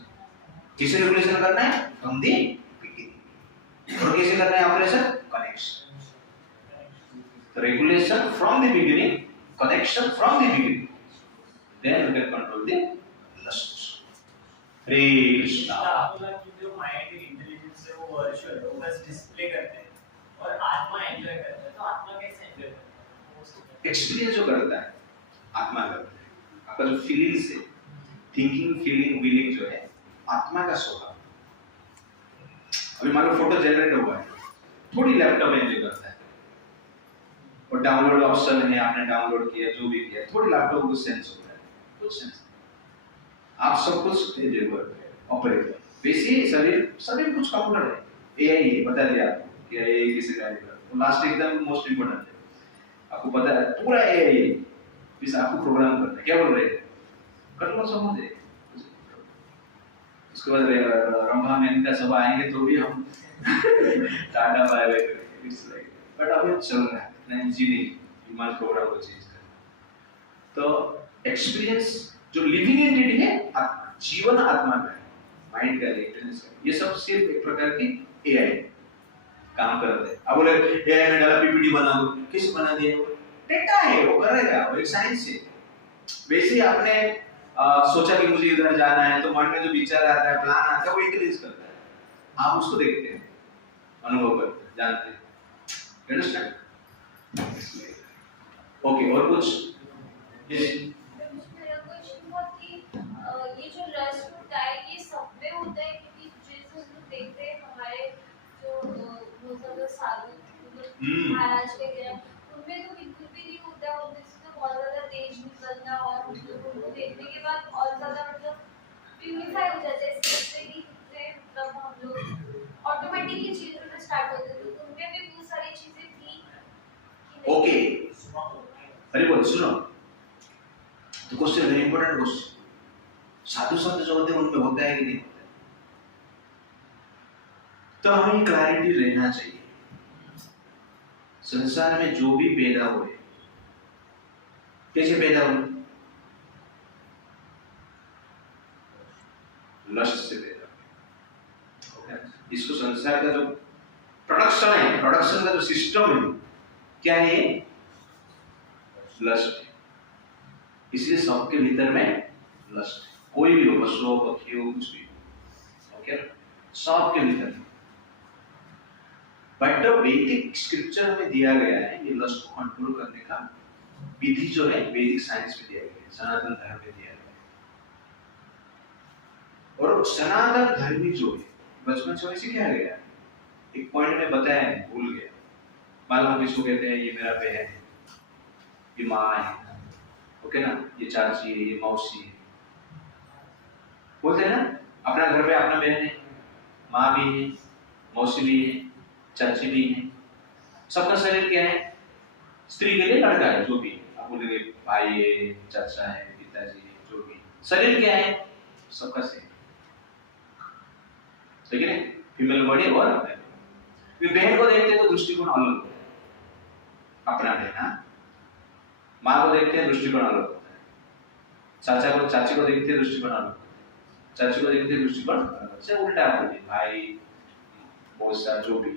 किसे रेगुलेशन करना है? From the beginning. और किसे करना है ऑपरेशन? कनेक्शन। तो regulation from the beginning, connection from the beginning, then we can control the lust. Hare Krishna. जो माइंड इंटेलिजेंस है वो वर्चुअल है, वो बस डिस्प्ले करते हैं और आत्मा एंजॉय करता है। तो आत्मा कैसे एंजॉय करता है? एक्सपीरियंस जो करता है आत्मा करता है। आपका जो फीलिंग्स है, थिंकिंग, फीलिंग, विलिंग जो है आत्मा का स्वभाव। अभी मान लो फोटो जनरेट हुआ है, थोड़ी लैपटॉप एंजॉय करता है और डाउनलोड ऑप्शन है, आपने डाउनलोड किया, जो भी किया, थोड़ी लैपटॉप को सेंस होता है, कुछ सेंस। आप सब कुछ ऑपरेट वैसे सभी कुछ कंप्यूटर है, एआई है, बता दिया आपको कि एआई किसे गाइड करता है। तो लास्ट एकदम मोस्ट इंपोर्टेंट है, आपको पता है पूरा एआई है, इस आपको प्रोग्राम करना है। क्या बोल रहे हैं? कर लो समझ है। उसके बाद रंभा मेनका सब आएंगे तो भी हम टाटा बाय बाय करेंगे, इट्स लाइक। बट अभी चल रहा है ह्यूमन प्रोग्राम को चेंज कर। तो एक्सपीरियंस जो लिविंग एंटिटी है, जीवन आत्मा का है, माइंड का, इंटेलिजेंस का, ये सब सिर्फ एक प्रकार की एआई काम करते हैं। अब बोले एआई में डाला पीपीटी बना दो, किस बना दिया? डेटा है, वो करेगा, वो एक साइंस है। वैसे ही आपने सोचा कि मुझे इधर जाना है, तो मन में जो विचार आता है, प्लान आता है, वो इंटेलिजेंस करता है। आप उसको देखते हैं, अनुभव करते हैं, जानते हैं। अंडरस्टैंड? ओके, और कुछ? मेरा क्वेश्चन था कि ये जो लस्ट होता है ये सब में होता है, क्योंकि जैसे हम लोग देखते हैं हमारे जो बहुत ज्यादा साधु महाराज वगैरह, उनमें तो बिल्कुल भी नहीं होता है। उनमें से तो बहुत ज्यादा तेज निकलना और उनको देखने के बाद और ज्यादा मतलब प्यूरिफाई हो जाते हैं। इससे कि मतलब हम लोग ऑटोमेटिकली चीजें स्टार्ट होते हैं। तो उनमें भी बहुत सारी चीजें थी ओके अरे बोल सुनो तो क्वेश्चन वेरी इंपॉर्टेंट क्वेश्चन साधु संत जो होते हैं उनमें होता है कि नहीं होता है तो हमें क्लैरिटी रहना चाहिए संसार में जो भी पैदा हुए कैसे पैदा हुए लस्ट से पैदा हुए इसको संसार का जो प्रोडक्शन का जो सिस्टम है क्या है ये लस्ट है इसलिए सबके भीतर में लस्ट है कोई भी हो पशु हो पक्षी हो कुछ भी हो ओके सबके भीतर बट वैदिक स्क्रिप्चर में दिया गया है ये लस्ट को कंट्रोल करने का विधि जो है वैदिक साइंस में दिया गया है सनातन धर्म में दिया गया है और सनातन धर्मी जो है बचपन से वैसे क्या गया एक पॉइंट में बताया भूल गया मालूम किसको कहते हैं ये मेरा बहन है ये माँ है ओके ना ये चाची है ये मौसी है बोलते हैं ना अपना घर पे अपना बहन है माँ भी है मौसी भी है चाची भी है सबका शरीर क्या है स्त्री के लिए लड़का है जो भी आप बोलेंगे भाई है चाचा है पिताजी है जो भी शरीर क्या है सबका सेम ठीक है फीमेल बॉडी और बहन को देखते हैं तो दृष्टिकोण अलग होता है अपना बहन माँ को देखते हैं दृष्टिकोण अलग होता है चाची को देखते हैं दृष्टिकोण अलग होता है चाची को देखते हैं दृष्टिकोण अलग से उल्टा बोले भाई बहुत सारा जो भी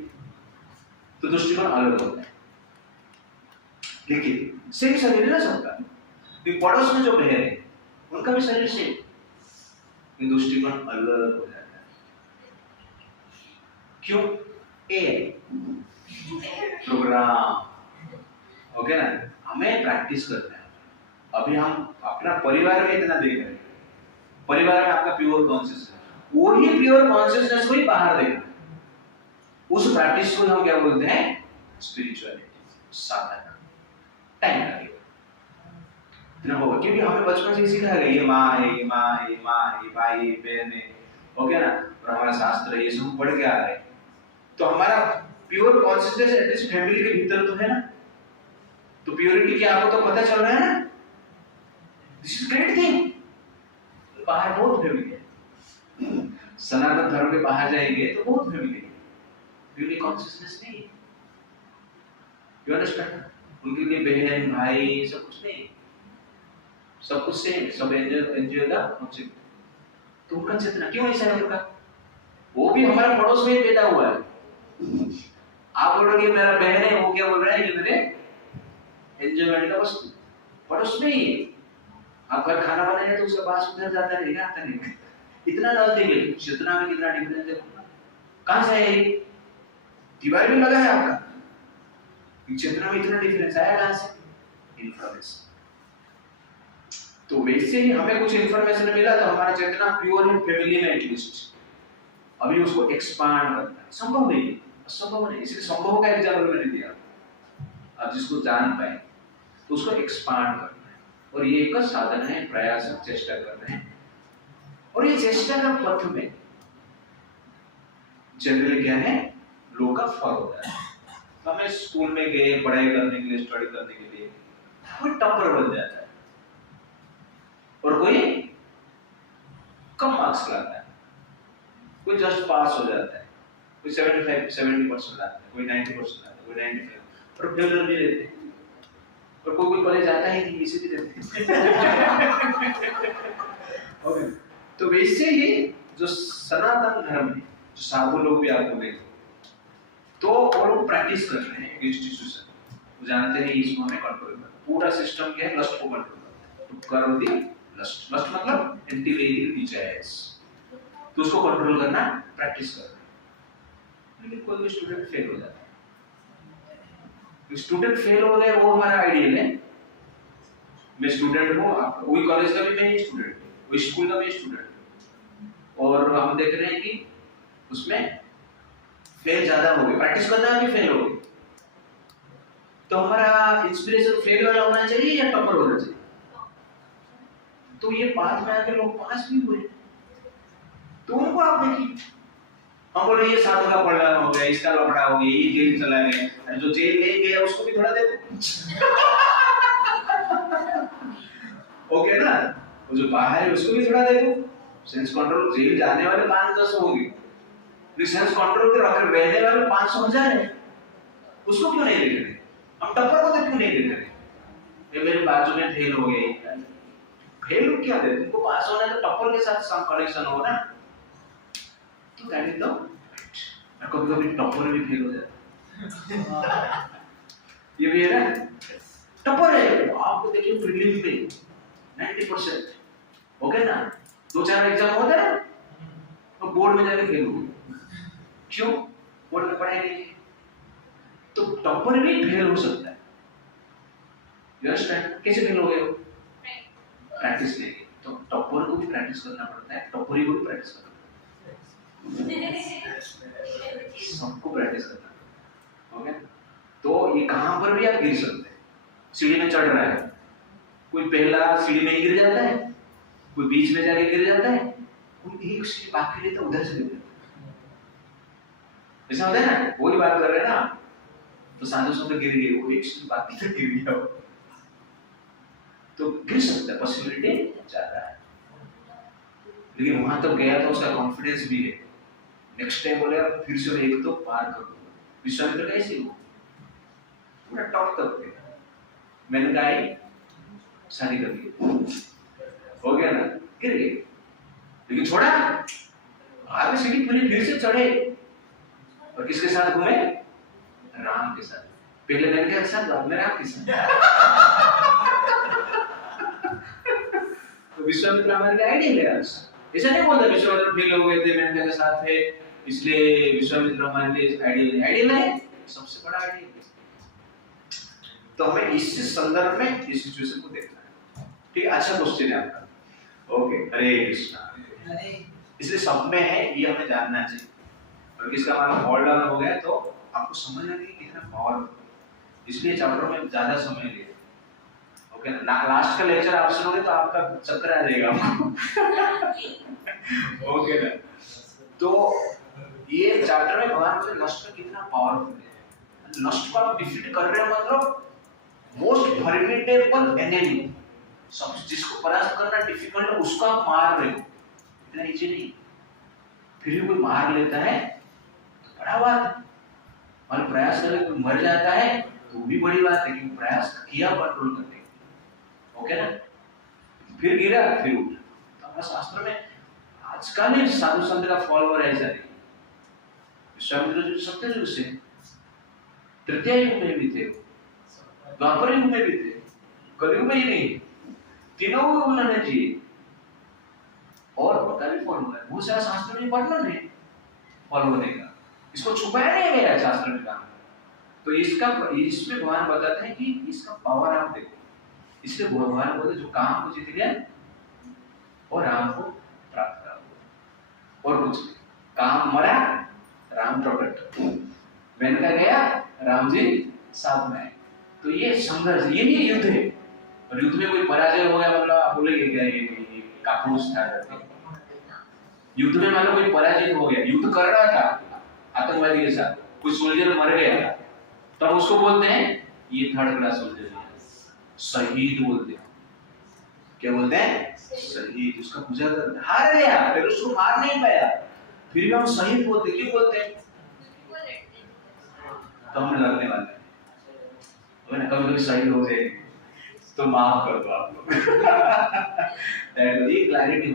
तो दृष्टिकोण अलग होता है लेकिन सेम शरीर है सबका पड़ोस में जो बहन है उनका भी शरीर सेम दृष्टिकोण अलग हो जाता है क्यों प्रोग्राम ओके ना हमें प्रैक्टिस करना है अभी हम अपना परिवार में इतना देख रहे हैं परिवार में आपका प्योर कॉन्शियसनेस वही प्योर कॉन्शियसनेस को ही बाहर देखना उस प्रैक्टिस को हम क्या बोलते हैं स्पिरिचुअलिटी साधना टाइम लगेगा इतना होगा क्योंकि हमें बचपन से सिखाया गया ये माँ है ये माँ है ये माँ है ये भाई है बहन है ओके ना और हमारा शास्त्र ये सब पढ़ के आ रहे हैं तो हमारा प्योर कॉन्शियसनेस एटलीस्ट फैमिली के भीतर तो है ना तो प्योरिटी क्या आपको तो पता चल रहा है ना दिस इज ग्रेट थिंग बाहर बहुत फैमिली है सनातन धर्म के बाहर जाएंगे तो बहुत फैमिली है प्योरिटी कॉन्शियसनेस नहीं यू अंडरस्टैंड उनके लिए बहन भाई सब कुछ नहीं सब कुछ सेम सब एंजॉय का कॉन्सेप्ट तो उनका चेतना क्यों ऐसा है उनका वो भी हमारे पड़ोस में पैदा हुआ है आप बोलोगे मेरा बहन है वो क्या बोल रहा है कि मेरे एंजॉयमेंट का वस्तु पड़ोस में ही है आप घर खाना बनाए तो उसका बास उधर जाता है आता नहीं इतना नजदीक है चेतना में कितना डिफरेंस है कहां से है दीवार भी लगा है आपका चेतना में इतना डिफरेंस आया कहां से इंफॉर्मेशन तो वैसे ही हमें कुछ इंफॉर्मेशन मिला तो हमारा चेतना प्योर है फैमिली में एटलीस्ट अभी उसको एक्सपांड करना है संभव नहीं असंभव नहीं इसलिए संभव का एग्जाम्पल मैंने दिया आप जिसको जान पाए तो उसको एक्सपांड करना है और ये एक साधन है प्रयास चेष्टा कर रहे हैं और ये चेष्टा का पथ में जनरली क्या है लोग का फल होता है हमें स्कूल में गए पढ़ाई करने के लिए स्टडी करने के लिए कोई टॉपर बन जाता है और कोई कम मार्क्स लाता है कोई जस्ट पास हो जाता है कोई 70% लाता है कोई 90% लाता है कोई 95 और फेलियर भी लेते हैं और कोई कॉलेज आता ही नहीं इसी भी लेते हैं ओके तो वैसे ही जो सनातन धर्म है जो साधु लोग भी आपको देख तो वो लोग प्रैक्टिस कर रहे हैं इंस्टीट्यूशन वो जानते हैं इसको हमें कंट्रोल करना पूरा सिस्टम क्या है लस्ट को कंट्रोल करना है तो कर्म दी लस्ट मतलब एंटीवेरियल डिजायर्स तो उसको कंट्रोल करना प्रैक्टिस करना लेकिन कोई भी स्टूडेंट फेल हो जाता है स्टूडेंट फेल हो गए वो हमारा आइडियल है मैं स्टूडेंट हूँ वही कॉलेज का भी मैं ही स्टूडेंट हूँ वही स्कूल का भी स्टूडेंट हूँ और हम देख रहे हैं कि उसमें फेल ज्यादा हो गए प्रैक्टिस करना है कि फेल हो गए तो हमारा इंस्पिरेशन फेल वाला होना चाहिए या टॉपर होना चाहिए तो ये बात में आके लोग पास भी हुए तो उनको आप देखिए हम बोल रहे ये साधु का पलड़ा हो गया, इसका लफड़ा हो गया, ये जेल चला गया, और जो जेल नहीं गया उसको भी थोड़ा देखो। ओके ना, वो जो बाहर है उसको भी थोड़ा देखो। सेंस कंट्रोल जेल जाने वाले 5-10 होंगे, सेंस कंट्रोल के रख रहने वाले 500,000 है, उसको क्यों नहीं देख रहे? हम टप्पर को क्यों नहीं देख रहे? ये मेरे बाजू में फेल हो गई, फेल क्या दे, तुमको पास होना है तो टप्पर के साथ सम कनेक्शन हो ना, तो दैट इज द राइट। कभी कभी टप्पर भी फेल हो जाता है, ये भी है ना, टप्पर है आपको देखिए प्रीलिम में 90% हो गए ना, 2-4 एग्जाम होता है तो बोर्ड में जाके फेल हो गए, क्यों? बोर्ड में पढ़ाई नहीं, तो टॉपर भी फेल हो सकता है। कैसे फेल हो गए हो? प्रैक्टिस नहीं, तो टॉपर को भी प्रैक्टिस करना पड़ता है, टॉपरी को भी प्रैक्टिस करना पड़ता है, सबको प्रैक्टिस करना पड़ता है। ओके, तो ये कहां पर भी आप गिर सकते हैं। सीढ़ी में चढ़ रहा है, कोई पहला सीढ़ी में गिर जाता है, कोई बीच में जाके गिर जाता है, कोई एक सीढ़ी बाकी लेता उधर से गिर जाता है, ऐसा होता है ना। वही बात कर रहे हैं ना, तो साधु संत गिर गए, वो एक सीढ़ी बाकी तक गिर गया, तो गिर सकता है, पॉसिबिलिटी ज्यादा है। लेकिन वहां तक गया तो उसका कॉन्फिडेंस भी है, नेक्स्ट टाइम बोलेगा फिर से एक तो पार कर दूंगा। विश्वामित्र कैसे हो, पूरा टॉप तक गया, मैंने कहा शादी कर ली, हो गया ना, गिर गए, लेकिन छोड़ा आगे सीढ़ी पूरी फिर से चढ़े, और किसके साथ घूमे? राम के साथ। पहले मैंने के साथ, बाद में राम के साथ। तो विश्वामित्र हमारे लिए आइडियल है। ऐसा नहीं बोलता विश्वामित्र फेल हो गए थे, मैंने के साथ थे, इसलिए विश्वामित्र हमारे लिए आइडियल है। आइडियल है, सबसे बड़ा आइडियल है। तो हमें इस संदर्भ में इस सिचुएशन को देखना है। ठीक है, अच्छा क्वेश्चन है आपका। ओके, हरे कृष्णा। इसलिए सब में है, ये हमें जानना चाहिए। और किसका हमारा फॉल डाउन हो गया तो आपको समझ आ गई कितना पावर, इसलिए चैप्टर में ज्यादा समय लिया। ओके ना, लास्ट का लेक्चर आप सुनोगे तो आपका चक्कर आ जाएगा। ओके ना, तो ये चैप्टर में भगवान बोले लस्ट का कितना पावरफुल है। लस्ट को आप डिफीट कर रहे हो, मतलब मोस्ट फॉर्मिडेबल एनिमी, सब जिसको परास्त करना डिफिकल्ट है उसको आप मार रहे हो, इतना इजी नहीं। फिर भी कोई मार लेता है तो बड़ा बात है, और प्रयास करके कोई मर जाता है तो भी बड़ी बात है, क्योंकि प्रयास किया कंट्रोल करने। ओके ना, फिर गिरा फिर उठा। तो हमारे शास्त्र में आजकल ही साधु संत का फॉलोअर ऐसा नहीं। विश्वामित्र जो सत्य युग से तृतीय युग में भी थे, द्वापर युग में भी थे, कलयुग में ही नहीं, तीनों युग उन्होंने जिए और उनका भी फॉलो है। बहुत सारा शास्त्र में पढ़ना नहीं फॉलो होने का, इसको छुपाया नहीं गया शास्त्र में काम। तो इसका इसमें भगवान बताते हैं कि इसका पावर आप देखो, इसलिए भगवान बोलते जो काम को जीत गया और राम को प्राप्त करो, और कुछ नहीं। काम मरा, राम प्रकट, मेनका गया, राम जी साथ में। तो ये संघर्ष, ये नहीं युद्ध है। और युद्ध में कोई पराजय हो गया मतलब आप बोलेंगे क्या ये कापुरुष था करके। युद्ध में मान लो कोई पराजित हो गया, युद्ध कर रहा था आतंकवादी के साथ, कोई सोल्जर मर गया, तब उसको बोलते हैं ये थर्ड क्लास सोल्जर है, शहीद बोलते हैं। क्या बोलते हैं? शहीद। उसका पूजा करते हैं। हार गया, फिर उसको मार नहीं पाया, फिर भी हम शहीद बोलते। क्यों बोलते हैं? तो हम लड़ने वाले हैं, कभी कभी शहीद हो जाए तो माफ कर दो आप लोग। That is clarity.